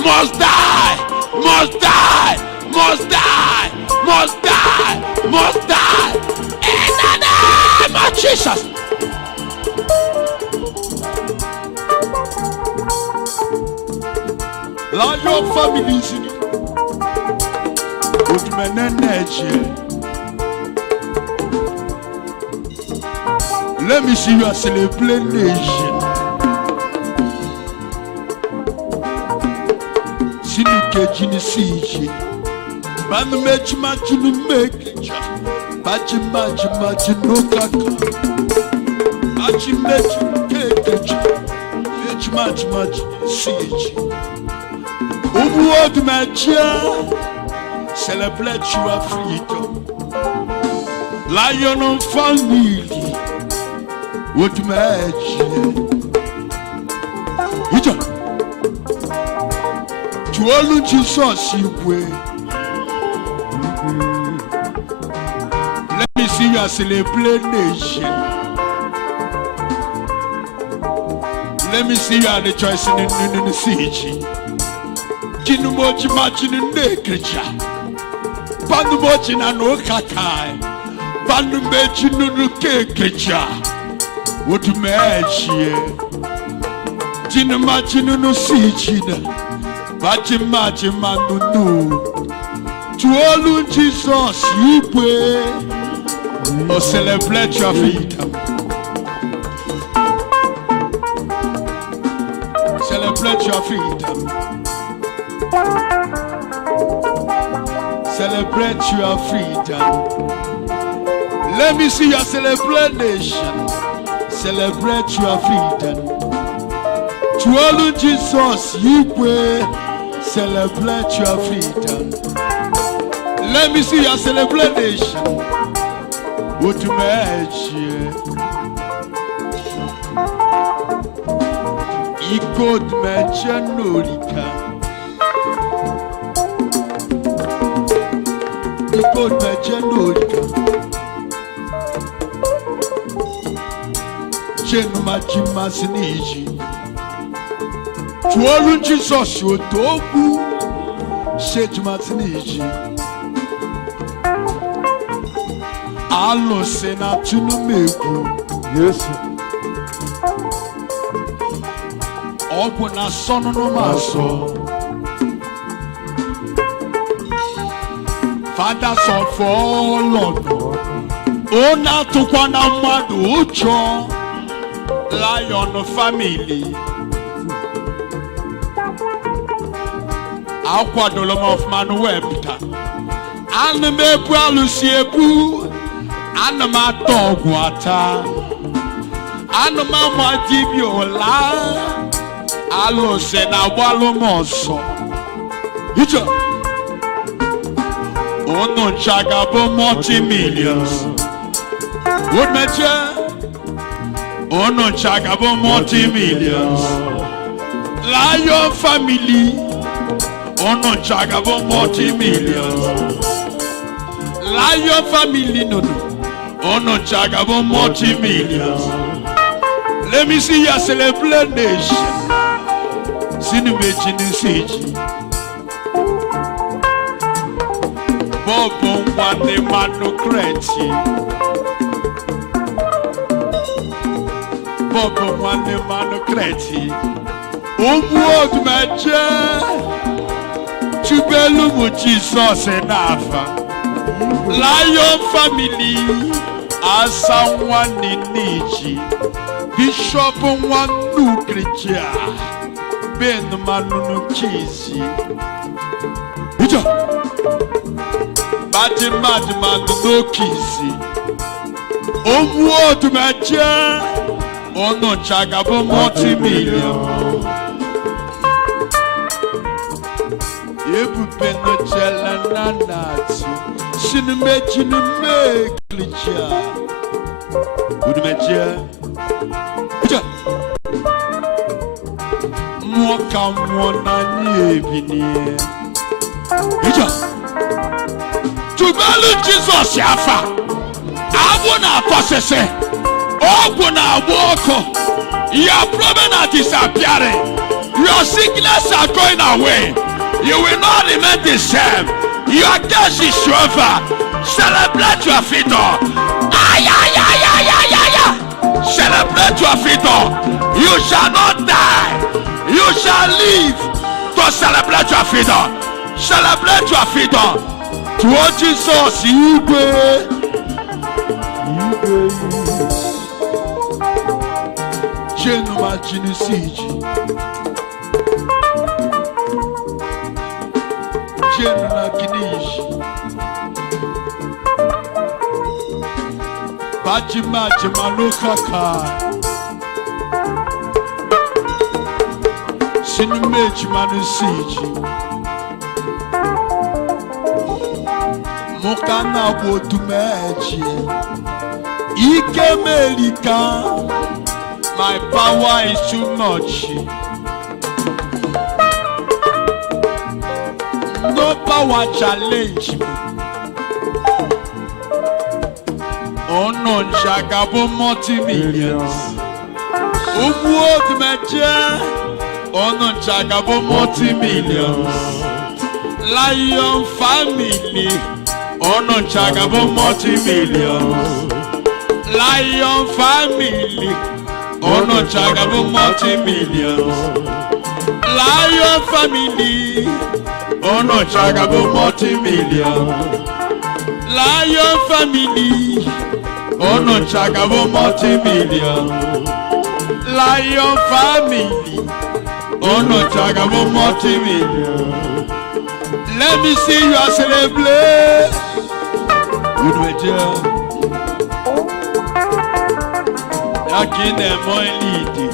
Must die, must die, must die, must die, must die. In the name of Jesus. Let your family sing. Let me see you as a nation. Jini siji, manu mechi machi nu mekicha, machi no kaka, machi mechi kekicha, mechi machi siji. Odumeje, celebrate your freedom. Lion of family, Odumeje. Tuolu Jesus way. Let me see you as a nation. Let me see you as the choice in the siege. Kinumochi machinu nekricha. Panumochi na no kakai. Panumechi nunu kekricha. Odumeje. Kinumachi nunu siege. Bachimachima nunu. Tuolu Jesus yipwe. Oh, celebrate your freedom. Celebrate your freedom. Celebrate your freedom. Let me see your celebration. Celebrate your freedom. Tuolu Jesus yipwe. Celebrate your freedom. Let me see your celebration. Odumeje. Odumeje norika. Odumeje norika. Chenumachima siniji. Tuolu Jesus yotobu. Shejmatiniji. Alo sena tunumegu. Yes. Ogu na sono no maso. fathers of all Lord. Ona tukwana madu ucho Lion family. Aqua dolom of Manuepta. Anime Pralusiebu. Anima dogwata. Anima madibiola. Alo sena walomoso. Icha. Ono chagabo multi-millions. Odumeje. Ono chagabo multi-millions. Lion family. Ono chagabo multi-millions. Lion family no. Ono chagabo multi-millions. Let me see your celebration. Sinumeji nisiji. Bobo wane manu kreti. Bobo wane manu kreti. Odumeje. Tubelu mu Jesus enafa. Lion family. Asa wani niji. Bishop wanu kritia. Ben manunu chizi. Ija. Badima no kisi. Odumeje. Ono chagabo multi-million. Ebube no jela nanati. Sinumeji no meklija. Odumeje. Ija. Mwoka mwona nyebini. Ija. Tubelu Jesus yafa. Abuna posese. Oguna woko. Your problem are disappearing. Your sickness are going away. You will not remain the same. Your case is over. Celebrate your freedom. Celebrate your freedom. You shall not die. You shall live to celebrate your freedom. Celebrate your freedom. To what Jesus you pray. Genuma Genesiji. Genuna Genish. Bajima Jamaluka. Sinumeji Manusiji. Mokana Odumeje. Ike Melika. My power is too much. No power challenge me. Oh no, Jagabo multi-millions. Odumeje. Oh no, Jagabo multi-millions. Lion family. Oh no, Jagabo multi-millions. Lion family. Oh no, Jagabo multi-millions. Lion family. Oh no, Jagabo multi-millions. Lion family. Oh no, Jagabo multi-millions. Lion family. Oh no, Jagabo multi-millions. Let me see you celebrate. Odumeje. Yakine moi lidi.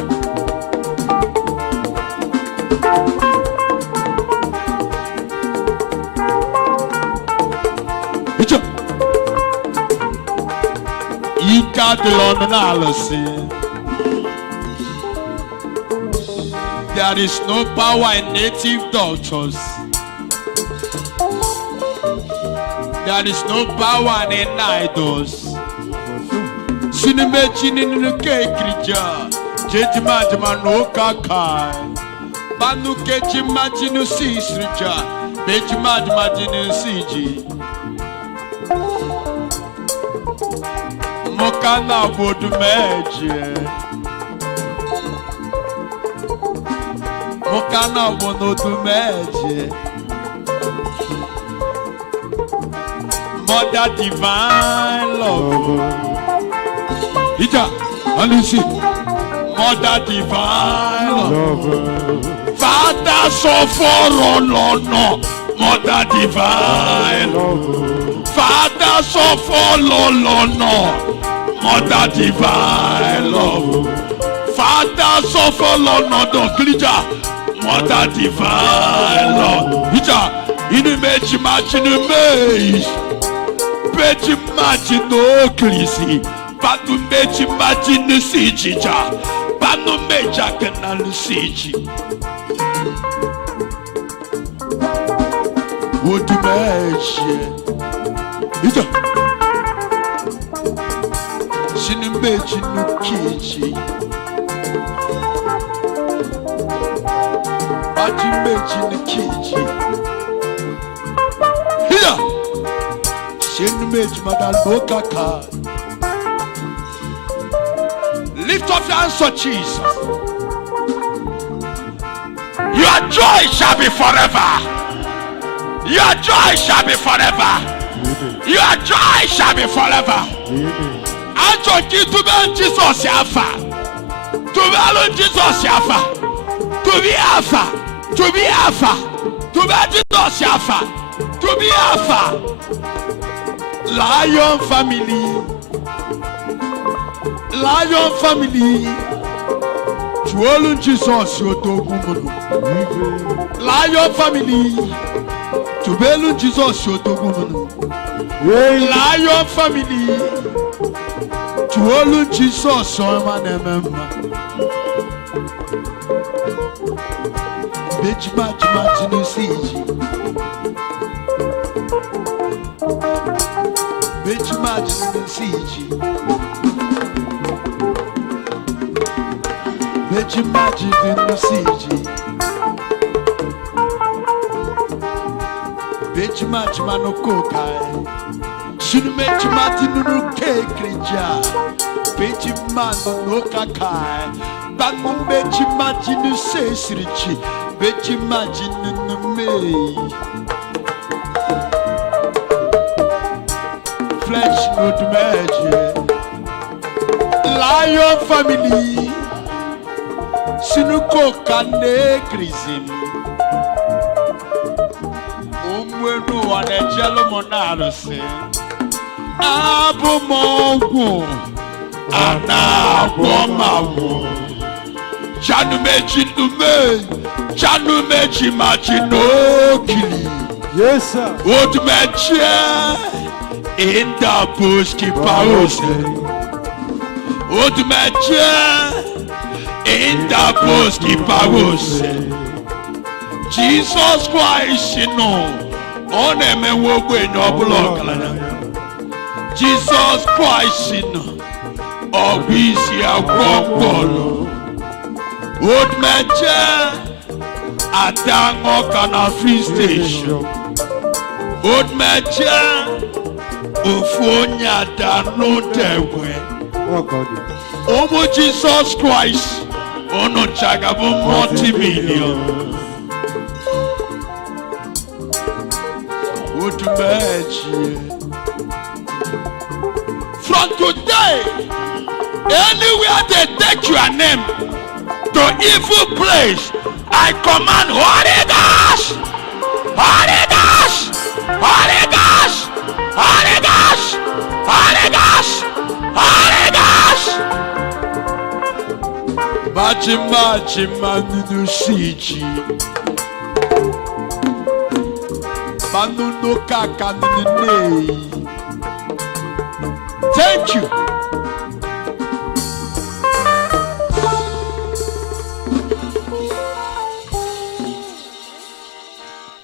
Icho. Ika de lonalasi. There is no power in native doctors. There is no power in idols. Sinumeji ninu kekrija. Jejima jima no kakai. Banu kejima jinu sisrija. Bejima jima jinu siji. Mokana Odumeje. Mokana Odumeje. Mother divine love. Ija, and you see, Mother divine love. Father so for no, Mother divine love. Father so for no, Mother divine love. Father so for no, Glija, Mother divine love. Ija, in the imagine imagine no clisi, but to imagine the siege, but no major canal siege. Odumeje, ita, sinimeji no kiji, atimeji no kiji, ita. Lift up your hands to Jesus. Your joy shall be forever. Your joy shall be forever. Your joy shall be forever. And to be Jesus Alpha. To be Jesus Alpha. To be Alpha. To be Alpha. To be Jesus Alpha. To be Alpha. Lion family, Lion family, Chuolun Jesus Yotogumunu. Lion family, Tubelun Jesus Yotogumunu. Lion family, Chuolun Jesus Yomanemema. Bejima Jinusiji. Imagine siege. Imagine the siege. Imagine no cocaine. Should make Martin no cake. Imagine no cacaine. But no imagine says Richie. Imagine no may. Flesh Odumeje, Lion family, Sinuko kane krizim, Umwenu anejelo monarose, Abu mongu, Anabomawu, Janumeji nume, Janumeji majinokili. Yes, sir. Odumeje. In the bush, keep house. Odumeje. In the bush, keep house. Jesus Christ, you know. Ohanemere wo no block. Jesus Christ, you know. Obisi akwokolo. Odumeje. Adango kana free station. Odumeje. Ufonya dano tewe. Omo Jesus Christ. Ono chagabu multi-million. Odumeje. From today, anywhere they take your name to evil place, I command Holy Ghost, Holy Ghost, Holy Ghost, Holy Ghost, Holy Ghost, Holy Ghost. Maji manu siji, manu no kaka nei. Thank you.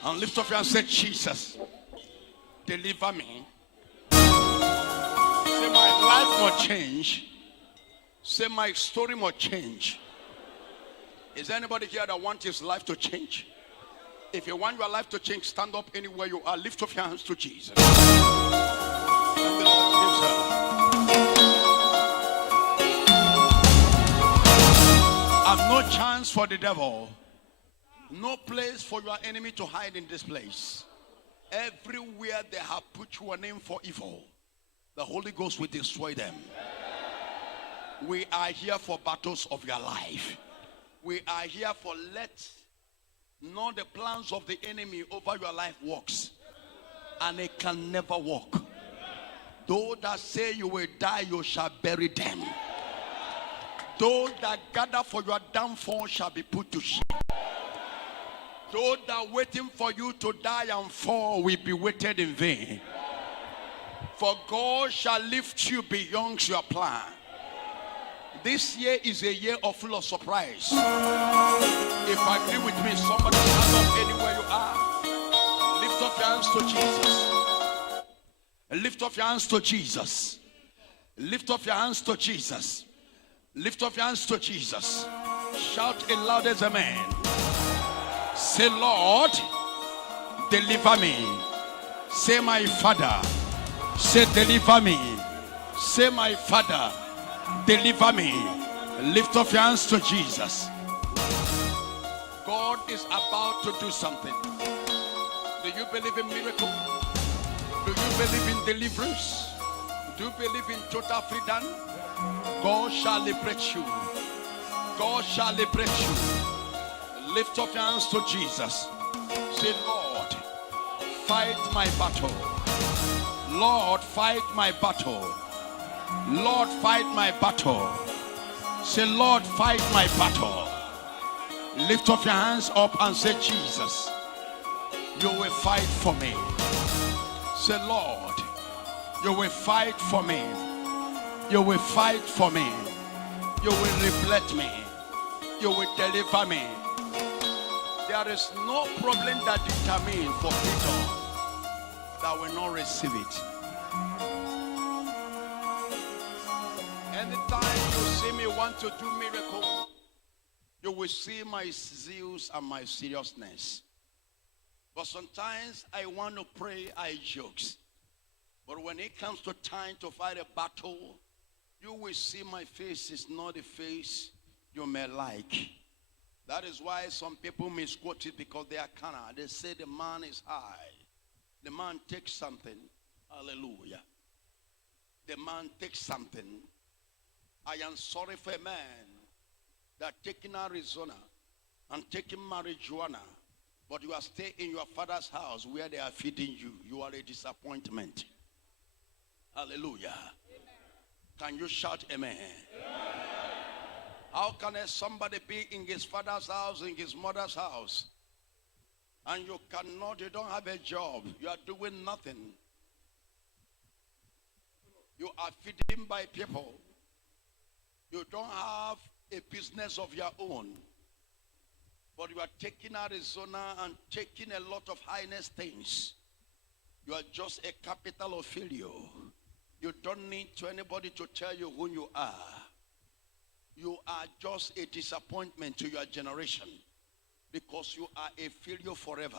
And lift up your hand and say, Jesus, deliver me. Say, my life must change. Say, my story must change. Is there anybody here that wants his life to change? If you want your life to change, stand up anywhere you are. Lift up your hands to Jesus. And the Lord himself. And no chance for the devil. No place for your enemy to hide in this place. Everywhere they have put your name for evil, the Holy Ghost will destroy them. We are here for battles of your life. We are here for let not the plans of the enemy over your life works. And it can never work. Those that say you will die, you shall bury them. Those that gather for your downfall shall be put to shame. Those that are waiting for you to die and fall will be waited in vain. For God shall lift you beyond your plan. This year is a year of full of surprise. If I agree with me, somebody stand up anywhere you are. Lift up your hands to Jesus. Lift up your hands to Jesus. Lift up your hands to Jesus. Lift up your hands to Jesus. Shout it loud as a man. Say, Lord, deliver me. Say, my Father. Say, deliver me. Say, my Father, deliver me. Lift up your hands to Jesus. God is about to do something. Do you believe in miracle? Do you believe in deliverance? Do you believe in total freedom? God shall liberate you. God shall liberate you. Lift up your hands to Jesus. Say, Lord, fight my battle. Lord, fight my battle. Lord, fight my battle. Say, Lord, fight my battle. Lift up your hands up and say, Jesus, you will fight for me. Say, Lord, you will fight for me. You will fight for me. You will liberate me. You will deliver me. There is no problem that determines for freedom that will not receive it. Anytime you see me want to do miracle, you will see my zeal and my seriousness. But sometimes I want to pray, I jokes. But when it comes to time to fight a battle, you will see my face is not the face you may like. That is why some people misquote it because they are carnal. They say the man is high. The man takes something. Hallelujah. The man takes something. I am sorry for a man that taking Arizona and taking marijuana, but you are staying in your father's house where they are feeding you. You are a disappointment. Hallelujah. Amen. Can you shout amen? Amen. How can somebody be in his father's house, in his mother's house, and you don't have a job, you are doing nothing. You are feeding by people. You don't have a business of your own. But you are taking Arizona and taking a lot of highness things. You are just a capital of failure. You don't need anybody to tell you who you are. You are just a disappointment to your generation because you are a failure forever.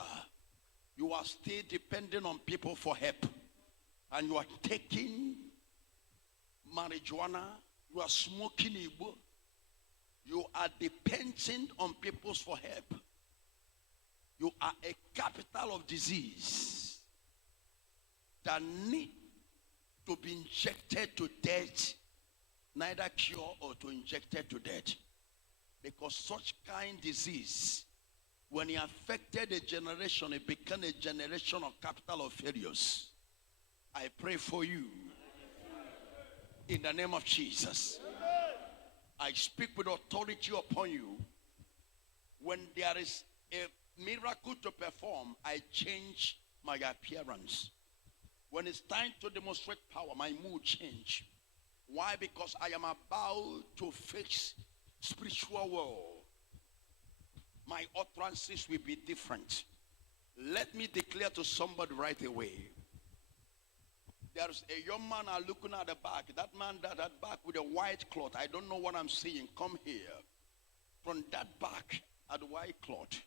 You are still depending on people for help. And you are taking marijuana. You are smoking Igbo. You are dependent on people for help. You are a capital of disease that need to be injected to death, neither cure or to injected to death. Because such kind disease, when it affected a generation, it became a generation of capital of failures. I pray for you in the name of Jesus. I speak with authority upon you. When there is a miracle to perform, I change my appearance. When it's time to demonstrate power, my mood change. Why? Because I am about to fix spiritual world. My utterances will be different. Let me declare to somebody right away. There's a young man I'm looking at the back. That man that back with a white cloth. I don't know what I'm seeing. Come here. From that back at the white cloth.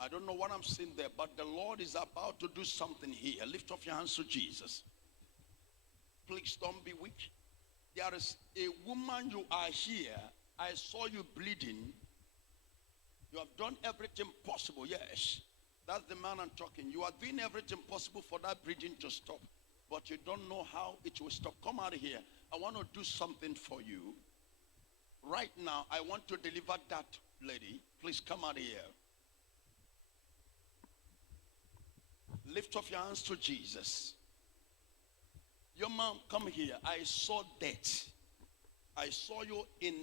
I don't know what I'm seeing there, but the Lord is about to do something here. Lift up your hands to Jesus. Please don't be weak. There is a woman, you are here. I saw you bleeding. You have done everything possible, yes. That's the man I'm talking. You are doing everything possible for that breathing to stop, but you don't know how it will stop. Come out of here. I want to do something for you. Right now, I want to deliver that lady. Please come out of here. Lift up your hands to Jesus. Your mom, come here. I saw death. I saw you in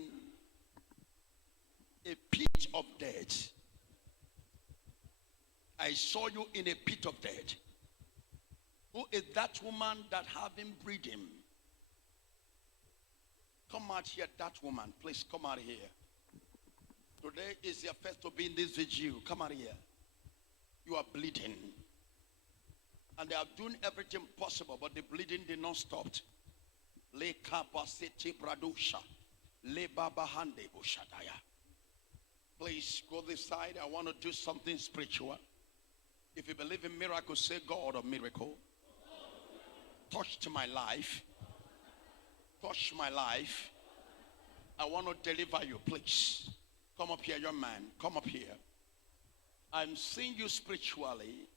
a pit of death. I saw you in a pit of death. Who is that woman that having breathing? Come out here, that woman. Please come out here. Today is your first to be in this vigil. Come out here. You are bleeding. And they are doing everything possible, but the bleeding did not stop. Le kapasiti bradusha. Le babahande bushadaya. Please go this side. I want to do something spiritual. If you believe in miracles, say God of miracle. Touched my life. Touch my life. I want to deliver you, please. Come up here, young man. Come up here. I'm seeing you spiritually.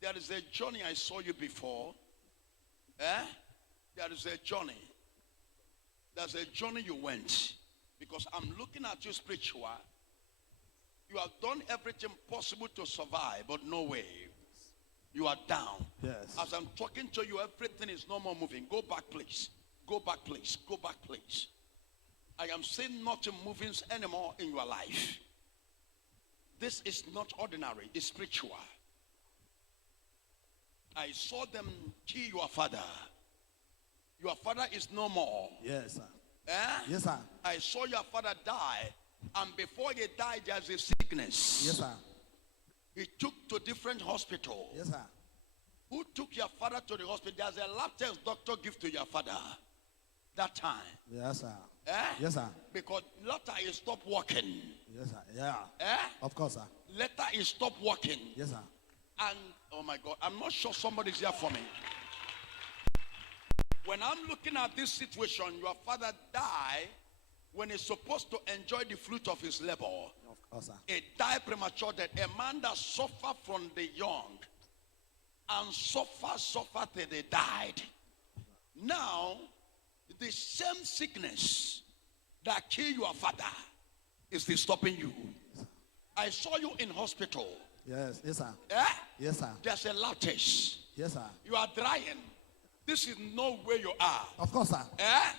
There is a journey I saw you before. There is a journey. There's a journey you went. Because I'm looking at you spiritual. You have done everything possible to survive, but no way. You are down. Yes. As I'm talking to you, everything is no more moving. Go back, please. Go back, please. Go back, please. I am seeing nothing moving anymore in your life. This is not ordinary. It's spiritual. I saw them kill your father. Your father is no more. Yes, sir. Yes, sir. I saw your father die. And before he died, there's a sickness. Yes, sir. He took to different hospitals. Yes, sir. Who took your father to the hospital? There's a lab test doctor give to your father that time. Yes, sir. Yes, sir. Because later he stopped working. Yes, sir. Yeah. Of course, sir. Later he stopped working. Yes, sir. And, oh my God, I'm not sure somebody's here for me. When I'm looking at this situation, your father died when he's supposed to enjoy the fruit of his labor. Of course, sir. He died premature death. A man that suffered from the young and suffered till they died. Now, the same sickness that killed your father is still stopping you. I saw you in hospital. Yes, yes, sir. Yes, sir. There's a lattice. Yes, sir. You are drying. This is not where you are. Of course, sir.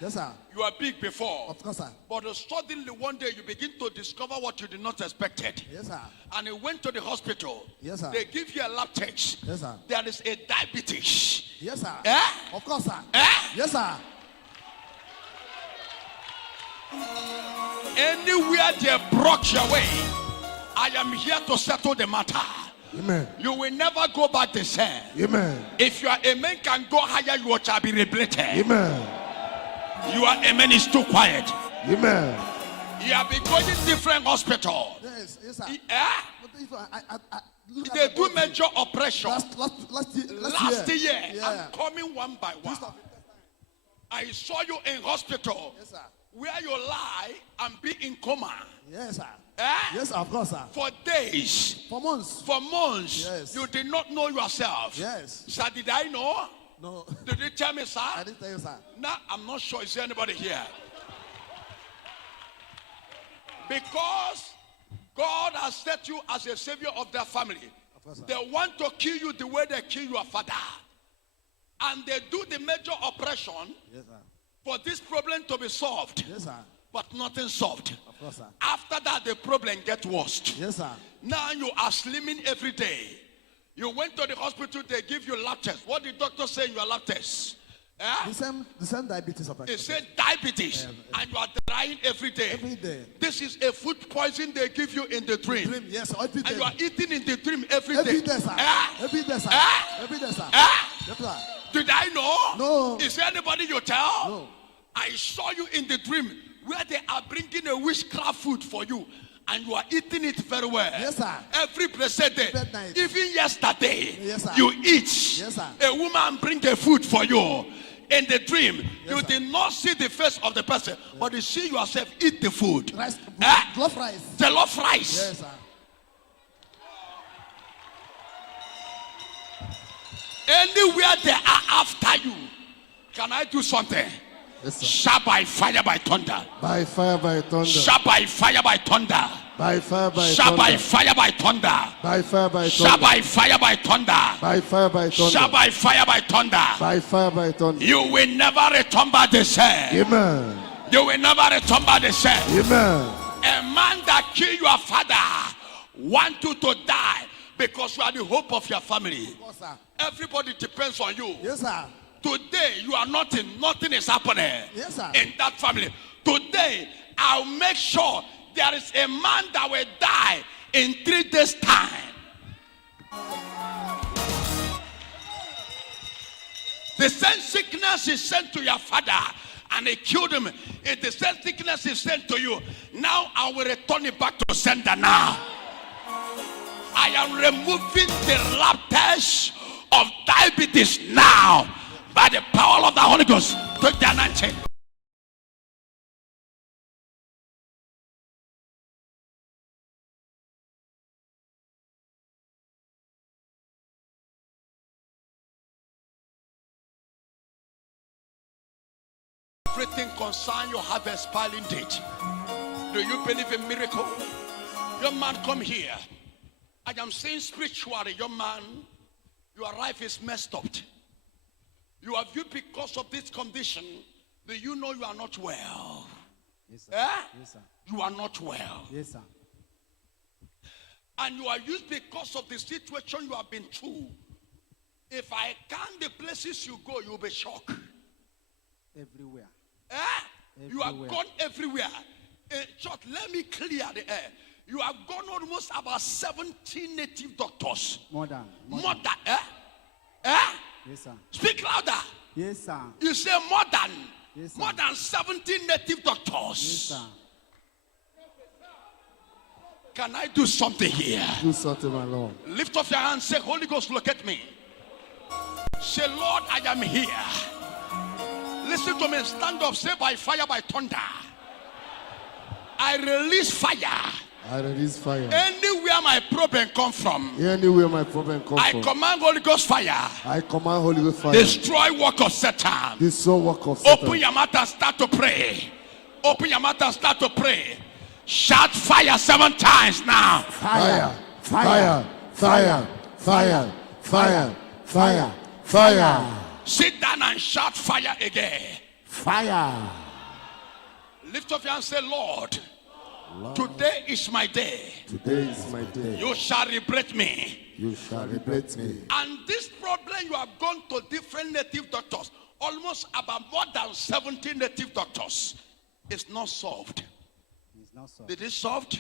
Yes, sir. You are big before. Of course, sir. But suddenly one day you begin to discover what you did not expect. Yes, sir. And you went to the hospital. Yes, sir. They give you a lab test. Yes, sir. There is a diabetes. Yes, sir. Of course, sir. Yes, sir. Anywhere they broke your way, I am here to settle the matter. Amen. You will never go back the same. Amen. If your amen can go higher, you shall be reblated. Amen. Your amen is too quiet. Amen. You have been going to different hospital. Yes, yes, sir. They do major operation. Last year. Yeah. I'm coming one by one. I saw you in hospital. Yes, sir. Where you lie and be in coma. Yes, sir. Yes, of course, sir. For days. For months. For months. Yes. You did not know yourself. Yes. Sir, did I know? No. Did you tell me, sir? I didn't tell you, sir. Now, I'm not sure. Is there anybody here? Because God has set you as a savior of their family. Of course, sir. They want to kill you the way they kill your father. And they do the major operation. Yes, sir. For this problem to be solved. Yes, sir. But nothing solved. Of course, sir. After that, the problem gets worse. Yes, sir. Now you are slimming every day. You went to the hospital, they give you lab test. What did the doctor say in your lab test? The same diabetes operation. They said diabetes, and you are dying every day. Every day. This is a food poison they give you in the dream. Yes, every day. And you are eating in the dream every day. Every day, sir. Every day, sir. Every day, sir. Yes, sir. Did I know? No. Is there anybody you tell? No. I saw you in the dream where they are bringing a witchcraft food for you. And you are eating it very well. Yes, sir. Every blessed day. Night. Even yesterday, yes, sir. you eat. Yes, sir. A woman bring a food for you. In the dream, yes, you sir. did not see the face of the person, but you see yourself eat the food. Rice, jollof rice. Jollof rice. Yes, sir. Anywhere they are after you, can I do something? Yes, sir. Shall by fire, by thunder. By fire, by thunder. Shall by fire, by thunder. By fire, by Shall thunder. by fire, by thunder. By fire, by Shall thunder. by fire, by thunder. By fire, by thunder. Shall by fire, by thunder. By fire, by thunder. You will never return back the same. Amen. You will never return back the same. Amen. A man that killed your father want you to die because you are the hope of your family. Yes, sir. Everybody depends on you. Yes, sir. Today you are nothing. Nothing is happening Yes, sir. in that family. Today I'll make sure there is a man that will die in 3 days' time. The same sickness is sent to your father and he killed him. If the same sickness is sent to you, now I will return it back to sender now. I am removing the raptors of diabetes now by the power of the Holy Ghost. Take the anointing. Everything concern you have a expiring date. Do you believe in miracle? Young man, come here. I am saying spiritually, young man, your life is messed up. You are viewed because of this condition. Do you know you are not well? Yes, sir. Eh? Yes, sir. You are not well. Yes, sir. And you are used because of the situation you have been through. If I count the places you go, you'll be shocked. Everywhere. Eh? You have Everywhere. gone everywhere. Church, let me clear the air. You have gone almost about 70 native doctors. More than. More than, eh? Eh? Yes, sir. Speak louder. Yes, sir. You say more than. Yes, sir. More than 70 native doctors. Yes, sir. Can I do something here? Do something, my Lord. Lift up your hand, say, Holy Ghost, look at me. Say, Lord, I am here. Listen to me, stand up, say, by fire, by thunder. I release fire. I release fire. Anywhere my problem come from, Anywhere my problem comes I from, command Holy Ghost fire. I command Holy Ghost fire. Destroy work of Satan. This soul work of Satan. Open your mouth and start to pray. Open your mouth and start to pray. Shout fire 7 times now. Fire, fire, fire, fire, fire, fire, fire, Sit down and shout fire again. fire. Lift up your hand and say, Lord, today is my day. Today is my day. You shall liberate me. You shall liberate me. And this problem, you have gone to different native doctors, almost about more than 70 native doctors. It's not solved. It's not so. Did it solved?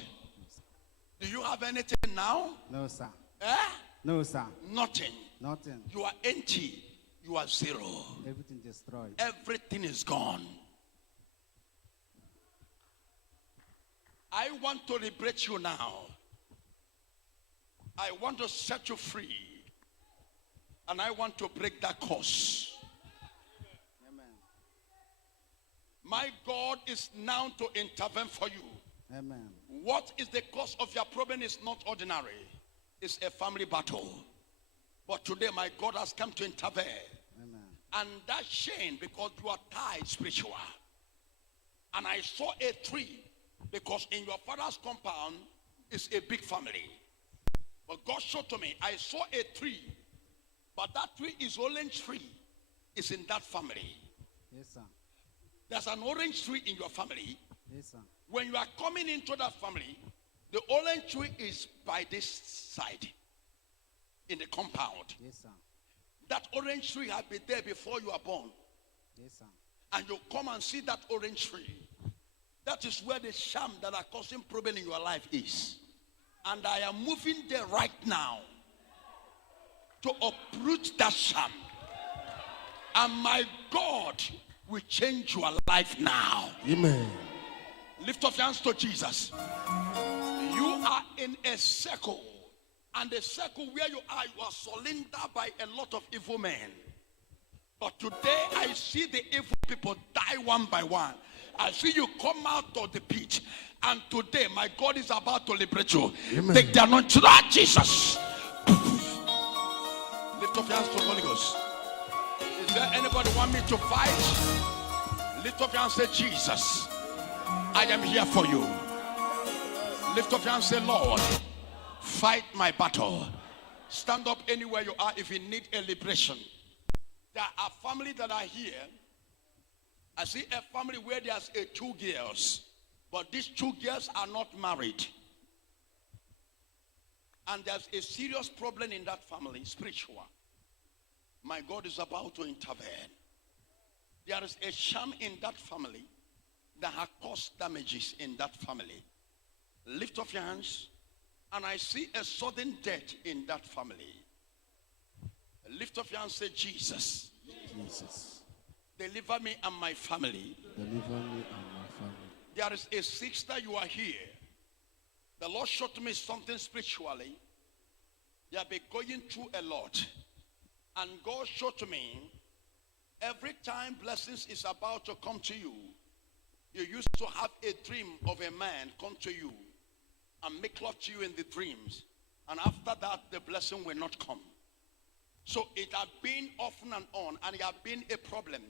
Do you have anything now? No, sir. Eh? No, sir. Nothing. Nothing. You are empty. You are zero. Everything destroyed. Everything is gone. I want to liberate you now. I want to set you free. And I want to break that curse. Amen. My God is now to intervene for you. Amen. What is the cause of your problem is not ordinary. It's a family battle. But today my God has come to intervene. Amen. And that shame because you are tied spiritual. And I saw a tree because in your father's compound is a big family. But God showed to me, I saw a tree. But that tree is orange tree. It's in that family. Yes, sir. There's an orange tree in your family. Yes, sir. When you are coming into that family, the orange tree is by this side in the compound. Yes, sir. That orange tree had been there before you are born. Yes, sir. And you come and see that orange tree. That is where the sham that are causing problem in your life is. And I am moving there right now to uproot that sham. And my God will change your life now. Amen. Lift up your hands to Jesus. You are in a circle. And the circle where you are surrounded by a lot of evil men. But today I see the evil people die one by one. I see you come out of the pit. And today my God is about to liberate you. Amen. Take the anointing of Jesus. Lift Lift up your hands to the Holy Ghost. Is there anybody want me to fight? Lift up your hands and say, Jesus, I am here for you. Lift up your hands and say, Lord, fight my battle. Stand up anywhere you are if you need a liberation. There are families that are here. I see a family where there's two girls, but these two girls are not married. And there's a serious problem in that family, spiritual. My God is about to intervene. There is a sham in that family that has caused damages in that family. Lift up your hands, and I see a sudden death in that family. Lift up your hands, say, Jesus. Jesus. Deliver me and my family. Deliver me and my family. There is a sister, you are here. The Lord showed me something spiritually. You have been going through a lot. And God showed to me, every time blessings is about to come to you, you used to have a dream of a man come to you and make love to you in the dreams. And after that, the blessing will not come. So it has been off and on, and it has been a problem.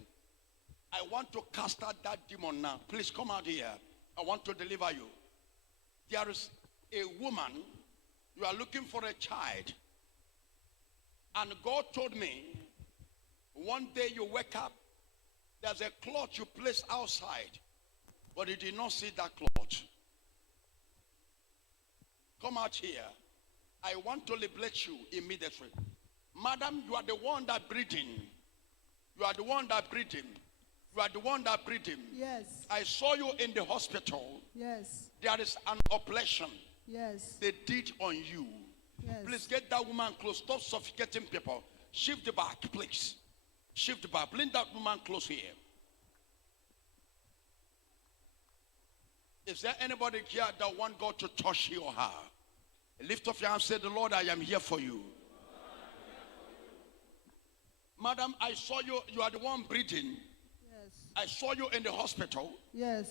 I want to cast out that demon now. Please come out here. I want to deliver you. There is a woman, you are looking for a child. And God told me, one day you wake up, there's a cloth you place outside, but you did not see that cloth. Come out here. I want to liberate you immediately. Madam, you are the one that breathing. You are the one that breathing. You are the one that breathing. Yes. I saw you in the hospital. Yes. There is an operation Yes. they did on you. Yes. Please get that woman close. Stop suffocating people. Shift the back, please. Shift the back. Bring that woman close here. Is there anybody here that want God to touch you or her? Lift up your hand and say, the Lord, I am here for you. Madam, I saw you. You are the one breathing. Yes. I saw you in the hospital. Yes.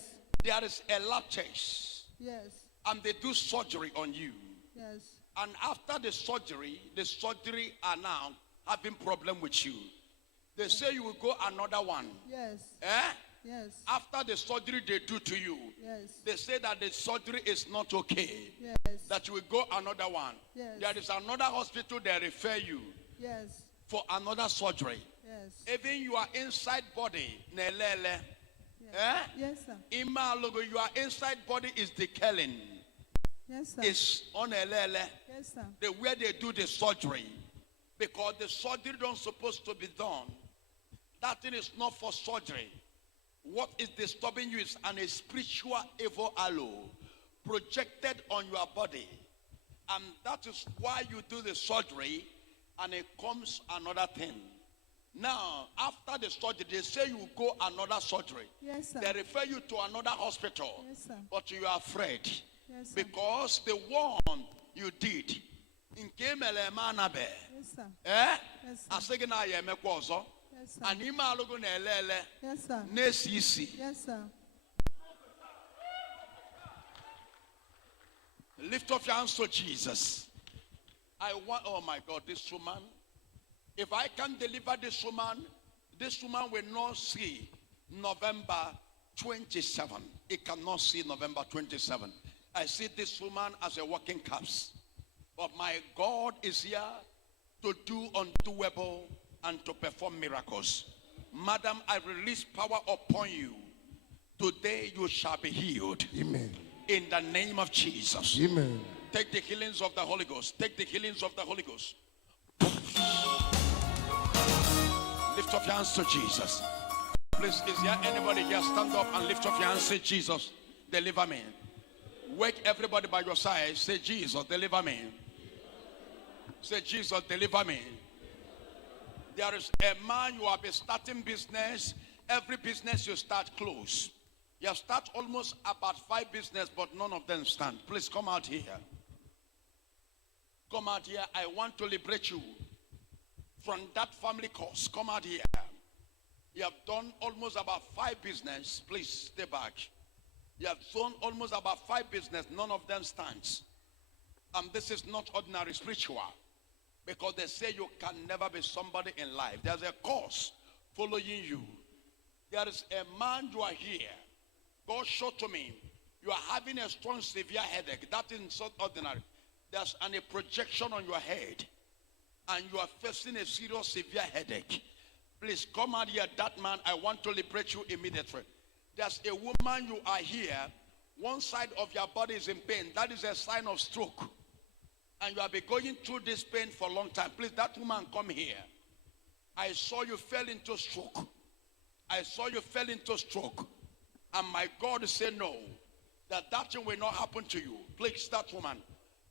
There is a latex. Yes. And they do surgery on you. Yes. And after the surgery are now having problem with you. They say you will go another one. Yes. Eh? Yes. After the surgery they do to you, Yes. they say that the surgery is not okay. Yes. That you will go another one. Yes. There is another hospital they refer you Yes. for another surgery. Yes. Even you are inside body, nelele. Yes. Eh? Yes, sir. Ima logo, your inside body is the killing. Yes, sir. It's on elele. Yes, sir. The where they do the surgery, because the surgery don't supposed to be done. That thing is not for surgery. What is disturbing you is a spiritual evil halo projected on your body, and that is why you do the surgery, and it comes another thing. Now, after the surgery, they say you go another surgery. Yes, sir. They refer you to another hospital. Yes, sir. But you are afraid. Yes, sir. Because the one you did in Kemele Manabe, Yes, sir. eh? Yes, sir. Asegina Yemekwazo, Yes, sir. and Imalogo Nelele, Yes, sir. Nesisi. Yes, sir. Lift up your hands to Jesus. I want, oh my God, this woman. If I can deliver this woman will not see November 27. It cannot see November 27. I see this woman as a walking corpse. But my God is here to do undoable and to perform miracles. Madam, I release power upon you. Today you shall be healed. Amen. In the name of Jesus. Amen. Take the healings of the Holy Ghost. Take the healings of the Holy Ghost. Lift up your hands to Jesus. Please, is there anybody here? Stand up and lift up your hands. Say, Jesus, deliver me. Wake everybody by your side. Say, Jesus, deliver me. Say, Jesus, deliver me. There is a man, you have been starting business. Every business you start, close. You have started almost about 5 businesses, but none of them stand. Please come out here. Come out here. I want to liberate you from that family curse. Come out here. You have done almost about 5 businesses. Please stay back. You have done almost about 5 businesses. None of them stands. And this is not ordinary spiritual. Because they say you can never be somebody in life. There's a cause following you. There is a man, you are here. God showed to me, you are having a strong, severe headache. That is not ordinary. There's a projection on your head. And you are facing a serious, severe headache. Please come out here. That man, I want to liberate you immediately. There's a woman, you are here. One side of your body is in pain. That is a sign of stroke. And you have been going through this pain for a long time. Please, that woman, come here. I saw you fell into stroke. I saw you fell into stroke. And my God said no. That thing will not happen to you. Please, that woman,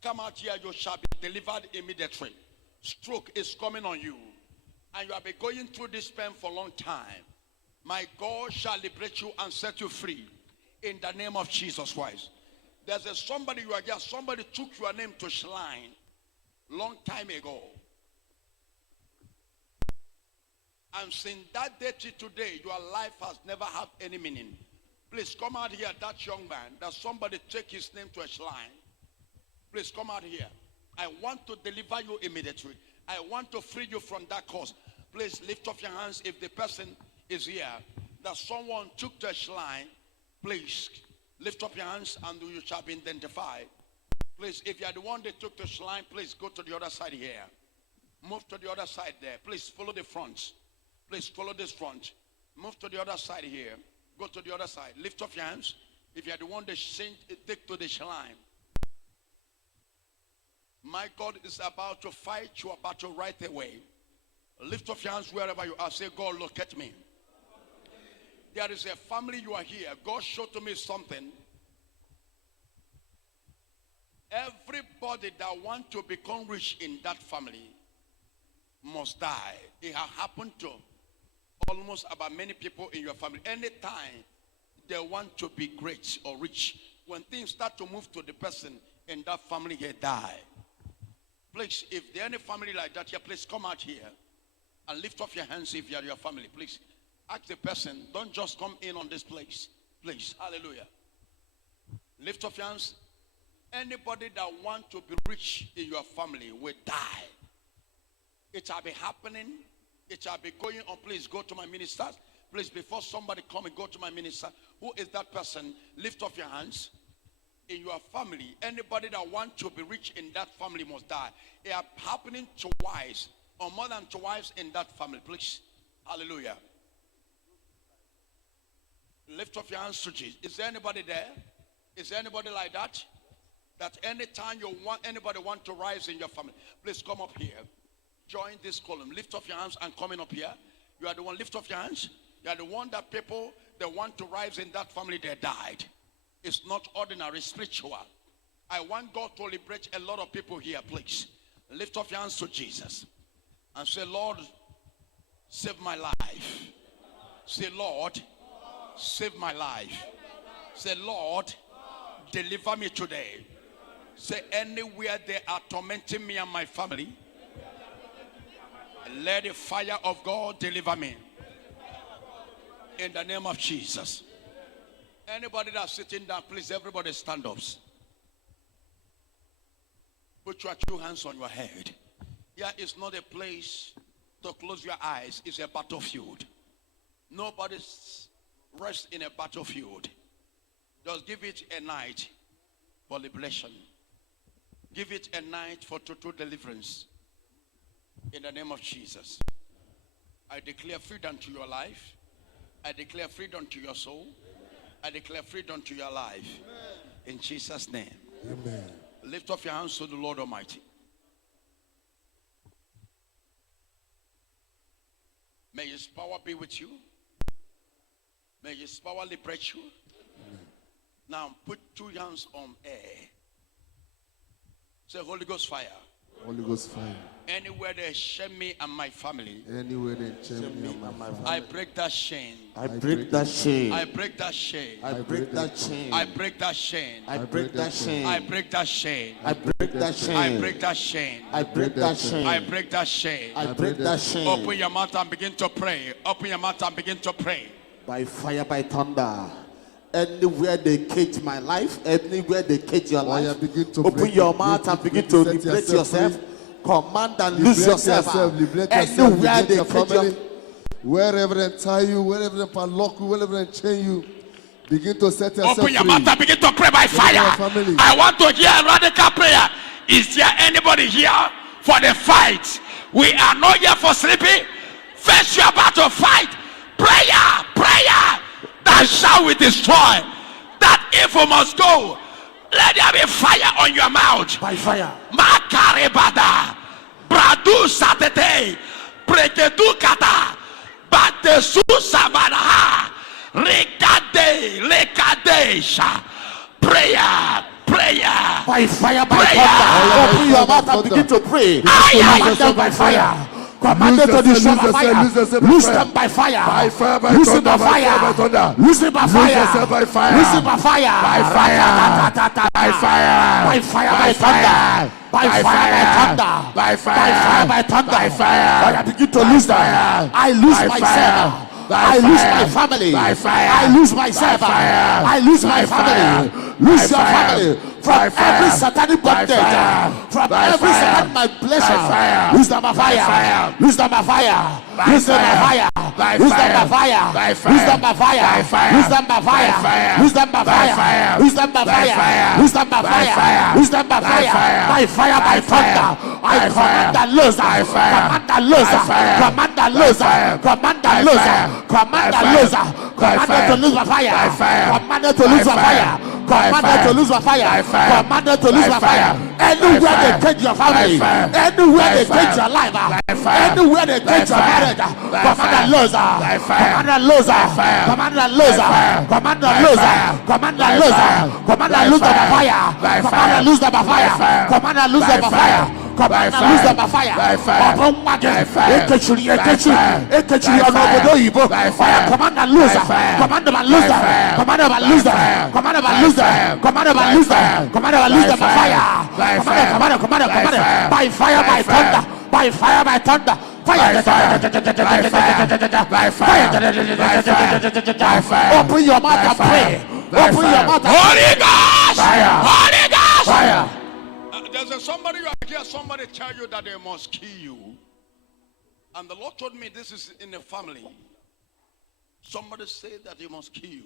come out here. You shall be delivered immediately. Stroke is coming on you. And you have been going through this pain for a long time. My God shall liberate you and set you free. In the name of Jesus Christ. There's somebody you are here. Somebody took your name to shrine long time ago. And since that day to today, your life has never had any meaning. Please come out here, that young man. That somebody take his name to a shrine. Please come out here. I want to deliver you immediately. I want to free you from that cause. Please lift up your hands if the person is here. That someone took to a shrine. Please lift up your hands and you shall be identified. Please, if you are the one that took the shrine, please go to the other side here. Move to the other side there. Please follow the front. Please follow this front. Move to the other side here. Go to the other side. Lift up your hands. If you are the one that take to the shrine. My God is about to fight your battle right away. Lift up your hands wherever you are. Say, God, look at me. There is a family, you are here. God showed to me something. Everybody that wants to become rich in that family must die. It has happened to almost about many people in your family. Anytime they want to be great or rich, when things start to move to the person in that family, they die. Please, if there any family like that here, please come out here and lift up your hands if you are your family. Please ask the person, don't just come in on this place. Please, hallelujah. Lift up your hands. Anybody that wants to be rich in your family will die. It shall be happening. It shall be going on. Please go to my ministers. Please, before somebody come and go to my minister. Who is that person? Lift up your hands. In your family, anybody that wants to be rich in that family must die. It is happening twice or more than twice in that family. Please, hallelujah. Lift up your hands to Jesus. Is there anybody there? Is there anybody like that? That anytime you want, anybody want to rise in your family, please come up here. Join this column. Lift up your hands and coming up here. You are the one. Lift up your hands. You are the one that people that want to rise in that family, they died. It's not ordinary, spiritual. I want God to liberate a lot of people here, please. Lift up your hands to Jesus and say, Lord, save my life. Say, Lord, save my life. Say, Lord, deliver me today. Say, anywhere they are tormenting me and my family, let the fire of God deliver me. In the name of Jesus. Anybody that's sitting down, please, everybody stand up. Put your two hands on your head. Here is not a place to close your eyes. It's a battlefield. Nobody rests in a battlefield. Just give it a night for liberation. Give it a night for total deliverance. In the name of Jesus. I declare freedom to your life. I declare freedom to your soul. I declare freedom to your life. Amen. In Jesus' name. Amen. Lift up your hands to the Lord Almighty. May His power be with you. May His power liberate you. Amen. Now put two hands on air. Say, Holy Ghost fire. Holy Ghost fire. Anywhere they shame me and my family. Anywhere they shame me and my family. I break that chain. I break that chain. I break that chain. I break that chain. I break that chain. I break that chain. I break that chain. I break that chain. I break that chain. I break that chain. I break that chain. I break that chain. Open your mouth and begin to pray. Open your mouth and begin to pray. By fire, by thunder. Anywhere they cage my life, anywhere they cage your life, open your mouth and begin to liberate yourself. command and lose yourself. Liberate yourself. Anywhere Liberate they your put family. you. Wherever they tie you, wherever they padlock you, wherever they chain you, begin to set yourself Open your free. mouth and begin to pray by Deliver your fire. family. I want to hear a radical prayer. Is there anybody here for the fight? We are not here for sleeping. First, you are about to fight. Prayer, prayer. That shall we destroy. That evil must go. Let there be fire on your mouth. By fire. Makarebada. Bradu satete. Prekedu kata. Batesu sabadaha. Rekadesha. Prayer, prayer. By fire, by Prayer. thunder. Open your mouth and begin to pray. Command them by fire. Command them to destroy by fire. Lose them by fire. By fire, by Lose them thunder, by by fire, by fire. thunder. Lose them by Lose fire. yourself by fire. Lose them by fire. By fire. By fire. By fire, by thunder. By fire, by thunder. By By fire, by thunder. By fire. I begin to lose them. I lose By myself. fire. I lose my family. By fire. I lose myself. By fire. I lose my By fire. family. Lose By your fire. family from By fire. every satanic By bondage. fire. From By every fire. satanic By manipulation. fire. Lose them by By fire. fire. Lose them by fire. By Lose them by fire. fire. By Lose them by fire. fire. By Lose them by fire. fire. By fire. Lose them by By fire. fire. Lose them by By fire. fire. Lose them by By fire. fire. Lose them by By fire. fire. Lose them by By fire. fire. By fire, by By thunder. fire. I By command fire. that loser. By fire. Command that loser. By fire. Command that By loser. fire. Command that By loser. fire. Command By that fire. loser. By Command them to fire. lose by fire. By fire. Command them to By lose by fire. fire. Command them to lose by fire. By fire. Command them to lose By by fire. fire. Anywhere By they fire. take your family. By fire. Anywhere By they fire. take your life. By fire. Anywhere they By take your fire. marriage. By Command fire. that loser. By fire. Command that loser. By fire. Command that By loser. fire. Command By that loser. fire. Command By that loser. fire. Command that By loser by fire. fire. By Command fire. that loser by By fire. fire. Command that loser By by fire. fire. Command By that fire. loser by fire. By fire. Ọ̀pọ̀ mmadụ By fire. ekechiri By ekechi fire. ekechiri By ọnụ fire. obodo oyibo. By Fire. fire. Command that loser. By fire. Command that By loser. fire. Command that By loser. fire. Command that By loser. fire. Command that By loser. fire. Command that By loser by fire. fire. By Command fire. it. By By fire. fire. By fire. By By thunder. fire. By fire. By thunder. Fire. By fire. By fire. By fire. By fire. By fire. Open your mouth By and fire. pray. By Open your fire. mouth and Holy Ghost! Fire. Holy Ghost! Fire. There's somebody you hear somebody tell you that they must kill you. And the Lord told me this is in the family. Somebody said that he must kill you.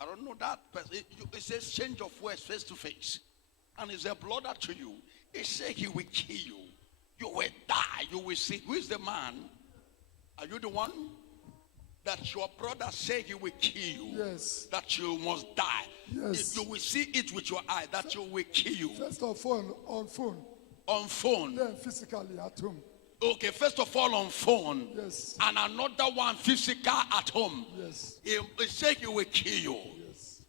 I don't know that person. It says change of words face to face. And it's a brother to you. He said he will kill you. You will die. You will see. Who is the man? Are you the one? That your brother said he will kill you. Yes. That you must die. Yes. You will see it with your eye. That you will kill you. First of all, on phone, On phone. then physically at home. Okay, first of all on phone. Yes. And another one physical at home. Yes. He said he will kill you. Yes.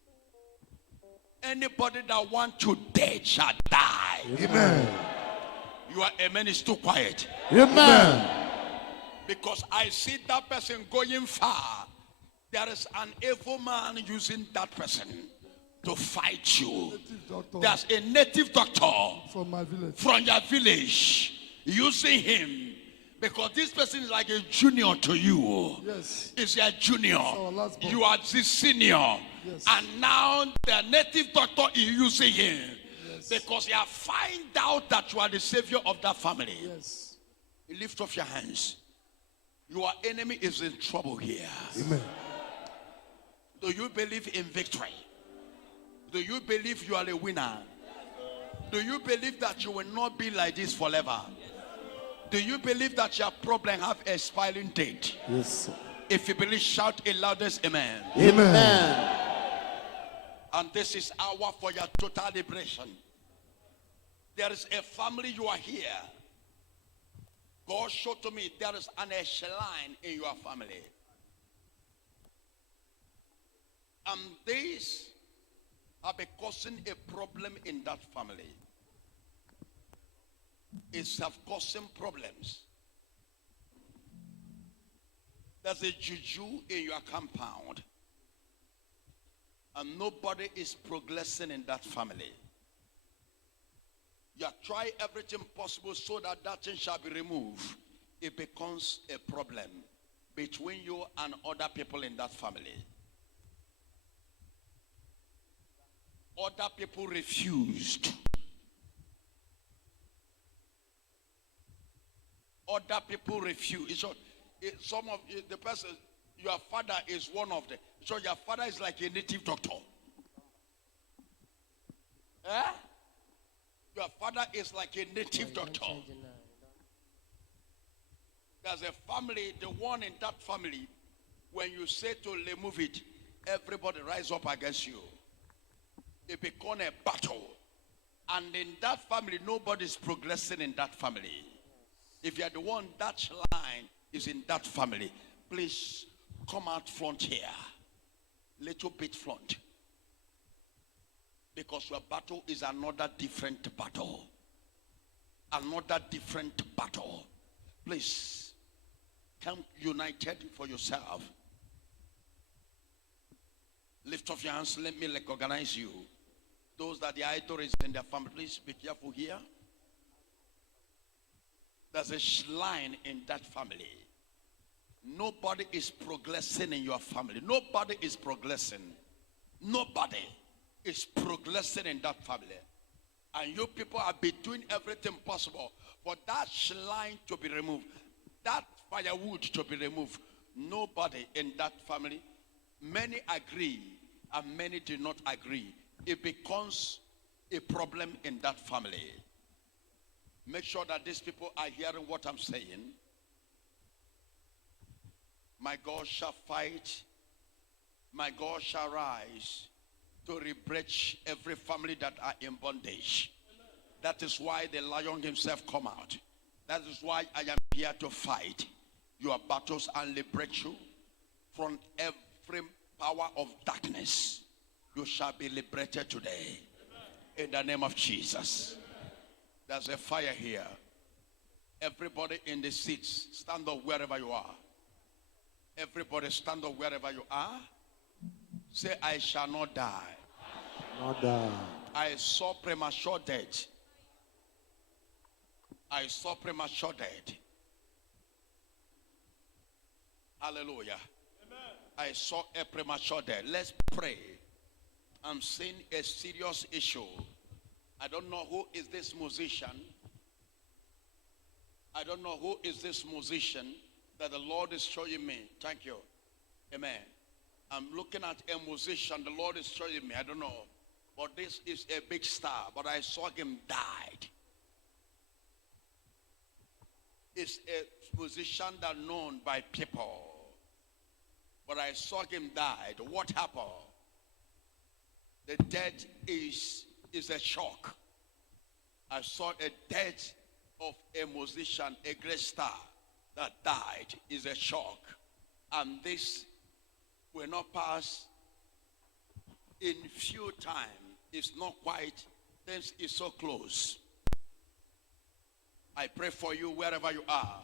Anybody that want to die shall die. Amen. Your amen is too quiet. Amen. Because I see that person going far. There is an evil man using that person to fight you. Native doctor There's a native doctor from my village. from your village using him because this person is like a junior to you. Yes. Is a junior. our last born. You are the senior. Yes. And now the native doctor is using him Yes. because he has find out that you are the savior of that family. Yes. You lift off your hands. Your enemy is in trouble here. Amen. Do you believe in victory? Do you believe you are a winner? Do you believe that you will not be like this forever? Do you believe that your problem have a expiring date? Yes. If you believe, shout a loudest amen. Amen. And this is hour for your total liberation. There is a family, you are here. God showed to me there is an echelon in your family. And these are causing a problem in that family. It's causing problems. There's a juju in your compound. And nobody is progressing in that family. You try everything possible so that that thing shall be removed. It becomes a problem between you and other people in that family. Other people refused. other people refuse. So some of the person, your father is one of them. So your father is like a native doctor. Eh? Your father is like a native doctor. There's a family, the one in that family, when you say to remove it, everybody rise up against you. It becomes a battle. And in that family, nobody's progressing in that family. If you're the one, that line is in that family. Please come out front here. Little bit front. Because your battle is another different battle. Another different battle. Please, come united for yourself. Lift up your hands. Let me recognize you. Those that the idol is in their family, please be careful here. There's a line in that family. Nobody is progressing in your family. Nobody is progressing. Nobody is progressing in that family. And you people have been doing everything possible for that line to be removed. That firewood to be removed. Nobody in that family. Many agree and many do not agree. It becomes a problem in that family. Make sure that these people are hearing what I'm saying. My God shall fight. My God shall rise to rebreach every family that are in bondage. That is why the lion himself come out. That is why I am here to fight your battles and liberate you from every power of darkness. You shall be liberated today. In the name of Jesus. There's a fire here. Everybody in the seats, stand up wherever you are. Everybody stand up wherever you are. Say, I shall not die. Not die. I saw premature death. I saw premature death. Hallelujah. Amen. I saw a premature death. Let's pray. I'm seeing a serious issue. I don't know who is this musician. I don't know who is this musician that the Lord is showing me. Thank you. Amen. I'm looking at a musician the Lord is showing me. I don't know. But this is a big star. But I saw him died. It's a musician that known by people. But I saw him died. What happened? The death is a shock. I saw a death of a musician, a great star that died is a shock. And this will not pass in few time. It's not quite, things is so close. I pray for you wherever you are.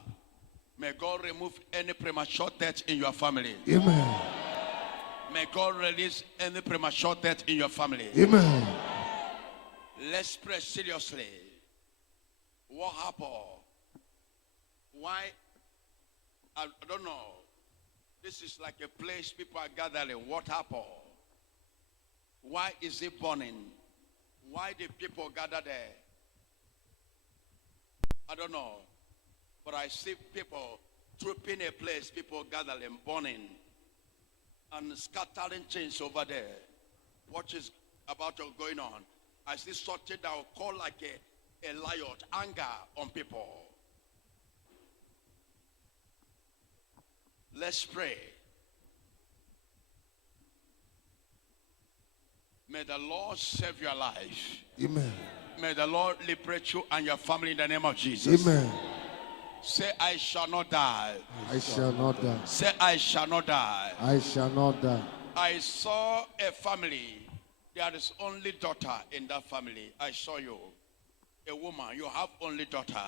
May God remove any premature death in your family. Amen. May God release any premature death in your family. Amen. Let's pray seriously. What happened? Why? I don't know. This is like a place people are gathering. What happened? Why is it burning? Why did people gather there? I don't know. But I see people trooping a place, people gathering, burning, and scattering things over there. What is about to going on? I see something that will call like a riot, anger on people. Let's pray. May the Lord save your life. Amen. May the Lord liberate you and your family in the name of Jesus. Amen. Say, I shall not die. I shall not die. Say, I shall not die. I shall not die. I saw a family. There is only daughter in that family. I saw you. A woman. You have only daughter.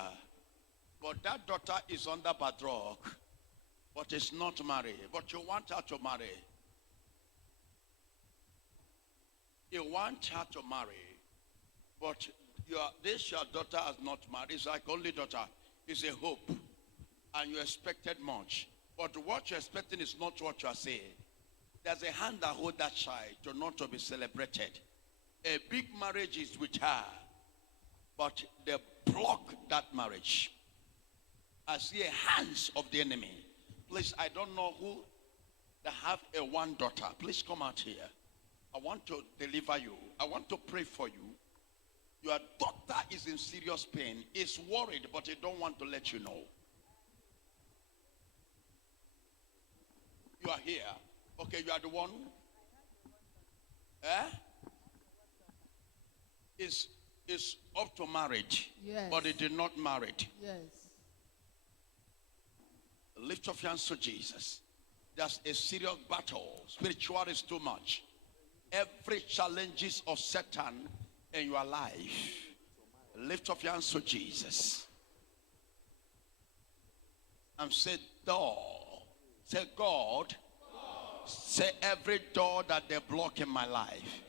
But that daughter is under bad rock. But is not married. But you want her to marry. You want her to marry. But your daughter has not married. It's like only daughter. It's a hope. And you expected much. But what you're expecting is not what you are saying. There's a hand that holds that child to not to be celebrated. A big marriage is with her. But they block that marriage. I see a hands of the enemy. Please, I don't know who that have a one daughter. Please come out here. I want to deliver you. I want to pray for you. Your daughter is in serious pain. Is worried, but he don't want to let you know. You are here. Okay, you are the one. Is up to marriage. Yes. But he did not marry. Yes. Lift up your hands to Jesus. There's a serious battle. Spiritual is too much. Every challenges of Satan in your life. Lift up your hands to Jesus. And say, door. Say, God. Say, every door that they block in my life.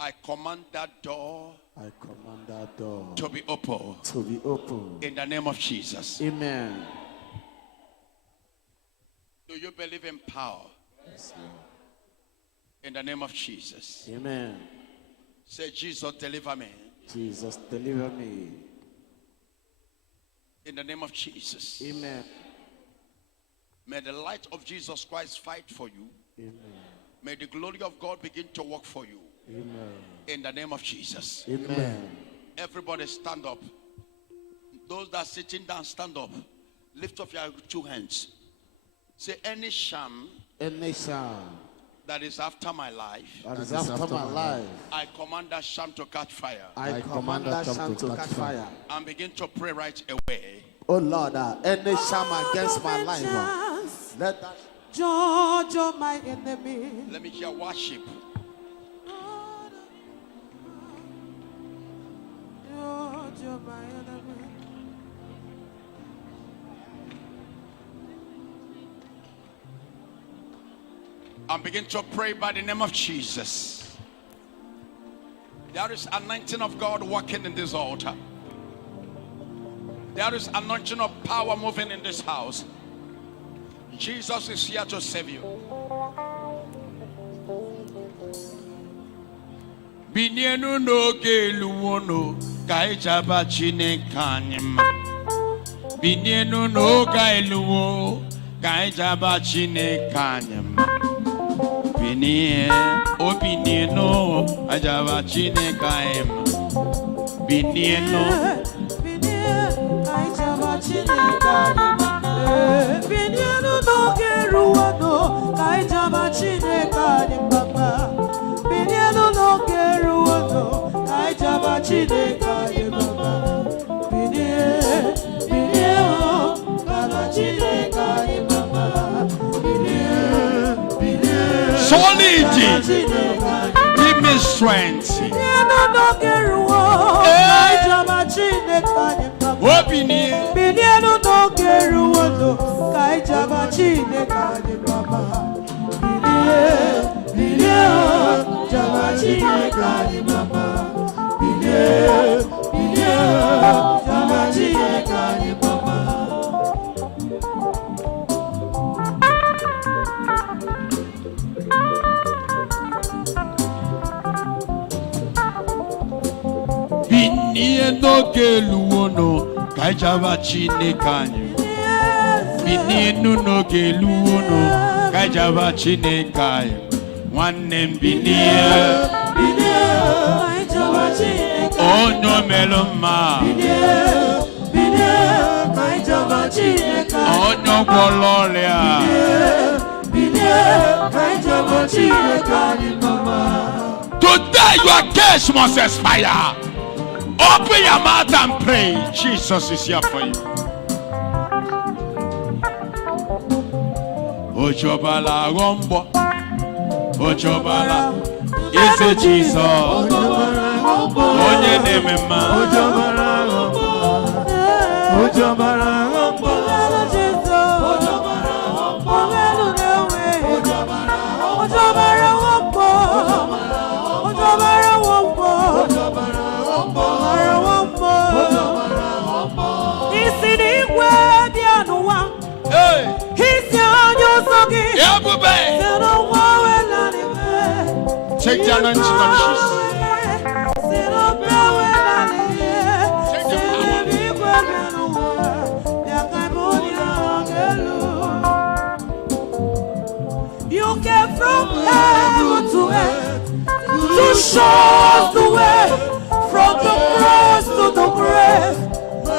I command that door. I command that door To be open. to be open. In the name of Jesus. Amen. Do you believe in power? Yes, Lord. In the name of Jesus. Amen. Say, Jesus, deliver me. Jesus, deliver me. In the name of Jesus. Amen. May the light of Jesus Christ fight for you. Amen. May the glory of God begin to work for you. Amen. In the name of Jesus. Amen. Everybody stand up. Those that are sitting down, stand up. Lift up your two hands. Say, any sham Any sham that is after my life, that is after my life, I command that sham to catch fire. I command that sham to catch fire. And begin to pray right away. Oh Lord, any sham against my life, let that Judge of my enemy. Let me hear worship. Judge of my enemy. And begin to pray by the name of Jesus. There is anointing of God working in this altar. There is anointing of power moving in this house. Jesus is here to save you. Binienu no geluwono kaijaba chinekanyima. Binienu no geluwo kaijaba chinekanyima. Binie obinieno ajaba chinekanyima. Binieno kaijaba chinekanyima. Binienu no geruwano kaijaba chinekanyima. Binienu no geruwano kaijaba chinekanyima. Binienu kaijaba chinekanyima. solid. Give me strength. Obinie. Binienu no geruwano kaijaba chinekanyima. Binieno geluwono kaijaba chinekanyima. Binienu no geluwono kaijaba chinekanyima. One binie. Oh no meloma. Oh no gloria. Today your case must expire. Open your mouth and pray. Jesus is here for you. Ojobala rombo. Ojobala. Is it Jesus? Onye name ma. Ojobala rombo. Ojobala rombo. Take the anointing of Jesus. Take the power. you show us the way from the cross to the grave,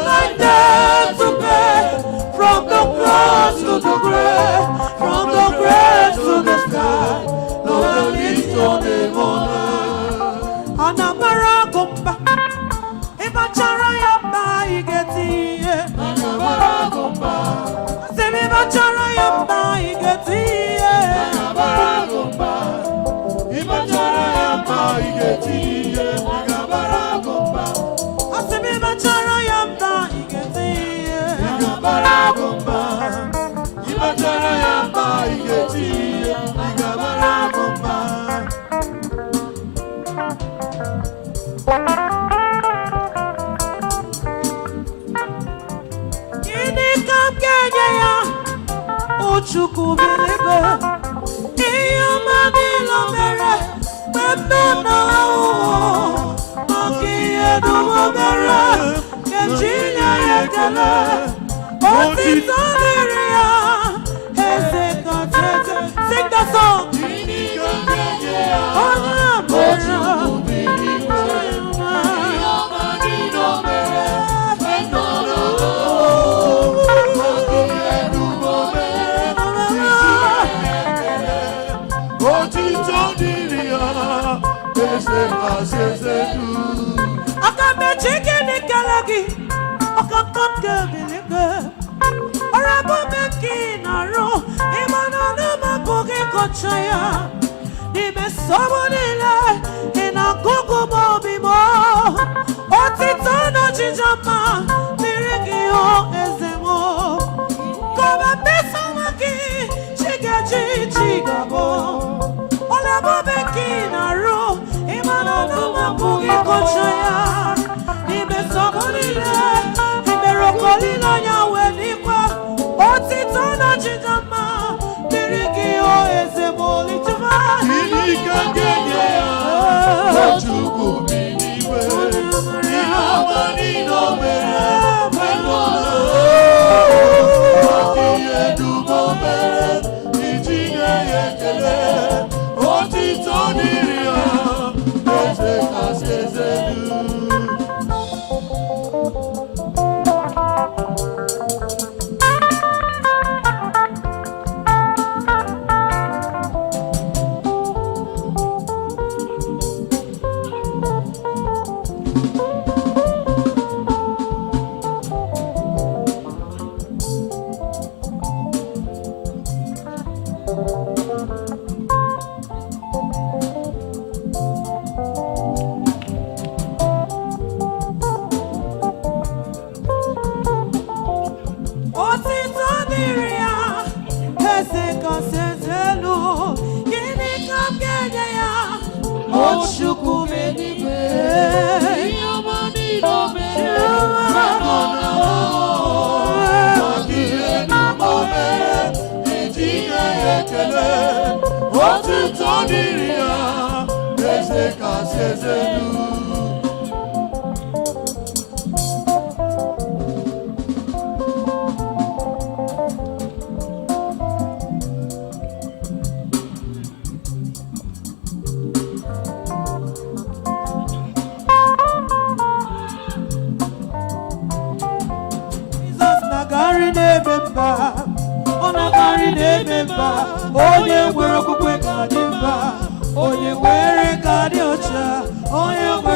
like death to bed, from the cross to the grave, from the grave to the sky. Lord, lift your name on high. Anamara gomba, ibachara yamba igeti. Anamara gomba, semi bachara yamba igeti. Anamara gomba, ibachara yamba igeti. Anamara gomba, semi bachara yamba igeti. Anamara gomba, ibachara yamba igeti. Anamara gomba. Ini kam kenya ya Uchukwu belebe Iyo mani lo mere Pepno na Maki edu mo mere Kemjinya yekele Otito liria Eze kontete. Sing the song. Ini kam kenya ya Uchukwu belebe Iyo mani lo mere Pepno na Akabe chicken kalagi, akakanke bilike. Arabu meki naro, imano na makoge kochaya. Dime sobonile, ina kuku bobi mo. Otito no chijama, mirigi o ezemo. Koba pesa maki, chigaji chigabo. Olabu meki naro. Kochaya, Ibe Sobolile, Ibe Rokolila Yawe Nikwa, Otitono Chidama, Biriki O Ezeboli Tuva, Inika Genya, Ochuku Biniwe, Ihamani no Mere, Menolo, Okiyedu Bomere, Ijinga Yekele, Otitoniria. Onye nwere okwukwe ka dị mba, onye nwere ka dị ọcha, onye nwere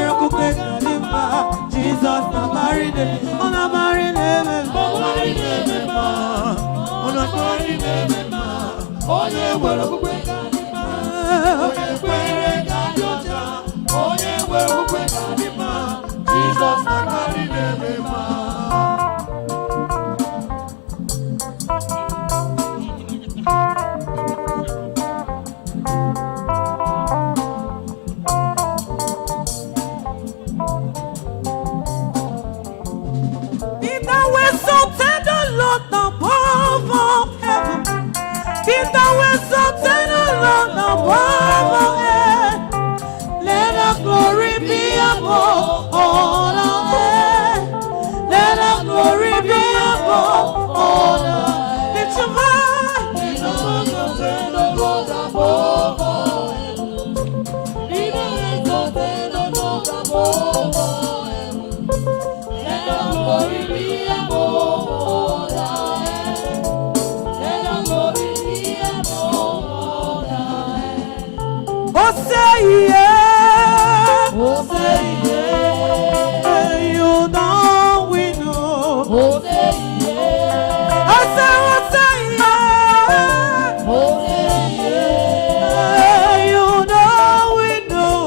Let your glory be above the heaven. Let your glory be above the heaven. Oh, say yeah. Oh, say yeah. You know we know. Oh, say yeah. I say, oh, say yeah. Oh, say yeah. You know we know.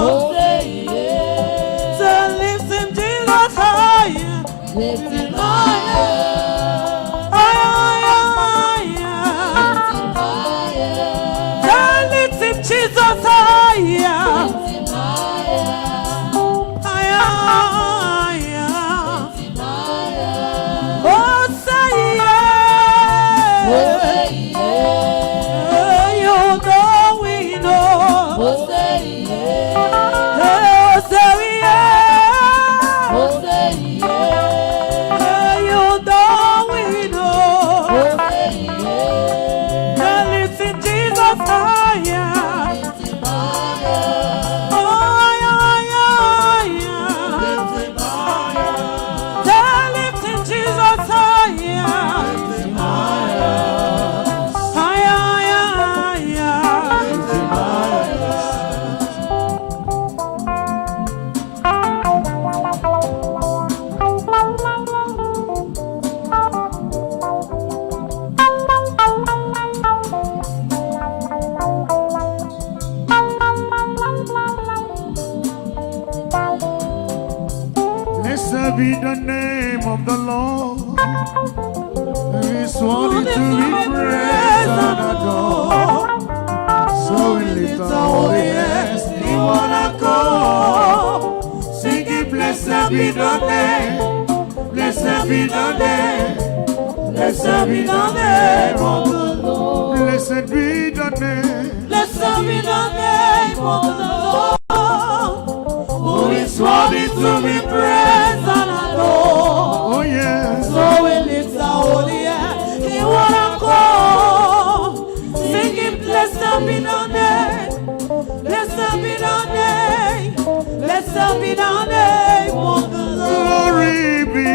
Oh, say yeah. So listen, Jesus, higher. Lift him higher. Higher. Lift him higher. So listen, Jesus, higher. Lift him higher. Higher. Lift him higher. Oh, say yeah. Oh, say yeah. You know we know. Oh, say yeah. Oh, say yeah. Oh, say yeah. You know we know. Oh, say yeah. Now listen, Jesus, higher. Lift him higher. Oh, higher. Lift him higher. Now listen, Jesus, higher. Lift him higher. Higher. Lift him higher. Blessed be the name of the Lord. He is worthy to be praised and adored. So we lift our holy hands in one accord, singing, blessed be the name, blessed be the name, blessed be the name of the Lord. Blessed be the name, Blessed be the name of the Lord, who is worthy to be praised. and adored. Oh yes. So we lift our holy hands in one accord, singing, blessed be the name, blessed be the name, blessed be the name of the Lord. Glory be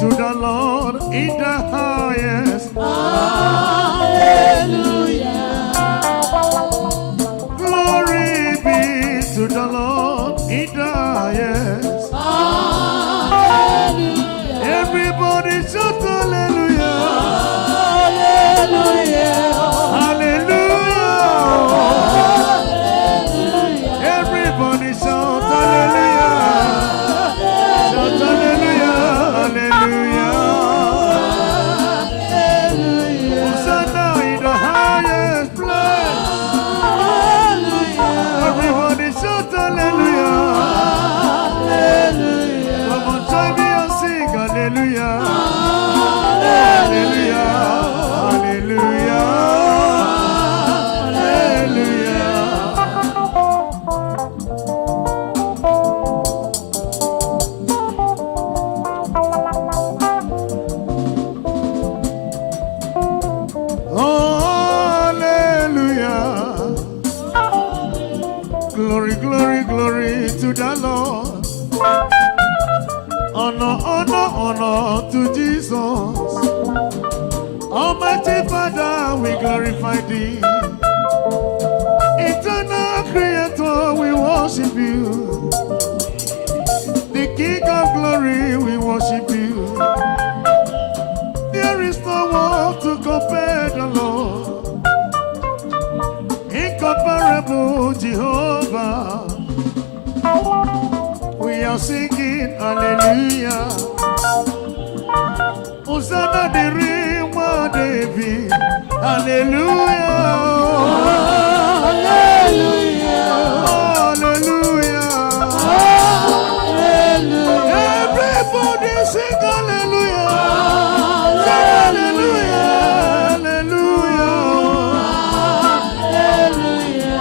to the Lord in the highest. Hallelujah. Glory be to the Lord in the highest. Hallelujah. Everybody shout hallelujah. Hallelujah. Hallelujah. Everybody shout hallelujah. Shout hallelujah. Hallelujah. Hosanna in the highest place. Everybody shout hallelujah. Come on, join me and sing hallelujah. Hallelujah. Hallelujah. Hallelujah. Glory, glory, glory to the Lord. Honor, honor, honor to Jesus. Almighty Father, we glorify thee. Eternal Creator, we worship you. The King of glory, we worship you. There is no one to compare the Lord. Incomparable Jehovah. We are singing hallelujah. Hosanna the Ring of David. Hallelujah. Hallelujah. Everybody sing hallelujah. Sing hallelujah. Hallelujah.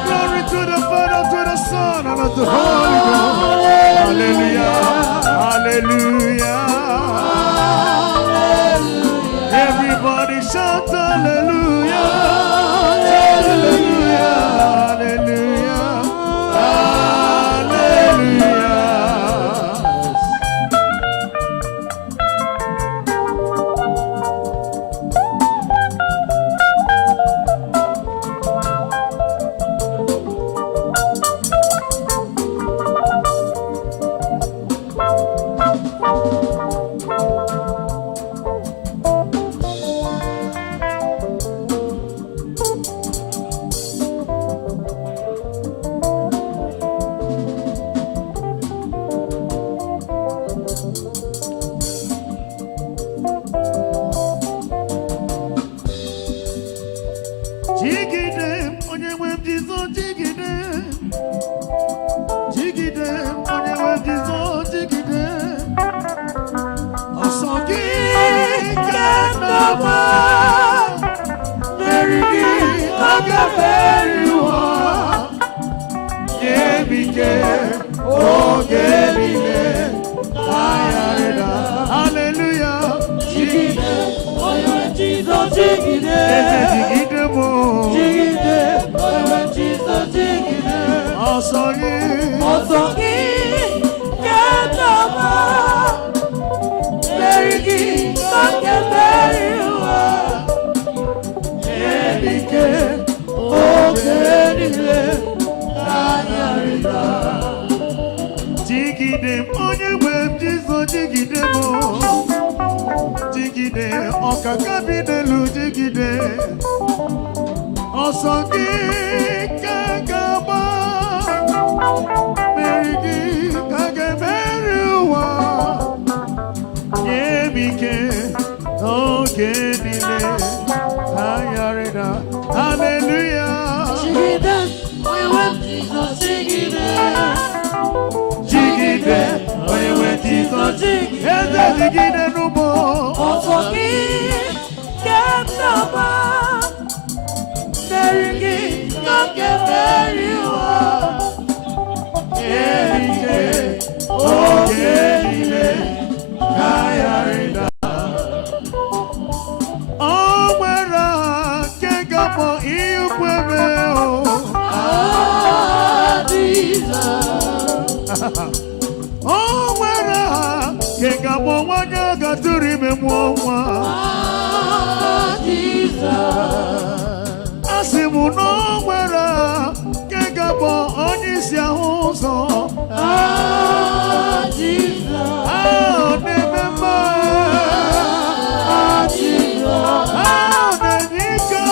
Glory to the Father, to the Son, and to the Holy Ghost. Hallelujah. Hallelujah. Everybody shout hallelujah. Hallelujah. Hallelujah. Ketama, Merigi, Agaberiwa, Yemike, Oh, Gemine, Ayareda, Hallelujah, Jigide, Oh, Jesus, Jigide, Jigide, Mo, Jigide, Oh, Jesus, Jigide, Osongi, Osongi, Ketama, Merigi, Agaberiwa, Yemike, Oh, Gemine, Ayareda. Jigide, onye web Jesus, jigide mo. Jigide, ọkaka bi n'elu jigide. Ọsọ gị ka ga-agba. Mmeri gị ka ga-emeri ụwa. Nye m ike n'oge niile. Ayarịda, hallelujah. Jigide, onye web Jesus, jigide. Jigide, onye nwe Jizọs jigide. Eze jigide n'ugbo. Ọsọ gị ketama, mmeri gị ka ga-emeri ụwa. Ike oge niile ka ya rịda. O nwere aha nke ga-akpọ ihe ukwu eme o. O nwere aha nke ga-akpọ nwanyị a ga-atụrụ ime mụọ nwa. A sị m na o nwere aha nke ga-akpọ onye isi ahụ ụzọ. Ahụ na-eme mma. Ahụ na-enye ike.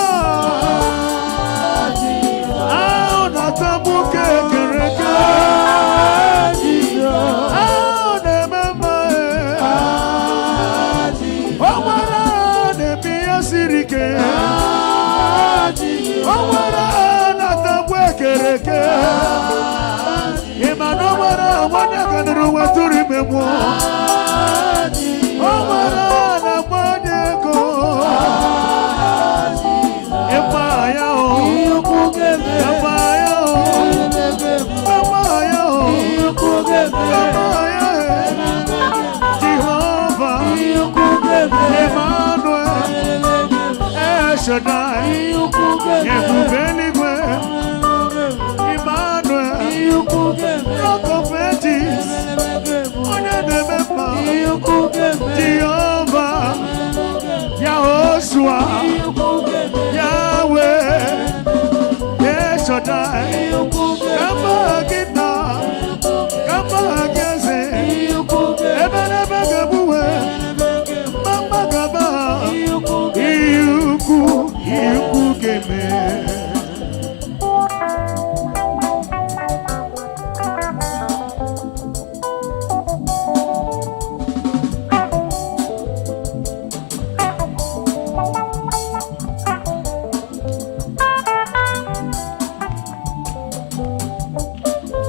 Ahụ na-atagbu ka ekere eke. Ahụ na-eme mma. O nwere aha na-eme ihe siri ike. O nwere aha na-atagbu ekere eke. Ị ma na o nwere aha nwanyị ganụrụ nwa tụrụ ime mụọ. O nwere aha na-agba onye ego. Ịgba ya o. Ịgba ya o. Ịgba ya o. Ịgba ya o. Jehova. Emmanuel. El Shaddai. Ebube eluigwe. Emmanuel. Rock of Ages. Onye na-eme mma. Jehova. Yahoshua. Yahweh. El Shaddai. Kama gị na. Kama gị eze. Ebe n'ebe ga-ebuwe. Mama gaba. Ihe ukwu ga-eme.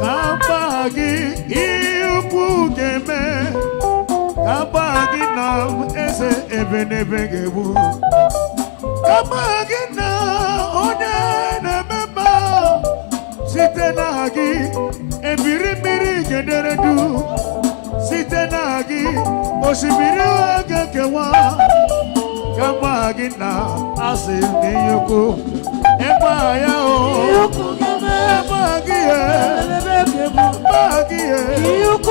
Kaba gị ihe ukwu ga-eme. Kaba gị na eze ebe n'ebe ga-egbu. Kaba gị na onye na-eme mma. Site n'aha gị ebiri mmiri ga-edere du. Site n'aha gị osimiri ụgha ga-ekewa. Kaba gị na asị n'ihe ukwu. Ịgba ya o. Ịgba gị ya. Ịgba gị ya. Ịgba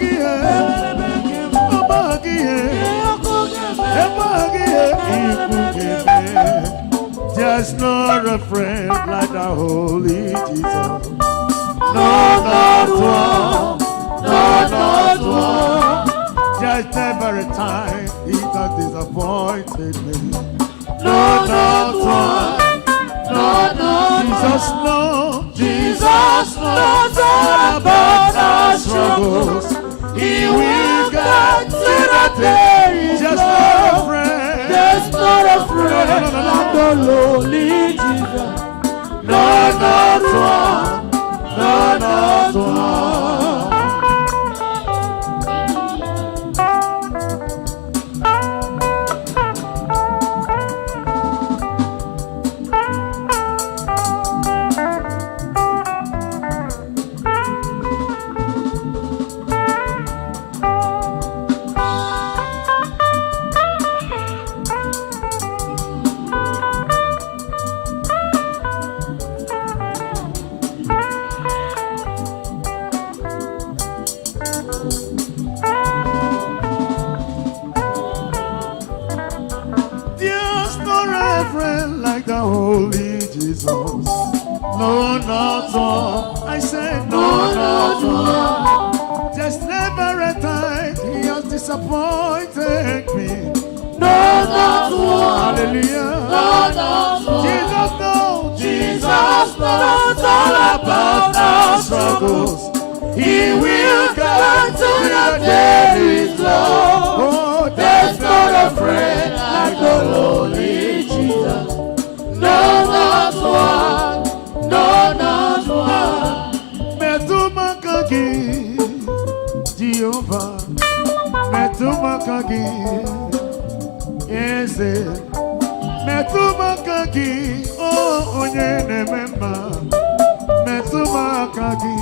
gị ya. Ịgba gị ya. There's not a friend like our holy Jesus. No, not one. No, not one. Just every time he has disappointed me. No, not one. No, not Jesus knows. Jesus knows all about our struggles. He will get to the day. Just not a friend. Just not a friend. Like the lowly Jesus. No, not one. No, not one. disappointed me. No, not one. Hallelujah. No, not one. Jesus knows. Jesus knows all about our struggles. He will guide to the daily flow. Oh, There's not a friend like the Holy Jesus. No, not one. No, not one. Metumakagi, Jehovah. Metumakagi, yes. Metumakagi, oh, onye nememba. Metumakagi,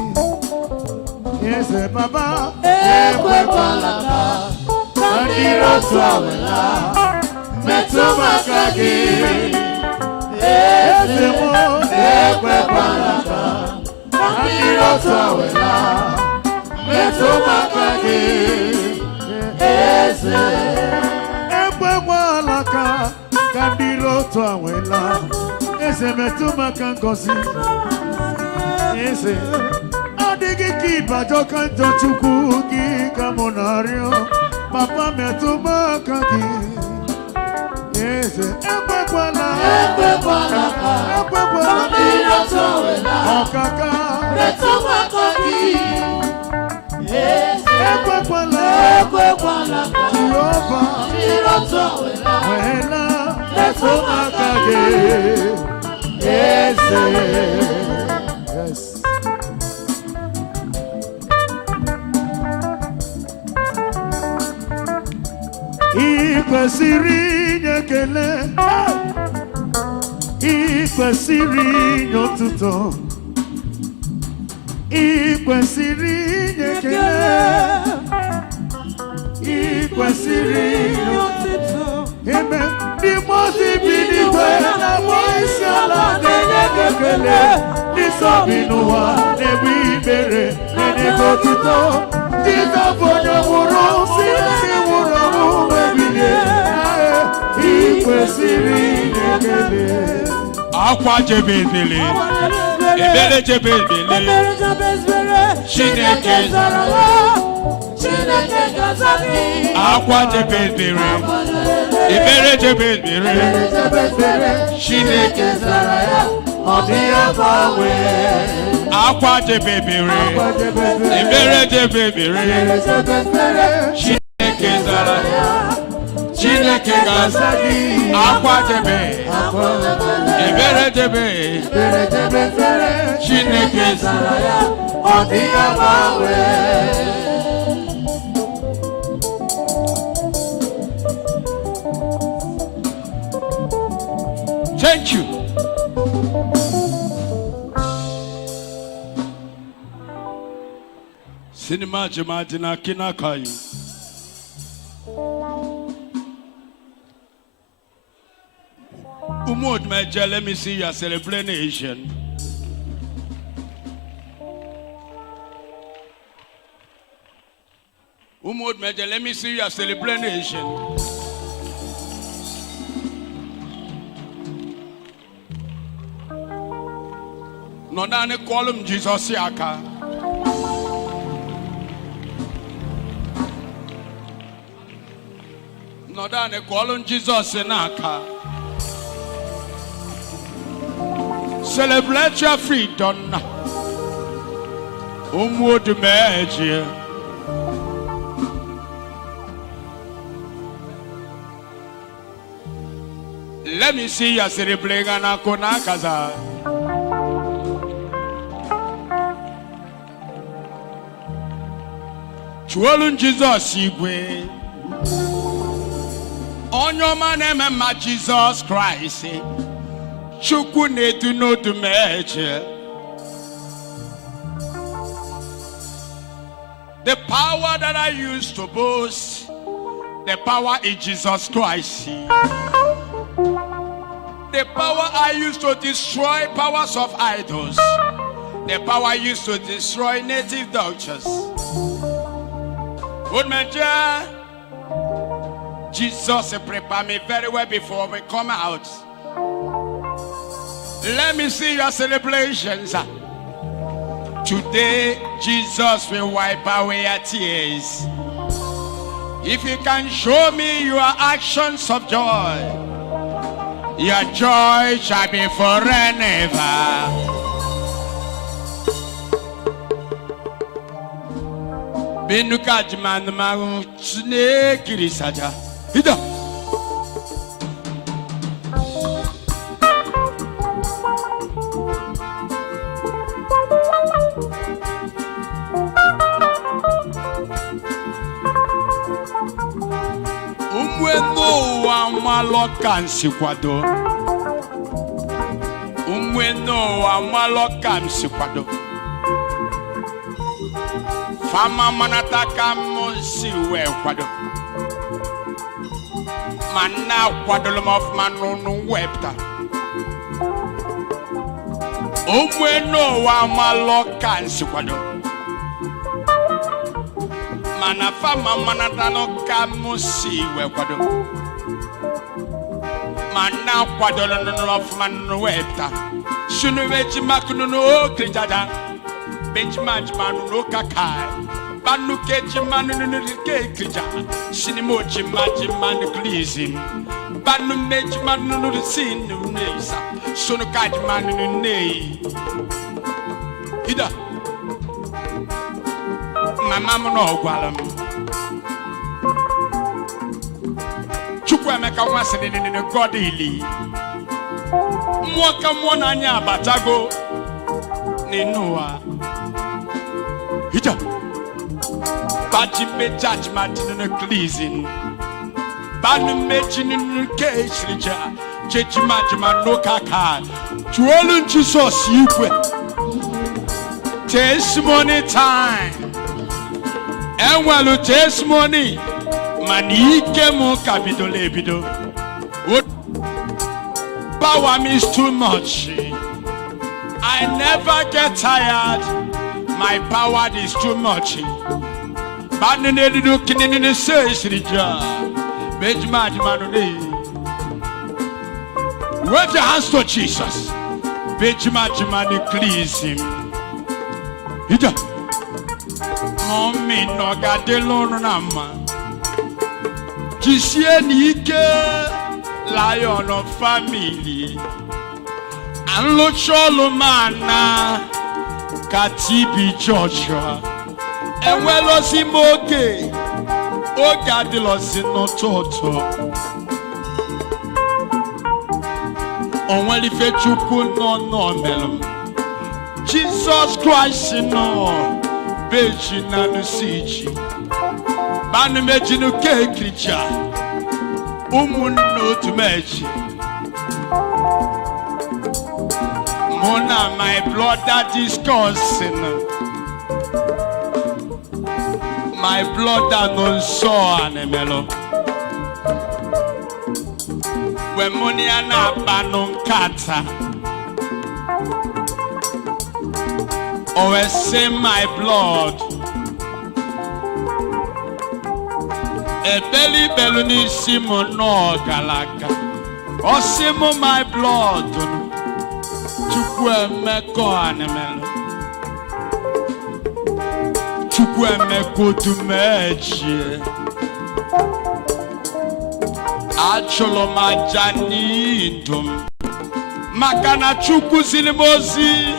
yes, Baba. Ekwekwalaka, kandiro twawela. Metumakagi, ekwekwalaka, kandiro twawela. Metumakagi, ekwekwalaka, kandiro twawela. Ese metumaka ngozi. Ese adigi kiba jokanto chukwu gi kamonario. Papa metumaka gi. Ese ekwekwalaka, kandiro twawela. okaka. Metumakagi, Ekwekwalaka, Jehovah. kandiro twawela. Wela metumaka gi. Yes. Ikwesịrị inye ekele, ikwesịrị inye otuto, ikwesịrị inye ekele, ikwesịrị inye otuto. Eme ndị mmụọ bi n'igwe na-agba isi ala na-enye gị ekele, ndị nsọ bi n'ụwa na-egbu ikpere na-enye gị otuto. Jizọs bụ onye nwụrụ si nwụrụ ọnwụ wee bilie, ikwesịrị inye ekele. Akwa jebezele, ebere jebezele, Chineke zara ya. Akwa jebezele, ebere jebezele, Chineke zara ya. Ọ dịghị agbanwe. Akwa jebezele, ebere jebezele, Chineke zara ya. Chineke gaza gị. Akwa jebe, ebere jebe, Chineke zara ya. Ọ dịghị agbanwe. Thank you. Cinema Jamatina Kinakayu. Odumeje, let me see your celebration. Odumeje, let me see your celebration. No nane call him Jesus yaka. No nane call him Jesus naka. Celebrate your freedom. Odumeje. Let me see your celebration na konakaza. Chuolun Jesus igwe. Onyo man Jesus Christ. Chukwu nedu n'Odumeje. The power that I use to boast, the power is Jesus Christ. The power I use to destroy powers of idols, the power I use to destroy native doctors. Odumeje, Jesus prepared me very well before we come out. Let me see your celebrations. Today, Jesus will wipe away your tears. If you can show me your actions of joy, your joy shall be forever. Benuka jman ma chne kirisaja. Ida. Umweno wa maloka nsikwado. Umweno wa maloka nsikwado. Fama manataka monsi we kwado. Mana kwado of manunu webta. Umweno wa maloka nsikwado. Mana fama manatano kamusi we kwado. Mana kwado of manunu webta. Shunu wechi makunu krijada. Benjamin no kakai. Banu kejiman no kekrija. Sinimoji man glizim. Banu mejiman no sin nesa. Sono kajman no nei. Ida. Mama no gwalam. Chukwu emeka wasini ni godili. Mwaka mwana nya batago. Ninua. Hita. Baji me judgment in a cleansing. Banu mejin in cage. Jejimajima no kaka. Chuolun Jesus you. Testimony time. And while testimony, manike mo capital lebido. What power means too much. I never get tired. My power is too much. Banene do kinene says rija. Benjamin Manone. Wave your hands to Jesus. Benjamin Mani please him. Hita. Mommy no gadelo nama. Jisie nike lion of family. And lo cholomana. Katibi Joshua, and well as him okay, oh God, the loss in no toto. On when if you could no melon, Jesus Christ, no, Beijing and Siji, Banamejin cake creature, no to match. Mona, my blood that is coursing. My blood that no saw anemelo. When money and a banon kata. Always say my blood. A belly belluni simo no galaka. Or simo my blood. Chukwu emeko anemelo. Chukwu emeko Odumeje. Acholo majani indum. Makana chukwu silimozi.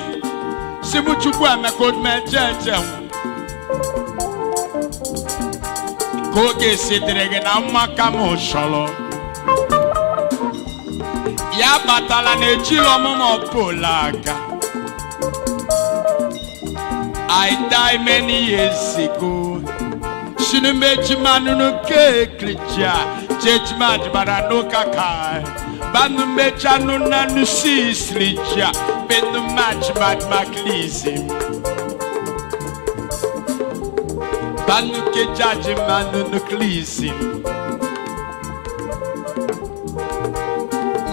Simu chukwu emeko Odumeje. Koge sidirege na makamo sholo. Ya batala nechilo momo polaga. I died many years ago. Shinu meji manu no keklija. Jejmad barano kakai. Banu meja no nanu sislija. Benu match mad maklizim. Banu kejaji manu no klizim.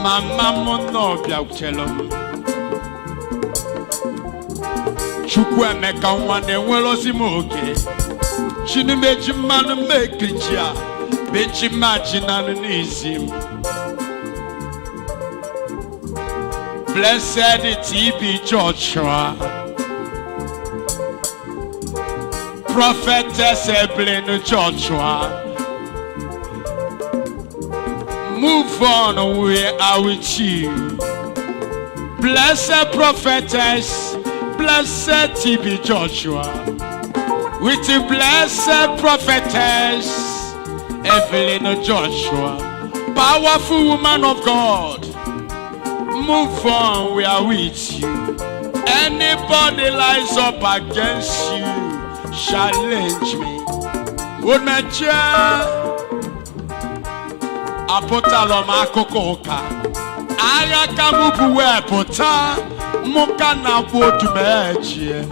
Mama mono bia uchelo. Chukwu emeka nwane nwelo simoke. Chini meji manu mekricha. Beji maji nanu nizim. Blessed TB Joshua. Prophetess Evelyn Joshua. Move on, we are with you. Blessed prophetess, blessed TB Joshua. With the blessed prophetess, Evelyn Joshua. Powerful woman of God. Move on, we are with you. Anybody lies up against you, challenge me. Odumeje apotalo makokoka. Aya kamubu we pota muka na Odumeje.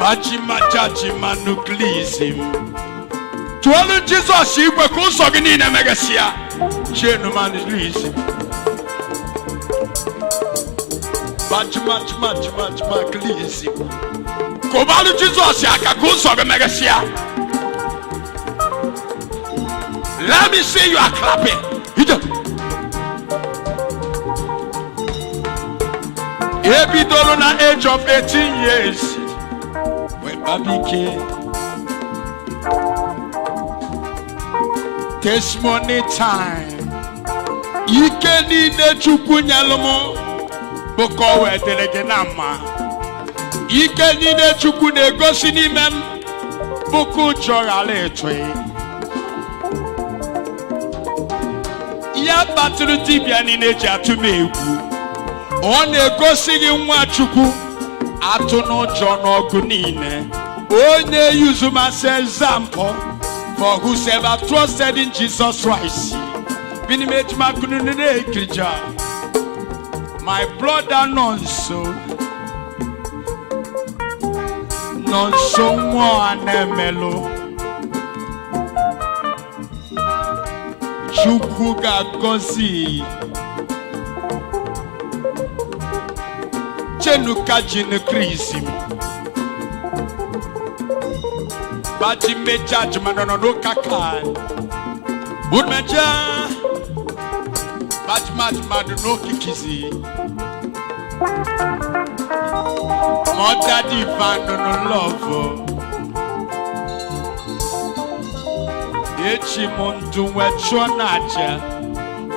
Bajima jajima nucleism. Tuolu Jesus igwe kusogini na megasia. Chenu manucleism. Bajima nucleism. Kobalu Jesus akakusoge megasia. Let me see you are clapping. Ebidolo na age of 18 years. When Babi came. Testimony time. Ike ni ne chukwu nyalomo. Boko we delege nama. Ike ni ne chukwu ne gosi ni mem. Boko jora letwe. Ya baturu dibia ni ne jatume. One gosi ni nwa chukwu. Atono jono gunine. One use him as an example. For whosoever trusted in Jesus Christ. My brother nonso ohanemere Chukwu ga-agọzi chenuka jinu krisim Baji me judgment no kakai. Odumeje Baji mad no kikizi. Mother divine no love. Echi muntu wechonacha.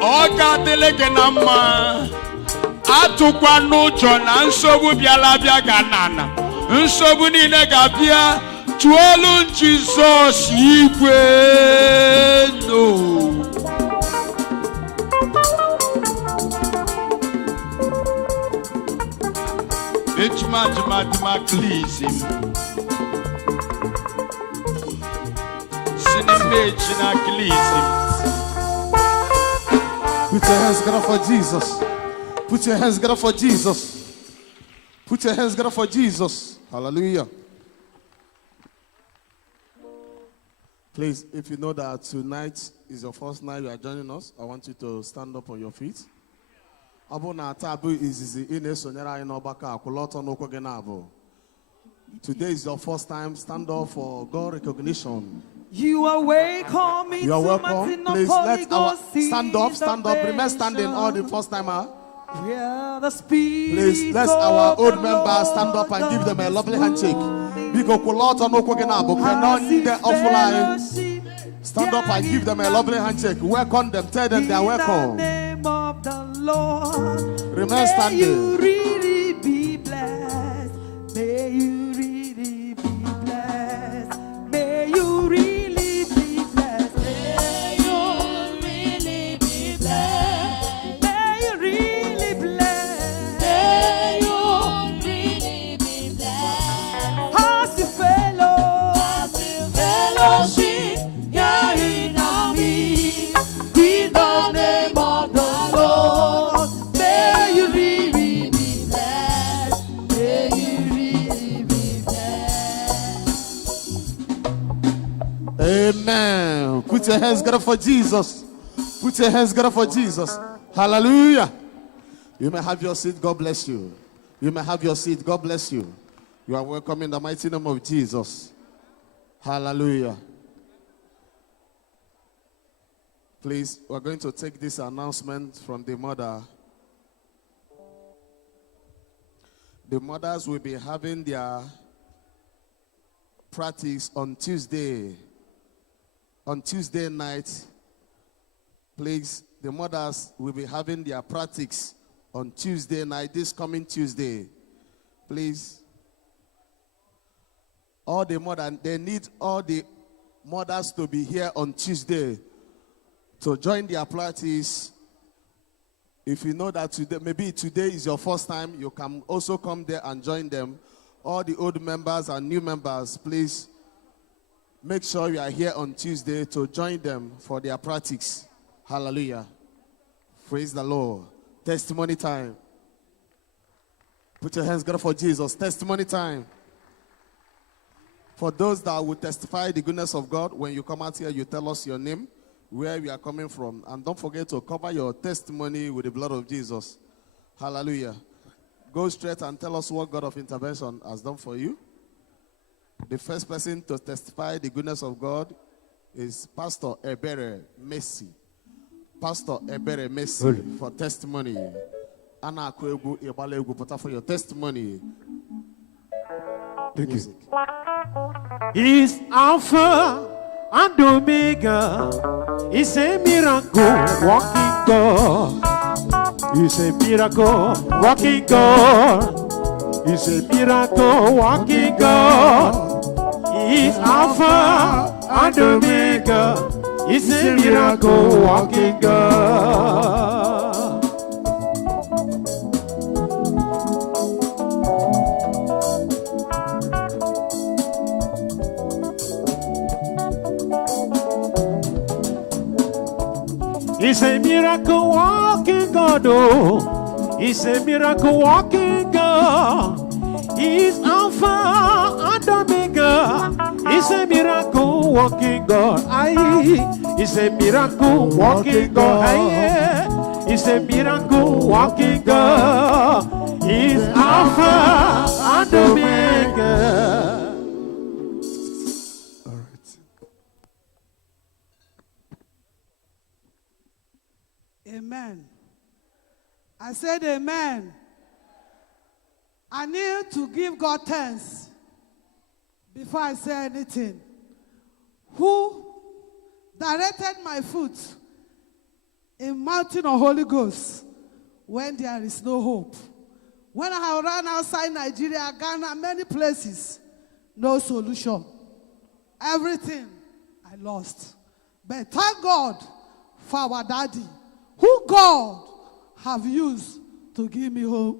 Oga delege nama. Atukwa n'ụjọ na nsogbu bịala bịa ganana. Nsogbu niile ga-abịa. Tuolu Jesus igwe no. Ejima cleansing. Cinemage cleansing. Put your hands together for Jesus. Put your hands together for Jesus. Put your hands together for Jesus. Hallelujah. Please, if you know that tonight is your first night you are joining us, I want you to stand up on your feet. Today is your first time. Stand up for God recognition. You are welcome. You are welcome. Please let our stand up. Remain standing all the first timer. Please let our old members stand up and give them a lovely handshake. Stand up and give them a lovely handshake. Welcome them. Tell them they are welcome. Remain standing. May you really be blessed. May you really be blessed. May you really be blessed. May you really be blessed. May you really blessed. May you really be blessed. As you fellowship, yeah, in me, in the name of the Lord. May you really be blessed. May you really be blessed. Amen. Put your hands together for Jesus. Put your hands together for Jesus. Hallelujah. You may have your seat. God bless you. You may have your seat. God bless you. You are welcome in the mighty name of Jesus. Hallelujah. Please, we're going to take this announcement from the mother. The mothers will be having their practice on Tuesday. on Tuesday night, please, the mothers will be having their practice on Tuesday night, this coming Tuesday. Please. All the mothers, they need all the mothers to be here on Tuesday to join their practice. If you know that today, maybe today is your first time, you can also come there and join them. All the old members and new members, please make sure you are here on Tuesday to join them for their practice. Hallelujah. Praise the Lord. Testimony time. Put your hands together for Jesus. Testimony time. For those that will testify the goodness of God, when you come out here, you tell us your name, where we are coming from. And don't forget to cover your testimony with the blood of Jesus. Hallelujah. Go straight and tell us what God of intervention has done for you. The first person to testify the goodness of God is Pastor Ebere Messi. Pastor Ebere Messi for testimony. Anna Kwegu Ibalegu Pota for your testimony. Thank you. He's Alpha and Omega. He's a miracle walking God. He's a miracle walking God. He's a miracle walking God. He's Alpha and Omega. He's a miracle walking God. He's a miracle walking God, oh. He's a miracle walking God. He's Alpha and Omega. He's a miracle walking God. Aye. He's a miracle walking God. Aye. He's a miracle walking God. He's Alpha and Omega. Amen. I said amen. I need to give God thanks before I say anything. Who directed my foot in mountain of Holy Ghost when there is no hope? When I ran outside Nigeria, Ghana, many places, no solution. Everything I lost. But thank God for our daddy, who God have used to give me hope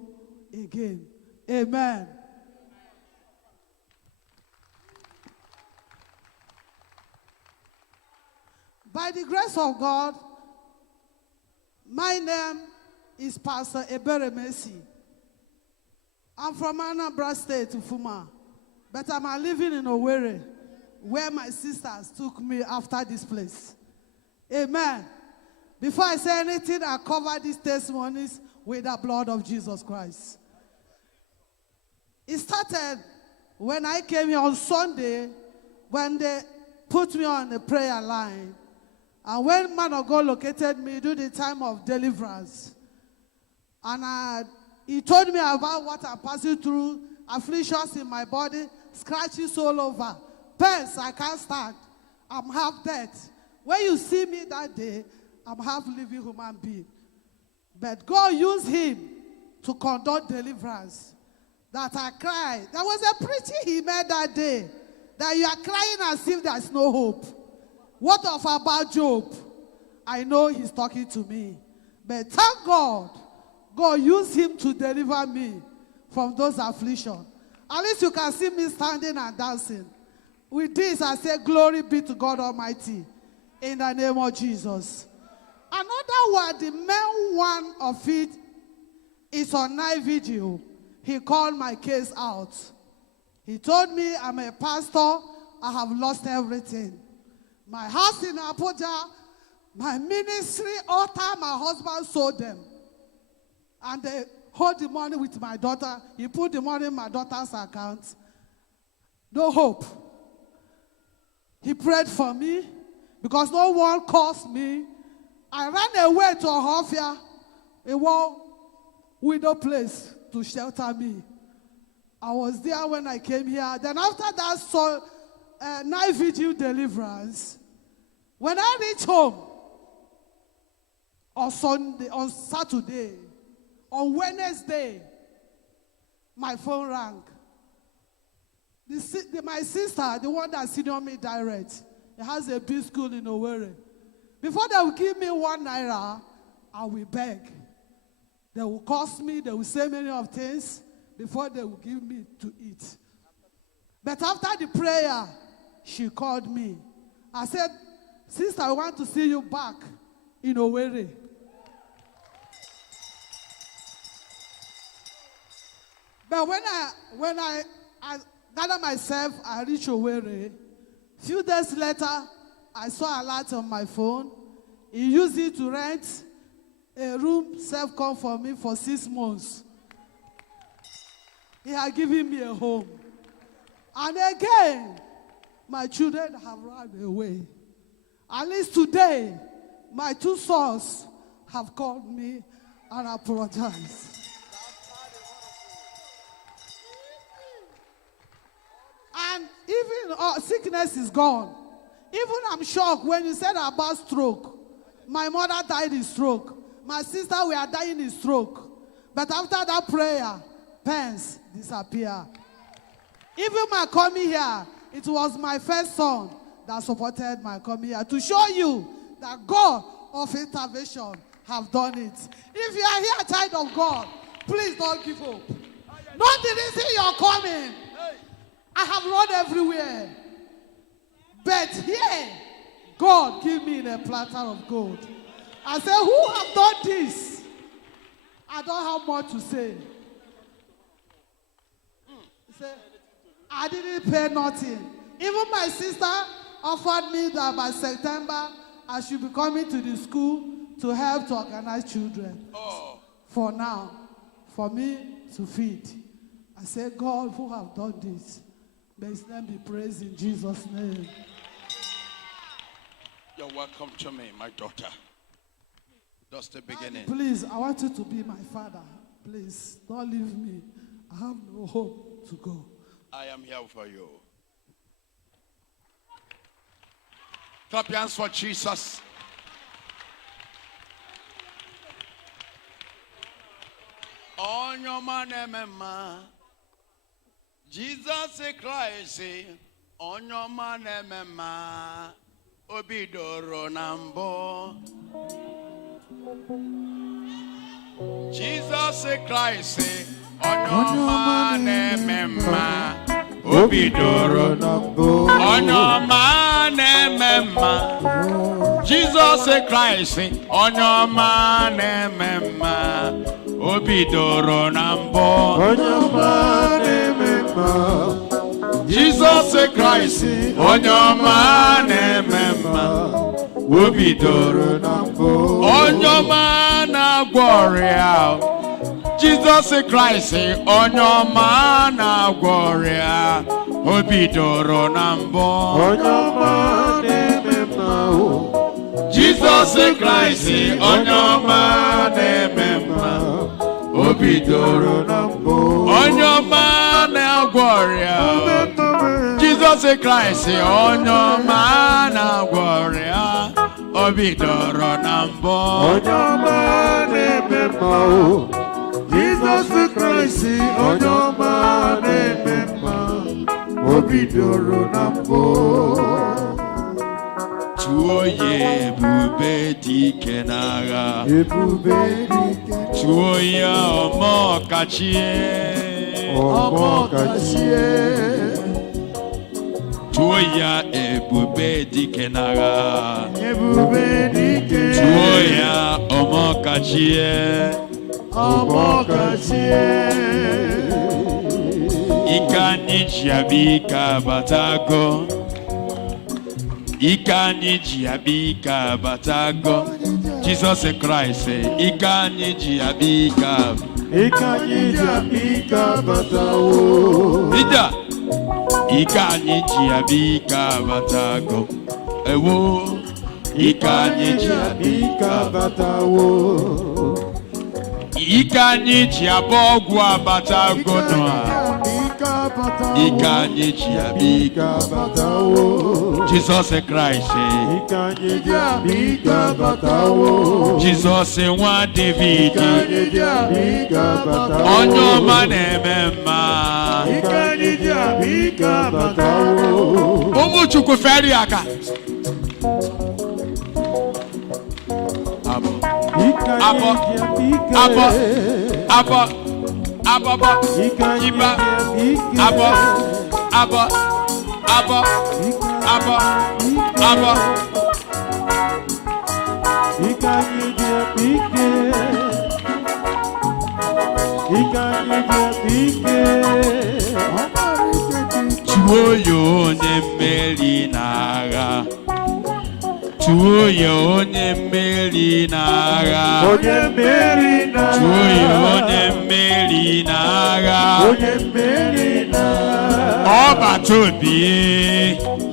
again. Amen. By the grace of God, my name is Pastor Ebere Messi. I'm from Anambra State, Fuma, but I'm living in Owerri, where my sisters took me after this place. Amen. Before I say anything, I cover these testimonies with the blood of Jesus Christ. It started when I came here on Sunday, when they put me on the prayer line. And when man of God located me during the time of deliverance, and he told me about what I'm passing through, afflictions in my body, scratches all over, pains I can't stand, I'm half dead. When you see me that day, I'm half living human being. But God used him to conduct deliverance. That I cried. There was a preaching he made that day, that you are crying as if there's no hope. What of about Job? I know he's talking to me. But thank God, God used him to deliver me from those afflictions. At least you can see me standing and dancing. With this, I say, glory be to God Almighty. In the name of Jesus. Another one, the main one of it, is on night video. He called my case out. He told me I'm a pastor. I have lost everything. My house in Abuja, my ministry, altar, my husband sold them. And they hold the money with my daughter. He put the money in my daughter's account. No hope. He prayed for me because no one calls me. I ran away to Ohafia, a widow place to shelter me. I was there when I came here. Then after that, night vigil deliverance, When I reach home on Sunday, on Saturday, on Wednesday, my phone rang. My sister, the one that senior me direct, it has a big school in Owerri. Before they will give me 1 naira, I will beg. They will cost me, they will say many of things before they will give me to eat. But after the prayer, she called me. I said, sister, I want to see you back in Owerri. But when I gather myself, I reach Owerri. Few days later, I saw a light on my phone. He used it to rent a room self-con for me for 6 months. He had given me a home. And again, my children have run away. At least today, my 2 sons have called me and apologized. And even sickness is gone. Even I'm shocked when you said about stroke. My mother died in stroke. My sister were dying in stroke. But after that prayer, pains disappear. Even my coming here, it was my first son that supported my coming here to show you that God of intervention have done it. If you are here, child of God, please don't give up. Not the reason you're coming. I have run everywhere. But here, God give me a platter of gold. I say, who have done this? I don't have more to say. Say, I didn't pay nothing. Even my sister offered me that by September, I should be coming to the school to help to organize children. For now, for me to feed. I say, God, who have done this? May his name be praised in Jesus' name. You're welcome to me, my daughter. That's the beginning. Please, I want you to be my father. Please, don't leave me. I have no hope to go. I am here for you. Clap your hands for Jesus. On your man, Jesus Christ, on your man, Obidoro Nambo. Jesus Christ, on your man, Obidoro Nambo. On your man, Jesus Christ, on your man, Obidoro Nambo. On your man, Jesus Christ, on your man, Obidoro Nambo. On your man, warrior. Jesus Christ, on your man, warrior. Obidoro Nambo. On your man, Jesus Christ, on your man, Obidoro Nambo. On your man, warrior. Jesus Christ, on your man, warrior. Obidoro Nambo. On your man, Jesus Christ, on your man, Obidoro Nambo. Tuoye bube dikenaga. Tuoya omo kachie. Omo kachie. Tuoya ebube dikenaga. Ebube dike. Tuoya omo kachie. Omo kachie. Ikani jiabika batago. Ikani jiabika batago. Jesus Christ, ikani jiabika. Ikani jiabika batago. Ida. Ikani jiabika batago. Ewo. Ikani jiabika batago. Ikani jiabogwa batago noa. Jesus Christ. Jesus one David. On your man Omuchuku Feriaka. Tuoyo Nemelinaga. Tuoyo Nemelinaga. Tuoyo Nemelinaga. Oba Tobi.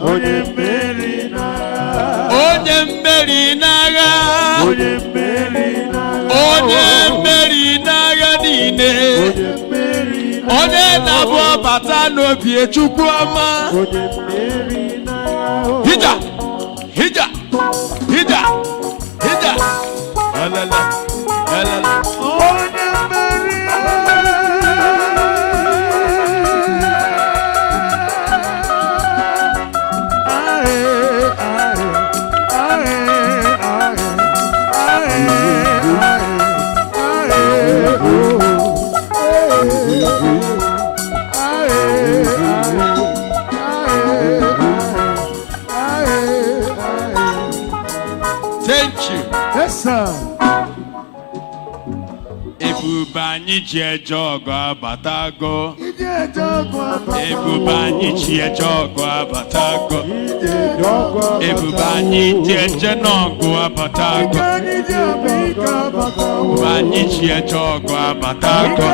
Onemelinaga. Onemelinaga dine. One nabo batano bie chukwama. Hija. Alala. Thank you. Yes, sir. Ebubani Jejogo Batago. Ebubani Jejogo Batago. Ebubani Jejenogo Batago. Ebubani Jejogo Batago.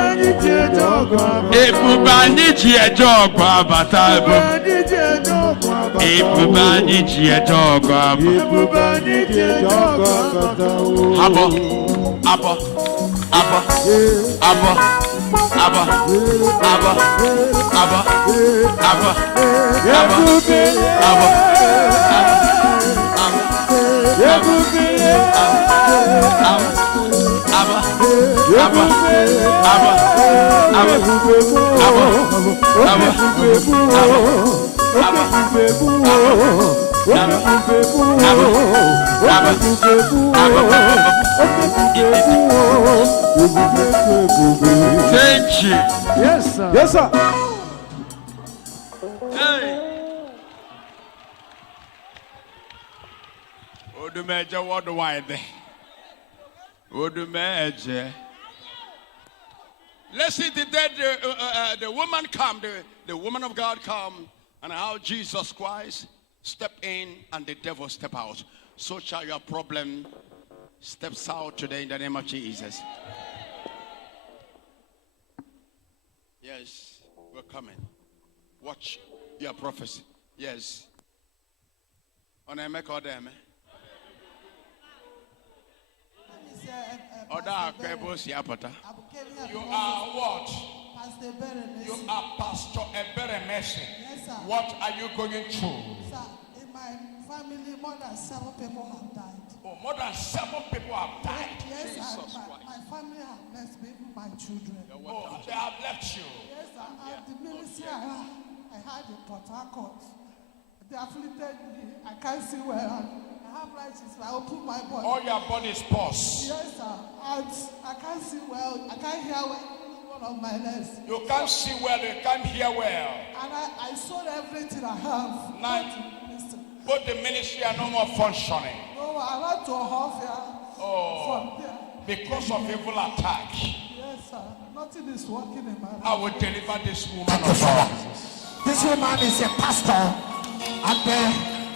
Ebubani Jejogo Batago. Ebubani Jejogo. Abo. Thank you. Yes, sir. Yes, sir. Hey. Odumeje, what do I do? Odumeje. Let's see the woman come, the woman of God come, and how Jesus Christ step in and the devil step out. So shall your problem steps out today in the name of Jesus. Yes, we're coming. Watch your prophecy. Yes. Ohanemere call them. You are what? You are Pastor Eberemese. Yes, sir. What are you going through? Sir, in my family, more than 7 people have died. Oh, more than 7 people have died. Yes, Jesus sir. Christ. My family have left me, even my children. Oh, they have left you. Yes, sir. The ministry I had in Port Harcourt, they afflicted me. I can't see well. I have lights. I open my body. All your body is paused. Yes, sir. And I can't see well. I can't hear well. One of my legs. You can't see well. You can't hear well. And I sold everything I have. Now, both the ministry are no more functioning. No, I went to Ohofia. From there. Because of evil attack. Yes, sir. Nothing is working in my life. I will deliver this woman of Jesus. God. This woman is a pastor. And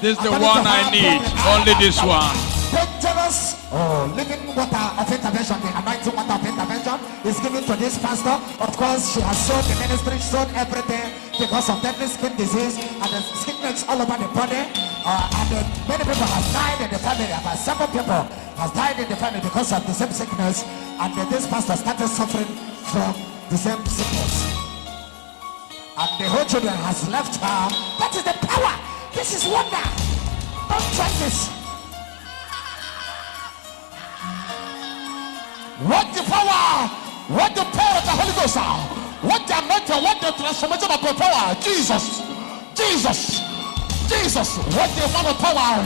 This is the one I need. Only this one. dangerous living water of intervention, the anointing water of intervention is given to this pastor. Of course, she has sold the ministry, sold everything because of deadly skin disease and the sickness all over the body. And many people have died in the family. About 7 people have died in the family because of the same sickness. And this pastor started suffering from the same sickness. and the whole children has left her. That is the power. This is wonder. Don't try this. What the power, what the power of the Holy Ghost are, what the anointing, what the transformation of the power. Jesus, Jesus, Jesus, what the amount of power,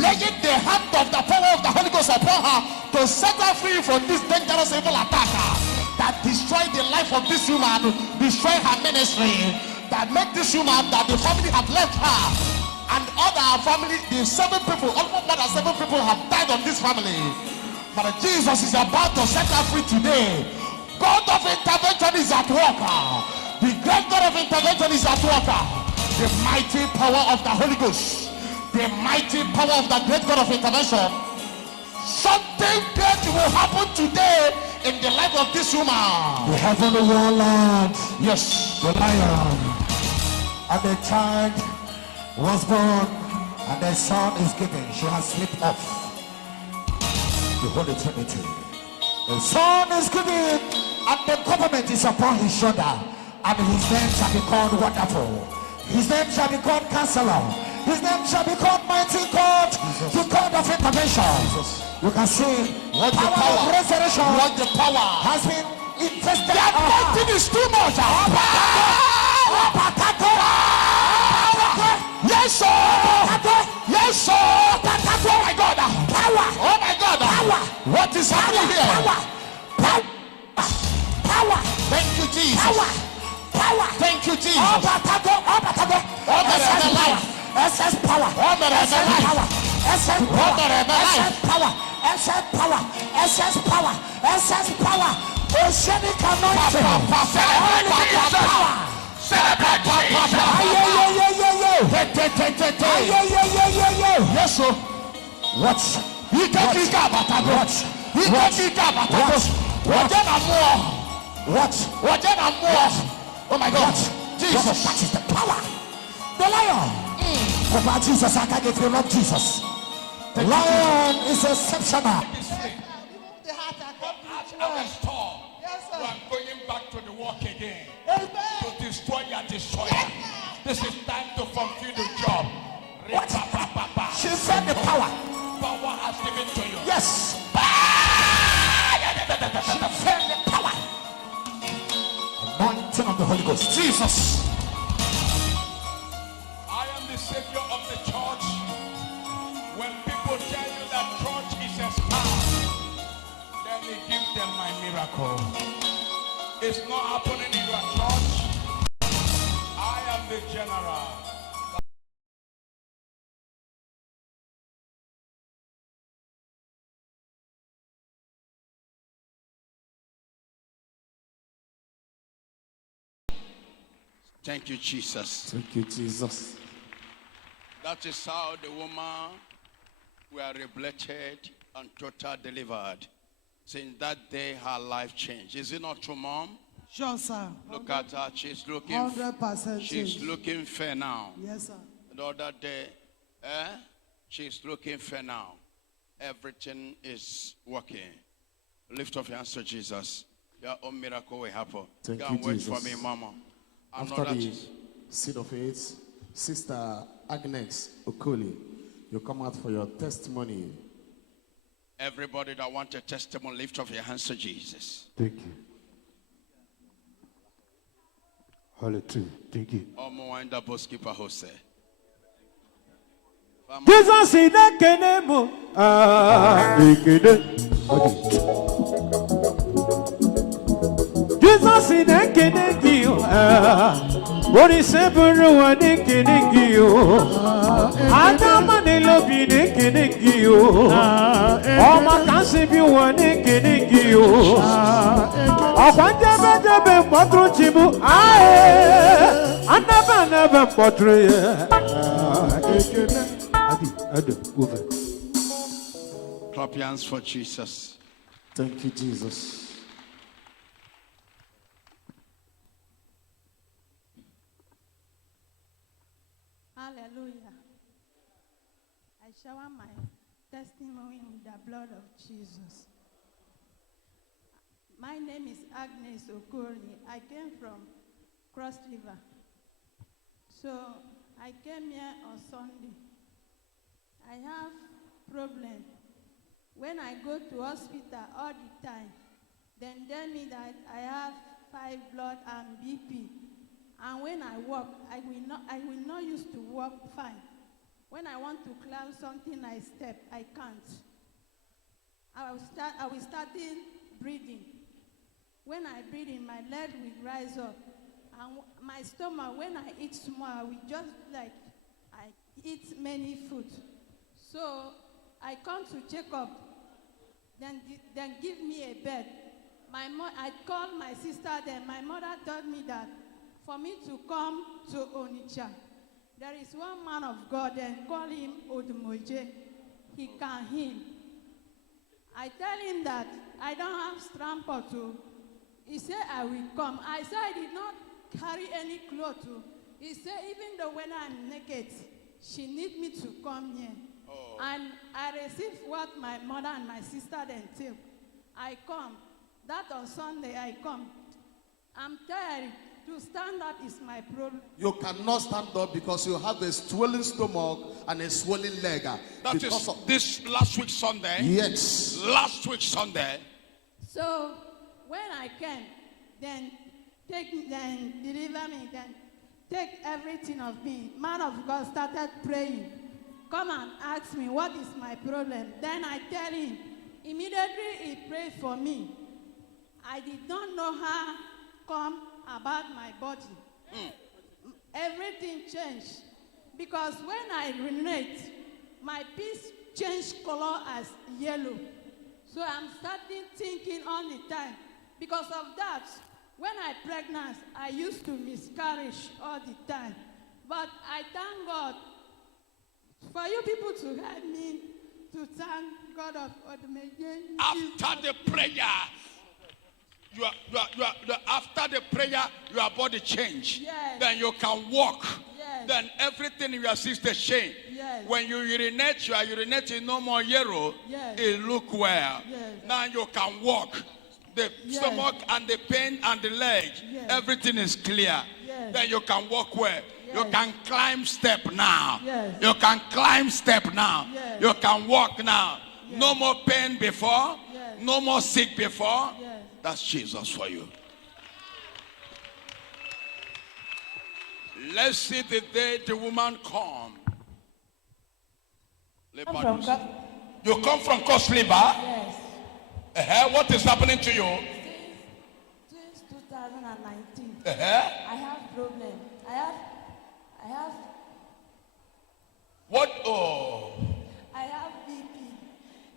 laying the hand of the power of the Holy Ghost upon her to set her free from this dangerous evil attacker that destroyed the life of this woman, destroyed her ministry, that made this woman, that the family have left her, and all our family, the 7 people, almost more than 7 people have died on this family. But Jesus is about to set her free today. God of intervention is at work. The great God of intervention is at work. The mighty power of the Holy Ghost, the mighty power of the great God of intervention. Something great will happen today in the life of this woman. The heavenly warlord, Yes, the lion, and the child was born, and the son is given. She has slipped off. The Holy Trinity. The son is given, and the government is upon his shoulder, and his name shall be called Wonderful. His name shall be called Counselor. His name shall be called Mighty God, the God of intervention. You can see what the power power, of resurrection, what the power has been invested. The anointing is too much. Yes, sir. Yes, sir. Oh my God. Power. Oh my God. Power. What is happening here? Power. Power. Power. Thank you, Jesus. Power. Power. Thank you, Jesus. Oh, SS power. SS power. SS power. SS power. SS power. SS power. Oceanic anointing. Yes, sir. Watch. He can't kick up. Watch. He can't kick up. Watch. Oh my God. Jesus. That is the power. The lion. Over Jesus, I can't give you love Jesus. The lion is exceptional. I am going back to the walk again. To destroy your destroyer. This is time to fulfill the job. She said the power. Power has given to you. Yes. She said the power. Anointing of the Holy Ghost. Jesus. I am the savior of the church. When people tell you that church is a scam, then they give them my miracle. It's not happening in your church. I am the general. Thank you, Jesus. Thank you, Jesus. That is how the woman were reblated and total delivered. Since that day, her life changed. Is it not true, Mom? Sure, sir. Look at her. She's looking. 100%. She's looking fair now. Yes, sir. The other day, she's looking fair now. Everything is working. Lift up your hands to Jesus. Your own miracle will happen. Thank Go you, and wait Jesus. for me, Mama. After the seed of faith, Sister Agnes Okoli, you come out for your testimony. Everybody that wants a testimony, lift up your hands to Jesus. Thank you. Hallelujah. Thank you. Jose. Jesus in the kenemo. Jesus in the kenegio. What is everyone in kenegio? Adama de lobi de kenegio. Oh, my cancer be one in kenegio. Oh, what never potro chibu. I never potro. Clap your hands for Jesus. Thank you, Jesus. Hallelujah. I shower my testimony with the blood of Jesus. My name is Agnes Okori. I came from Cross River. So I came here on Sunday. I have problem. When I go to hospital all the time, then tell me that I have high blood and BP. And when I walk, I will not used to walk fine. When I want to climb something, I step, I can't. I will start breathing. When I breathe in, my leg will rise up. And my stomach, when I eat small, I will just like I eat many food. So I come to check up. Then give me a bed. I called my sister then. My mother told me that for me to come to Onitsha, there is one man of God and call him Odumeje. He can heal. I tell him that I don't have strength to. He said I will come. I said I did not carry any clothes. He said even though when I'm naked, she need me to come here. Oh. And I received what my mother and my sister then took. I come. That on Sunday I come. I'm tired. To stand up is my problem. You cannot stand up because you have a swollen stomach and a swollen leg. That is this last week Sunday. Yes. Last week Sunday. So when I came, then deliver me, then take everything of me. Man of God started praying. Come and ask me what is my problem. Then I tell him. Immediately he prayed for me. I did not know how come about my body. Everything changed because when I urinate, my piece changed color as yellow. So I'm starting thinking all the time. Because of that, when I pregnant, I used to miscarriage all the time. But I thank God for you people to help me to thank God of Odumeje. After the prayer, after the prayer, your body change. Yes. Then you can walk. Yes. Then everything in your system change. Yes. When you urinate, you are urinating no more yellow. Yes. It look well. Yes. Now you can walk. The stomach and the pain and the leg, yes. everything is clear. Yes. Then you can walk well. Yes. You can climb step now. Yes. You can climb step now. Yes. You can walk now. Yes. No more pain before. Yes. No more sick before. Yes. That's Jesus for you. Let's see the day the woman come. You come from Costly Bar? Yes. What is happening to you? Since 2019, Uh-huh. I have problem. I have What? Oh, I have BP.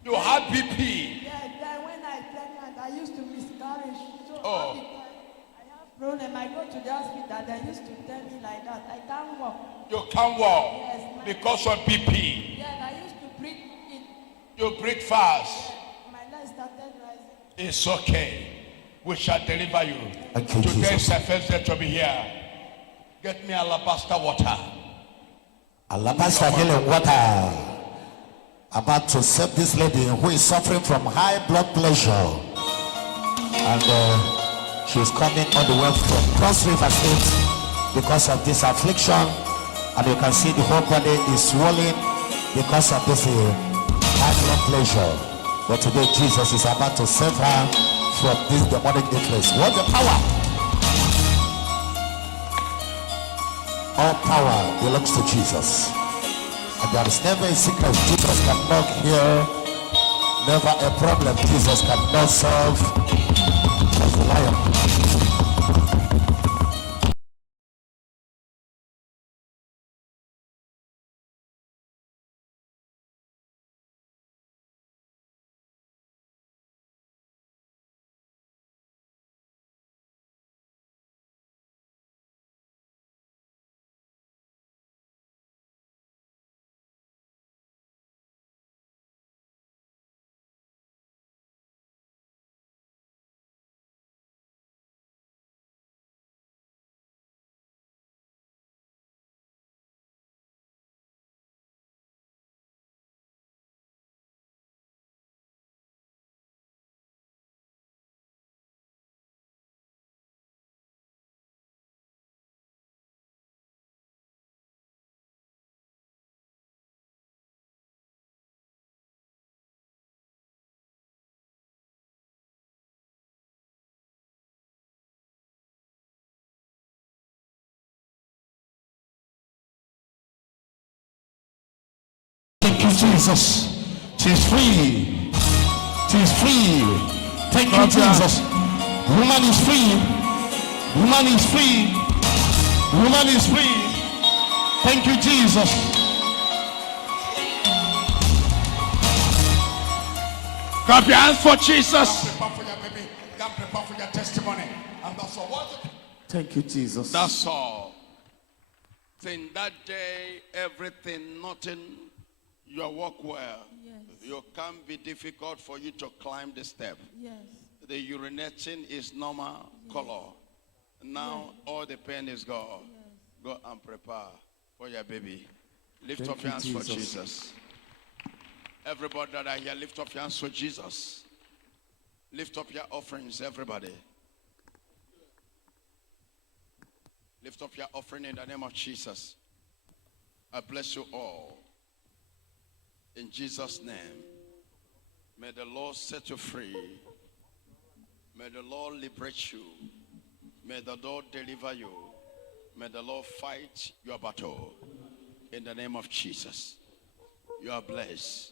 you had BP. Yeah, then when I pregnant, I used to miscarriage. So Oh. all the time, I have problem. I go to the hospital, they used to tell me like that. I can't walk. You can't walk Yes, because of BP. Yeah, I used to breathe in. You breathe fast. My leg started rising. It's okay. We shall deliver you. Thank you, Today is Jesus. the first day to be here. Get me alabaster water. Alabaster healing water. About to save this lady who is suffering from high blood pressure. And she's coming on the way from Cross River State because of this affliction. And you can see the whole body is swollen because of this high blood pressure. But today Jesus is about to save her from this demonic influence. What the power? All power belongs to Jesus. And there is never a sickness Jesus cannot heal, never a problem Jesus cannot solve. As the lion. Thank you, Jesus. She's free. She's free. Thank you, Jesus. Woman is free. Woman is free. Woman is free. Thank you, Jesus. Clap your hands for Jesus. Prepare for your baby. Come prepare for your testimony. And that's all. Thank you, Jesus. That's all. In that day, everything, nothing, you walk well. Yes. You can't be difficult for you to climb the step. Yes. The urinating is normal color. Now all the pain is gone. Yes. Go and prepare for your baby. Lift Thank up your hands you, for Jesus. Jesus. Everybody that are here, lift up your hands for Jesus. Lift up your offerings, everybody. Lift up your offering in the name of Jesus. I bless you all. In Jesus' name. May the Lord set you free. May the Lord liberate you. May the Lord deliver you. May the Lord fight your battle. In the name of Jesus. You are blessed.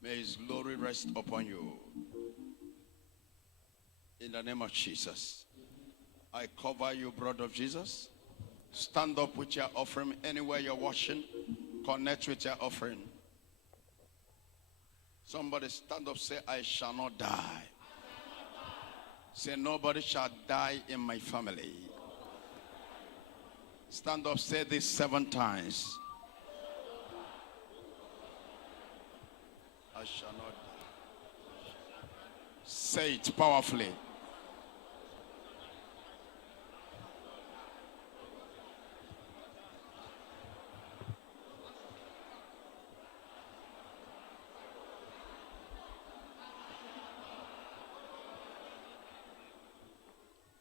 May his glory rest upon you. In the name of Jesus. I cover you, brother of Jesus. Stand up with your offering. Anywhere you're watching, connect with your offering. Somebody stand up, say, I shall not die. Say, nobody shall die in my family. Stand up, say this 7 times. I shall not die. Say it powerfully.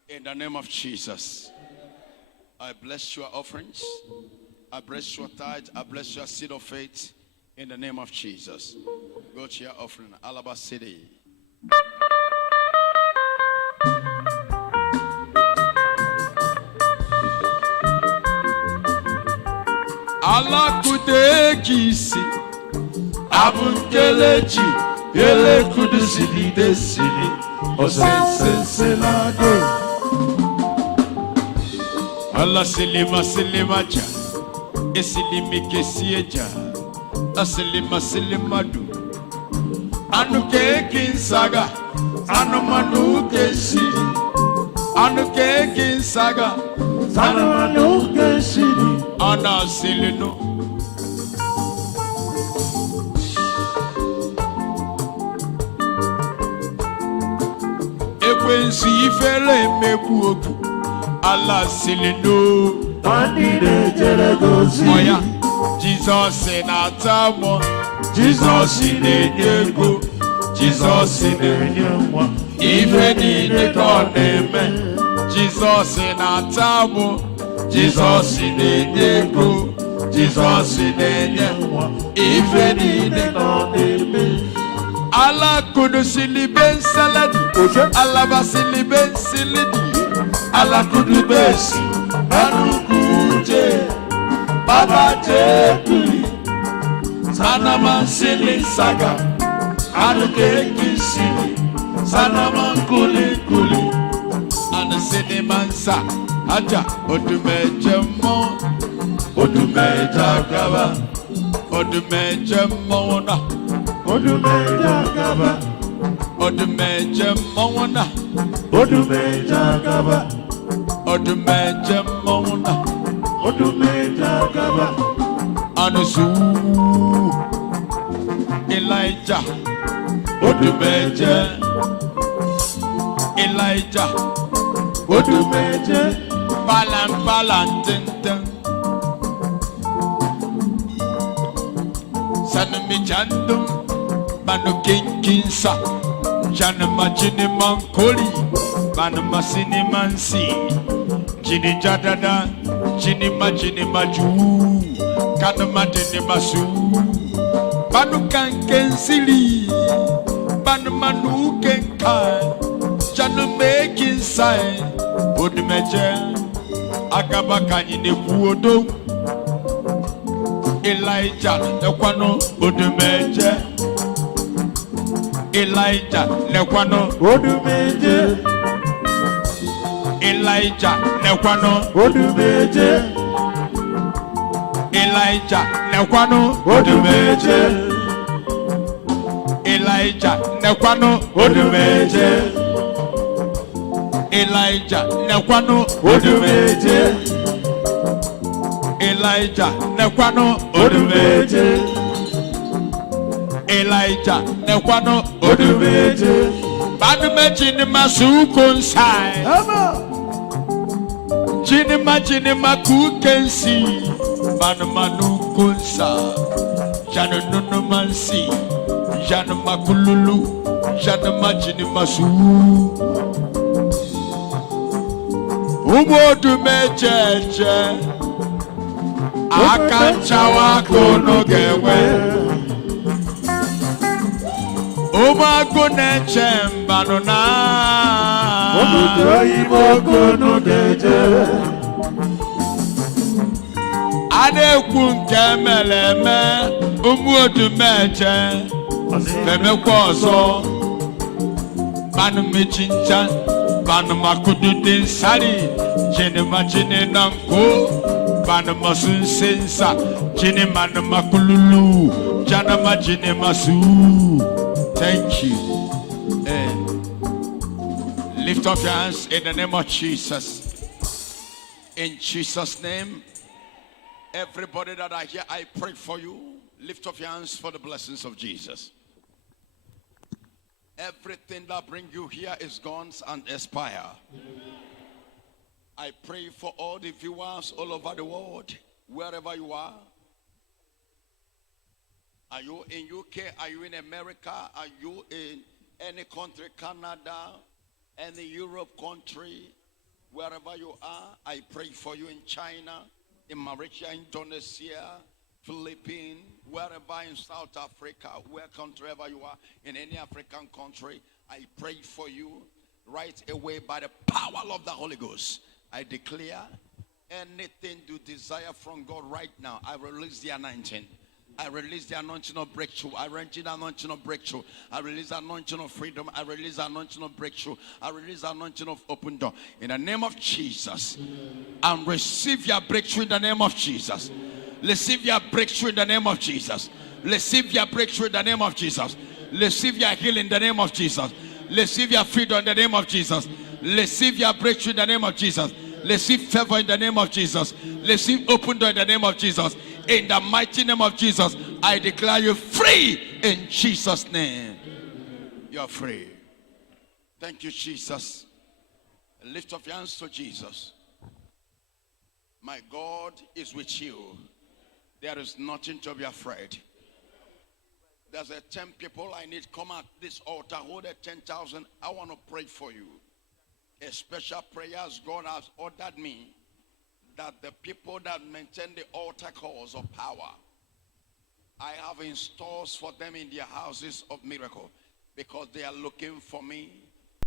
In the name of Jesus, I bless your offerings. I bless your tithe. I bless your seed of faith. In the name of Jesus. Go to your offering. Alaba City. Allah kudekisi abunkelechi ele kudusili desili osensenselado Allah silima silimaja esilimi kesieja asilima silimadu anu kekin saga anu manu kesili anu kekin saga anu manu kesili ana silino ekwensi ifele meku oku ala silino andide jeregosi oya Jesus na tamo Jesus ne ego Jesus ne nyamwa ife ni ne koneme Jesus na tamo Jesus ne ego Jesus ne nyamwa ife ni ne koneme ala kudu siliben saladi ala basiliben silidi ala kudu besi anu kuje baba tekuli sana mansili saga anu kekisili sana mankuli kuli anu sini mansa aja odumeje mo odumeje gaba odumeje mo na odumeje gaba odumeje mo na odumeje gaba odumeje mo na odumeje gaba anusu Elijah odumeje Elijah odumeje balan tintin sanumi chandum manu kinkinsa janama chini mankoli manu masini mansi chini jadada chini maju kanuma tini masu manu kankensili manu manu kenkai janume kinsai odumeje agaba kanyine kuodo Elijah nekwano Odumeje. Elijah nekwano Odumeje. Elijah nekwano Odumeje. Elijah nekwano Odumeje. Elijah nekwano Odumeje. Elijah nekwano Odumeje. Elijah nekwano Odumeje. Elijah nekwano Odumeje. Banumeji ni masukunsai Jinima kukensi Banumanu kunsa Janunu mansi Januma kululu Januma jinimasu Odumeje Akanchawa kono gewe Umagune chembano na Odumeje. Adekun kemeleme Odumeje Feme kwaso Banu mechincha Banu makudu sari Jinima nanko Banu masunsensa Jinima makululu Janama jinimasu. Thank you. Lift up your hands in the name of Jesus. In Jesus' name, everybody that are here, I pray for you. Lift up your hands for the blessings of Jesus. Everything that brings you here is gone and expire. I pray for all the viewers all over the world, wherever you are. Are you in UK? Are you in America? Are you in any country, Canada, any Europe country, wherever you are? I pray for you in China, in Mauritius, Indonesia, Philippines, wherever in South Africa, where country ever you are, in any African country. I pray for you right away by the power of the Holy Ghost. I declare anything you desire from God right now, I release the anointing. I release the anointing of breakthrough. I release the anointing of breakthrough. I release the anointing of freedom. I release the anointing of breakthrough. I release the anointing of open door. In the name of Jesus. And receive your breakthrough in the name of Jesus. Receive your breakthrough in the name of Jesus. Receive your breakthrough in the name of Jesus. Receive your healing in the name of Jesus. Receive your freedom in the name of Jesus. Receive your breakthrough in the name of Jesus. Receive favor in the name of Jesus. Receive open door in the name of Jesus. In the mighty name of Jesus, I declare you free in Jesus' name. You are free. Thank you, Jesus. Lift up your hands to Jesus. My God is with you. There is nothing to be afraid. There's 10 people I need come at this altar. Hold at 10,000. I want to pray for you. A special prayer as God has ordered me, that the people that maintain the altar calls of power, I have in stores for them in their houses of miracle, because they are looking for me